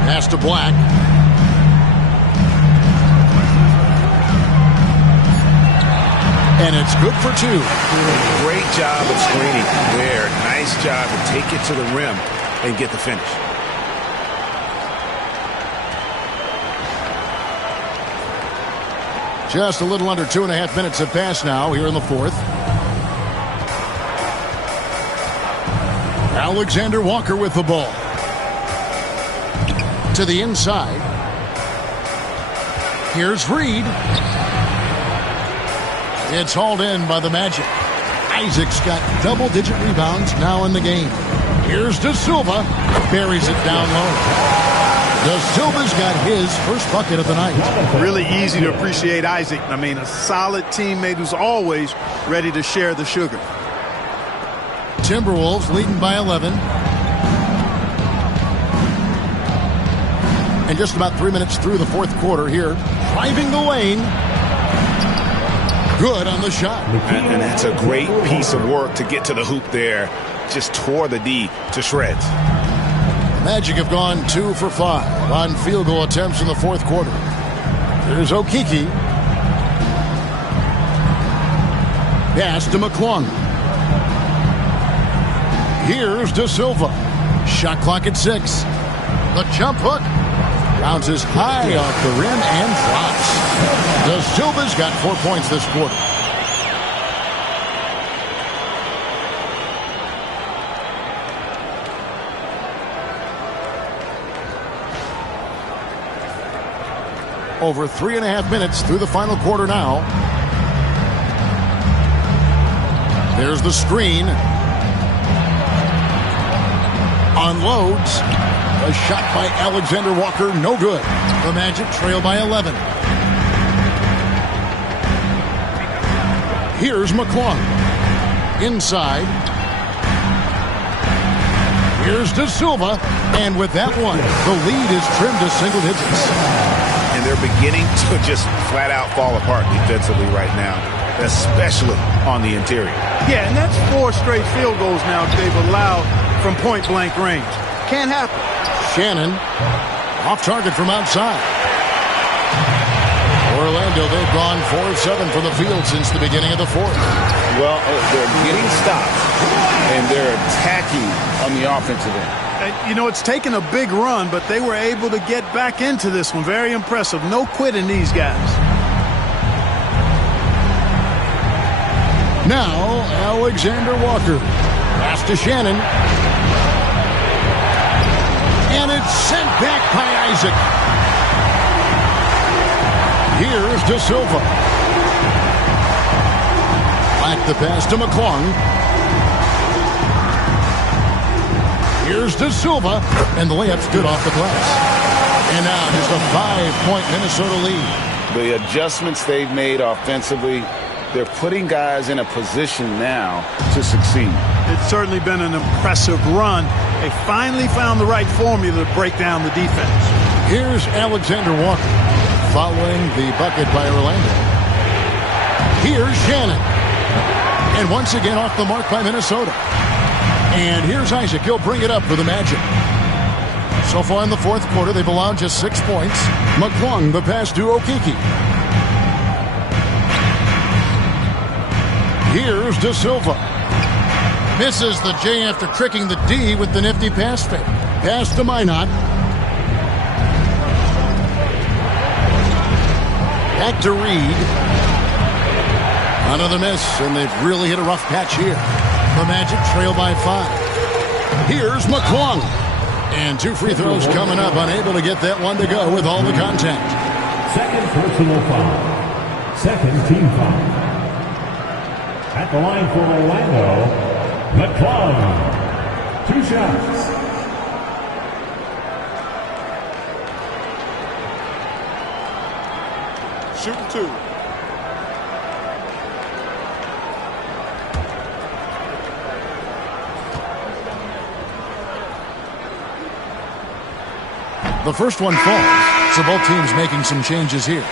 Pass to Black. And it's good for 2. Great job of screening there. Nice job to take it to the rim and get the finish. Just a little under 2.5 minutes have passed now here in the 4th. Alexander Walker with the ball. To the inside. Here's Reed. It's hauled in by the Magic. Isaac's got double-digit rebounds now in the game. Here's De Silva. Buries it down low. De Silva's got his first bucket of the night. Really easy to appreciate Isaac. I mean, a solid teammate who's always ready to share the sugar. Timberwolves leading by 11. And just about 3 minutes through the 4th quarter here. Driving the lane. Good on the shot. And that's a great piece of work to get to the hoop there. Just tore the D to shreds. Magic have gone 2 for 5 on field goal attempts in the 4th quarter. Here's Okeke. Pass to McClung. Here's De Silva. Shot clock at 6. The jump hook bounces high off the rim and drops. De Silva's got 4 points this quarter. Over 3.5 minutes through the final quarter now. There's the screen. Unloads. A shot by Alexander Walker, no good. The Magic trail by 11. Here's McClung. Inside. Here's De Silva. And with that one, the lead is trimmed to single digits. And they're beginning to just flat out fall apart defensively right now, especially on the interior. Yeah, and that's 4 straight field goals now they've allowed from point-blank range. Can't happen. Shannon off target from outside. Orlando, they've gone 4-7 from the field since the beginning of the 4th. Well, they're getting stops, and they're attacking on the offensive end. You know, it's taken a big run, but they were able to get back into this one. Very impressive. No quitting these guys. Now, Alexander Walker. Pass to Shannon. And it's sent back by Isaac. Here's De Silva. Back the pass to McClung. Here's De Silva, and the layup's good off the glass. And now just a 5-point Minnesota lead. The adjustments they've made offensively, they're putting guys in a position now to succeed. It's certainly been an impressive run. They finally found the right formula to break down the defense. Here's Alexander Walker following the bucket by Orlando. Here's Shannon. And once again off the mark by Minnesota. And here's Isaac. He'll bring it up for the Magic. So far in the fourth quarter, they've allowed just 6 points. McClung, the pass to Okeke. Here's De Silva. Misses the J after tricking the D with the nifty pass fake. Pass to Minot. Back to Reed. Another miss, and they've really hit a rough patch here. The Magic trail by 5. Here's McClung. And 2 free throws coming up, unable to get that one to go with all the contact. Second personal foul. Second team foul. At the line for Orlando, McClung. 2 shots. Shooting 2. The first one falls, so both teams making some changes here.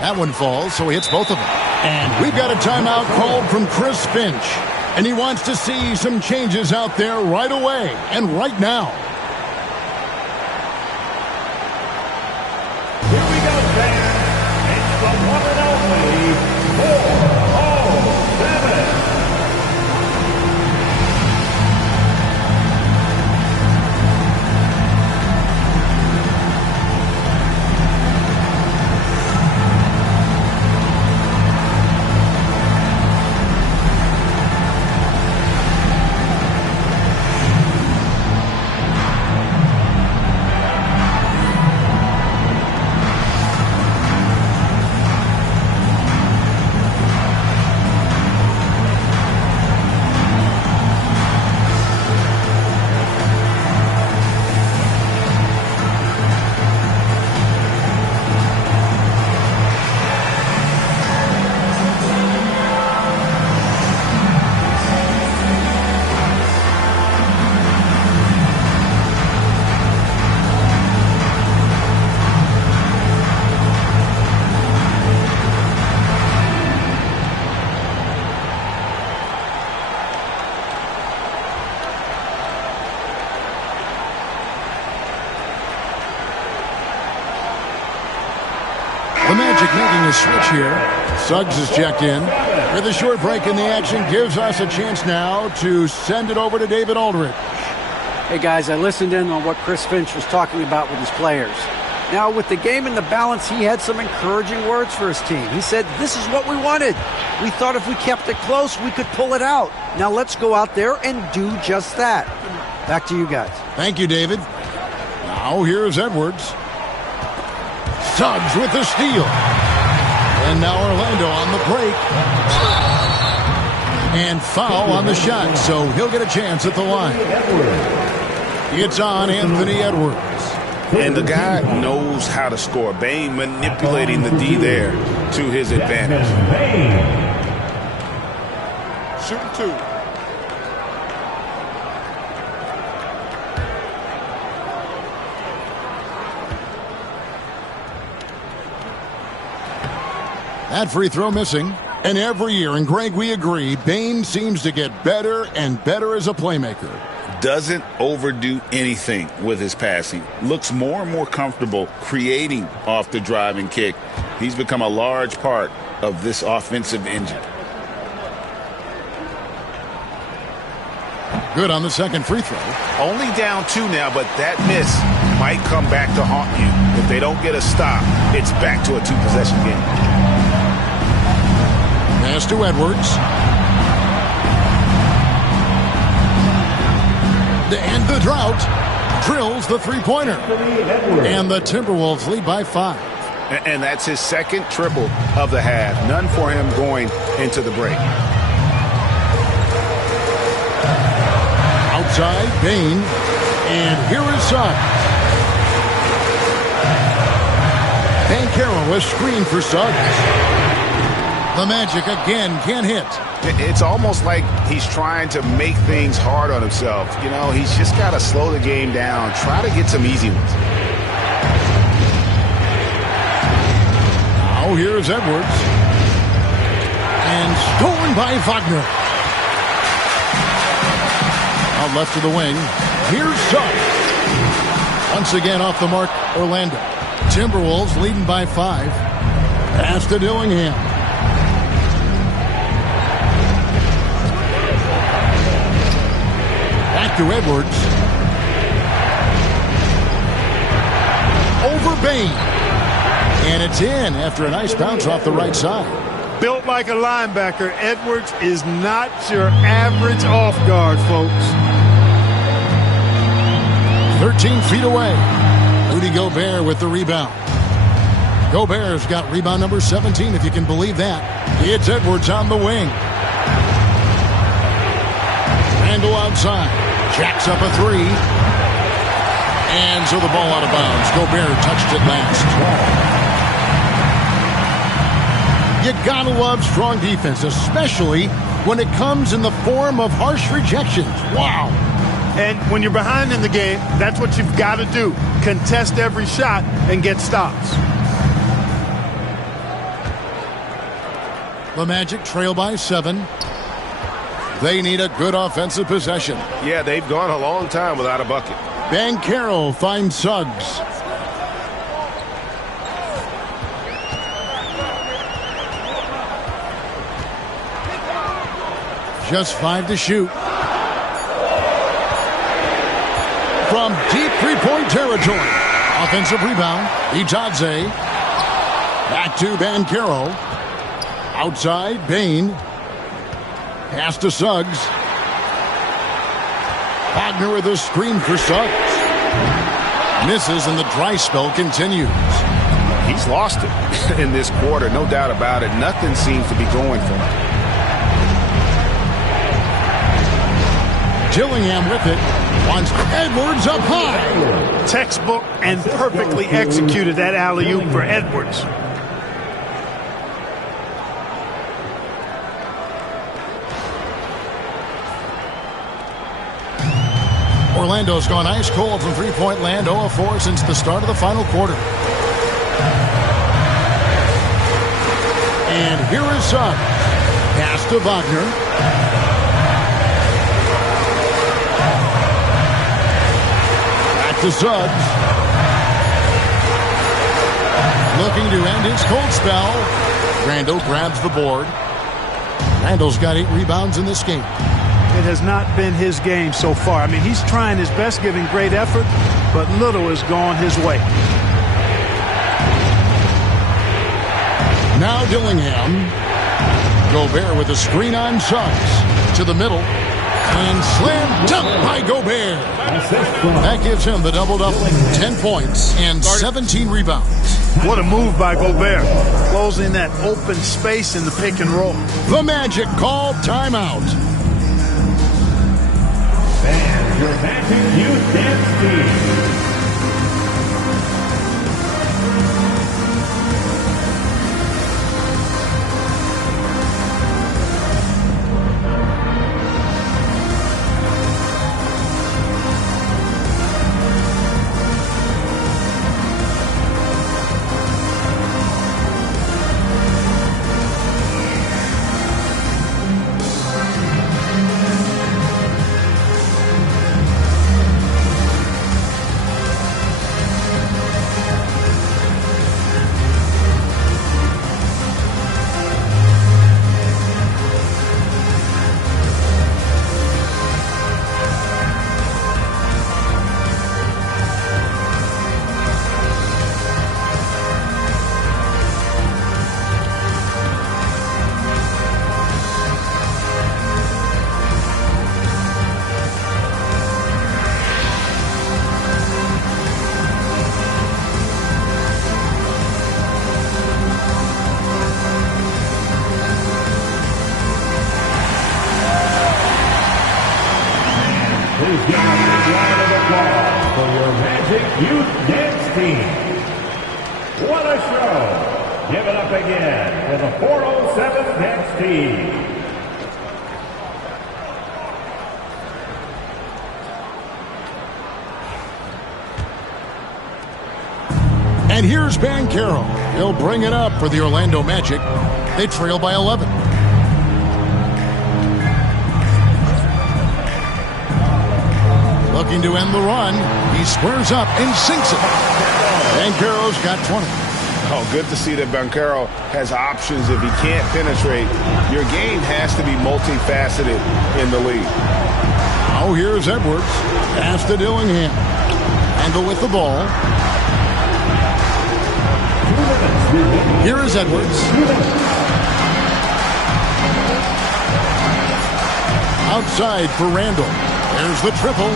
That one falls, so he hits both of them. And we've got a timeout called from Chris Finch. And he wants to see some changes out there right away and right now. Here we go, fans. It's the one and only 407. The Magic making a switch here. Suggs is checked in. With a short break in the action, gives us a chance now to send it over to David Aldridge. Hey, guys, I listened in on what Chris Finch was talking about with his players. Now, with the game in the balance, he had some encouraging words for his team. He said, this is what we wanted. We thought if we kept it close, we could pull it out. Now let's go out there and do just that. Back to you guys. Thank you, David. Now here's Edwards. Suggs with the steal. And now Orlando on the break. And foul on the shot, so he'll get a chance at the line. It's on Anthony Edwards. And the guy knows how to score. Bane manipulating the D there to his advantage. Shooting 2. That free throw missing. And every year, and Greg, we agree, Bane seems to get better and better as a playmaker. Doesn't overdo anything with his passing. Looks more and more comfortable creating off the driving kick. He's become a large part of this offensive engine. Good on the second free throw. Only down 2 now, but that miss might come back to haunt you. If they don't get a stop, it's back to a 2-possession game. Pass to Edwards. the drought, drills the three-pointer. And the Timberwolves lead by 5. And that's his second triple of the half. None for him going into the break. Outside, Bane. And here is Suggs. Banchero, a screen for Suggs. The Magic again can't hit. It's almost like he's trying to make things hard on himself. You know, he's just got to slow the game down. Try to get some easy ones. Now here's Edwards. And stolen by Wagner. Out left to the wing. Here's Suggs. Once again off the mark, Orlando. Timberwolves leading by 5. Pass to Dillingham. Back to Edwards. Over Bane. And it's in after a nice bounce off the right side. Built like a linebacker, Edwards is not your average off guard, folks. 13 feet away. Rudy Gobert with the rebound. Gobert's got rebound number 17, if you can believe that. It's Edwards on the wing. Randle outside. Jacks up a 3. And so the ball out of bounds. Gobert touched it last. You gotta love strong defense, especially when it comes in the form of harsh rejections. Wow. And when you're behind in the game, that's what you've got to do. Contest every shot and get stops. The Magic trail by 7. They need a good offensive possession. Yeah, they've gone a long time without a bucket. Banchero finds Suggs. Just 5 to shoot. From deep three-point territory. Offensive rebound. Itadze. Back to Banchero. Outside, Bane. Pass to Suggs. Wagner with a screen for Suggs. Misses and the dry spell continues. He's lost it in this quarter, no doubt about it. Nothing seems to be going for him. Dillingham with it. Wants Edwards up high. Textbook and perfectly executed that alley-oop for Edwards. Orlando's gone ice cold from three-point land, 0 of 4 since the start of the final quarter. And here is Suggs. Pass to Wagner. To Suggs. Looking to end his cold spell. Randle grabs the board. Randle's got 8 rebounds in this game. It has not been his game so far. I mean, he's trying his best, giving great effort, but little has gone his way. Now Dillingham. Gobert with a screen on Suggs. To the middle. And slam dunk by Gobert. That gives him the double-double. 10 points and 17 rebounds. What a move by Gobert. Closing that open space in the pick and roll. The Magic called timeout. And your Magic Youth Dance Team. Please give a big round of applause for your Magic Youth Dance Team. What a show. Give it up again for the 407 Dance Team. And here's Banchero. He'll bring it up for the Orlando Magic. They trail by 11. Looking to end the run. He squares up and sinks it. Banchero's got 20. Oh, good to see that Banchero has options if he can't penetrate. Your game has to be multifaceted in the league. Now here's Edwards. Pass to Dillingham. Handle with the ball. Here is Edwards. Outside for Randall. There's the triple.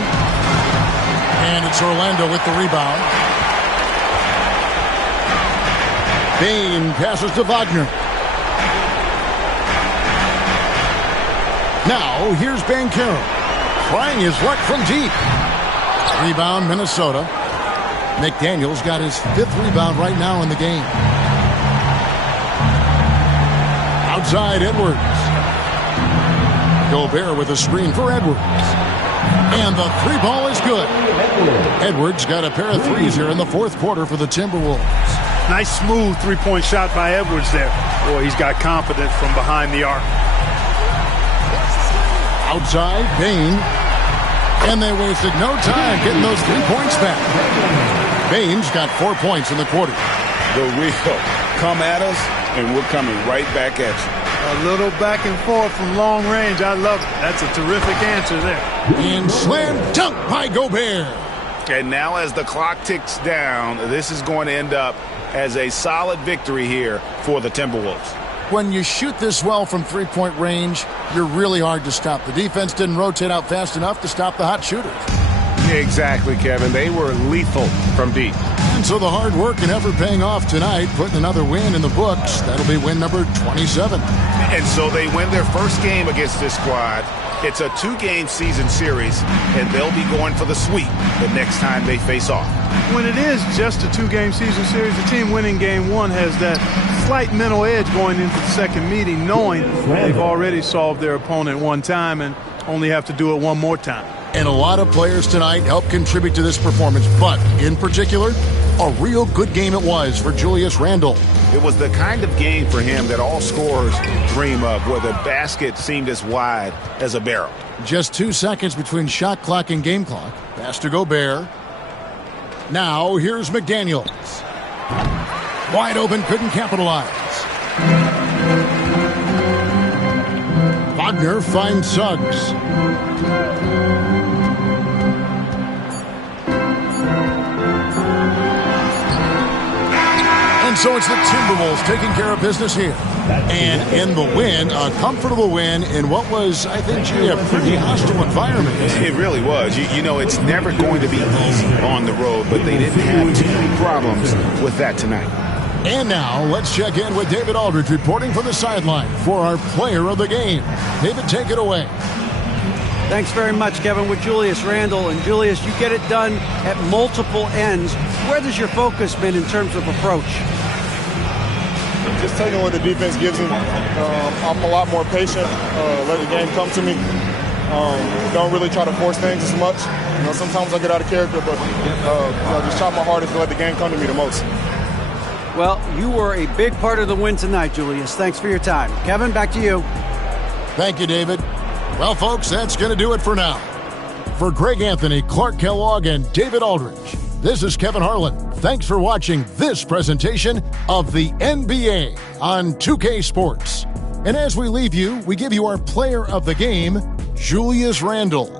And it's Orlando with the rebound. Bane passes to Wagner. Now here's Banchero. Trying his luck from deep. Rebound Minnesota. McDaniels got his 5th rebound right now in the game. Outside Edwards. Gobert with a screen for Edwards. And the 3-ball is good. Edwards got a pair of threes here in the 4th quarter for the Timberwolves. Nice smooth three-point shot by Edwards there. Boy, he's got confidence from behind the arc. Outside, Bane. And they wasted no time getting those 3 points back. Bane's got 4 points in the quarter. The real come at us, and we're coming right back at you. A little back and forth from long range. I love it. That's a terrific answer there. And slam dunk by Gobert. And now as the clock ticks down, this is going to end up as a solid victory here for the Timberwolves. When you shoot this well from 3-point range, you're really hard to stop. The defense didn't rotate out fast enough to stop the hot shooters. Exactly, Kevin. They were lethal from deep. And so the hard work and effort paying off tonight, putting another win in the books. That'll be win number 27. And so they win their first game against this squad. It's a 2-game season series, and they'll be going for the sweep the next time they face off. When it is just a 2-game season series, the team winning game 1 has that slight mental edge going into the second meeting, knowing they've already solved their opponent one time and only have to do it one more time. And a lot of players tonight helped contribute to this performance, but in particular, a real good game it was for Julius Randle. It was the kind of game for him that all scorers dream of, where the basket seemed as wide as a barrel. Just 2 seconds between shot clock and game clock. Pass to Gobert. Now here's McDaniels. Wide open, couldn't capitalize. Wagner finds Suggs. And so it's the Timberwolves taking care of business here. And in the win, a comfortable win in what was, I think, a pretty hostile environment. It really was. You know, it's never going to be easy on the road, but they didn't have too many problems with that tonight. And now, let's check in with David Aldridge reporting from the sideline for our player of the game. David, take it away. Thanks very much, Kevin, with Julius Randle. And Julius, you get it done at multiple ends. Where does your focus been in terms of approach? Just taking what the defense gives me. I'm a lot more patient, let the game come to me. Don't really try to force things as much. You know, sometimes I get out of character, but just try my hardest to let the game come to me the most. Well, you were a big part of the win tonight, Julius. Thanks for your time. Kevin, back to you. Thank you, David. Well, folks, that's going to do it for now. For Greg Anthony, Clark Kellogg, and David Aldridge, this is Kevin Harlan. Thanks for watching this presentation of the NBA on 2K Sports. And as we leave you, we give you our player of the game, Julius Randle.